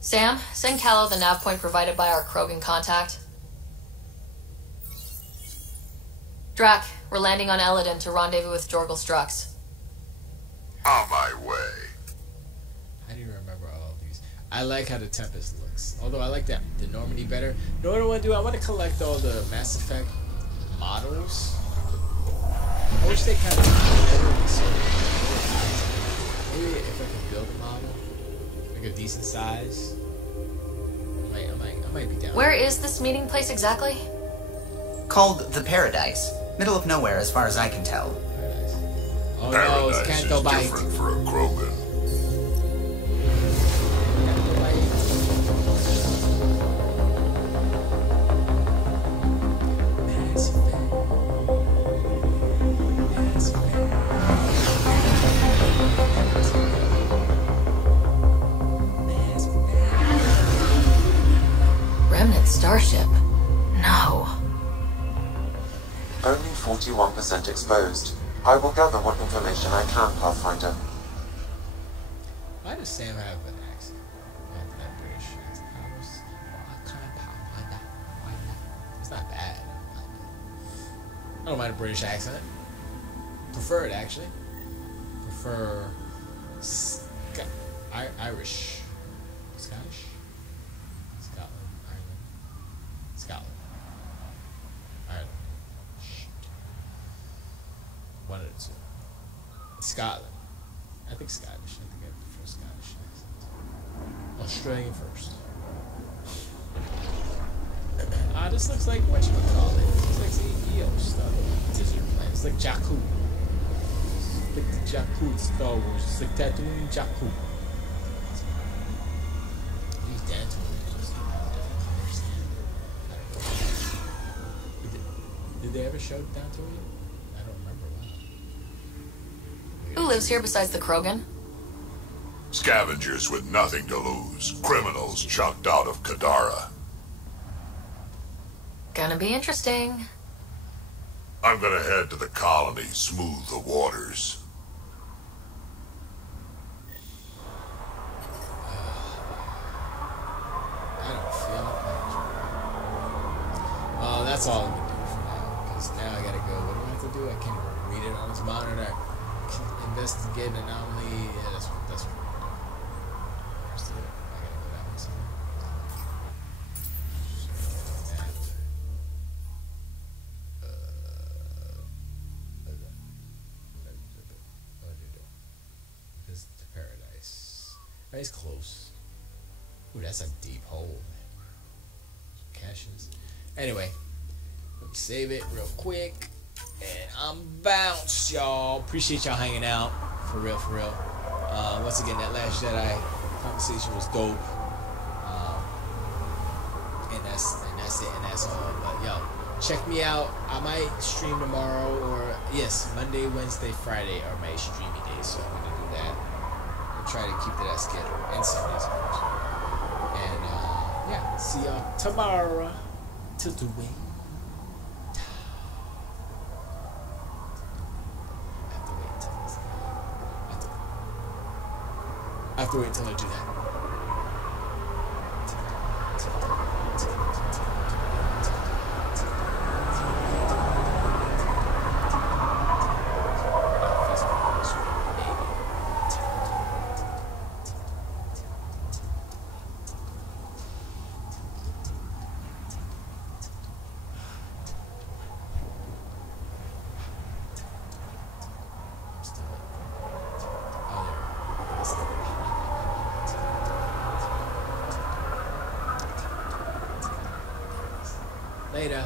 Sam, send Callow the nav point provided by our Krogan contact. Drac, we're landing on Eladin to rendezvous with Jorgal Strux. On my way. How do you remember all of these? I like how the Tempest looks. Although I like the Normandy better. You know what I want to do? I want to collect all the Mass Effect models. I wish they kind of maybe if I could build a model, like a decent size. I might be down. Where is this meeting place exactly? Called the Paradise. Middle of nowhere, as far as I can tell. Paradise. Oh Paradise no, it's Canto is Bite. different for a Krogan. Remnant starship? No. Only 41% exposed. I will gather what information I can, Pathfinder. Why does Sam have an accent? That British accent. It's not bad. I don't mind a British accent. Prefer it, actually. Prefer Irish. Scottish? Scotland. Ireland. Scotland. Ireland. Shoot. One of the two. Scotland. I think Scottish. I think I prefer Scottish accent. Australian first. This looks like whatchamacallit. This looks like EO stuff. Desert planet. It's like Jakku. It's like the Jakku in Star Wars. It's like Tatooine Jakku. These dance movies. Did they ever show Tatooine? I don't remember. Who lives here besides the Krogan? Scavengers with nothing to lose. Criminals chucked out of Kadara. Gonna be interesting. I'm gonna head to the colony, smooth the waters. I don't feel like that. That's all I'm gonna do for now. Because now I gotta go. What do I have to do? I can't even read it on this monitor. I can investigate an anomaly. Yeah, that's what we're gonna do. Where's the? I gotta go that way somewhere. Visit to Paradise. It's close. Ooh, that's a deep hole. Caches. Anyway, let me save it real quick. And I'm bounced, y'all. Appreciate y'all hanging out. For real, for real. Once again, that Last Jedi conversation was dope. And that's it, and that's all. But yo, check me out. I might stream tomorrow, or yes, Monday, Wednesday, Friday are my streamy days, so I'm gonna do that. I'll try to keep to that schedule, and Sundays, of course. And yeah, see y'all tomorrow. Till the way. I have to wait until I do that. Later.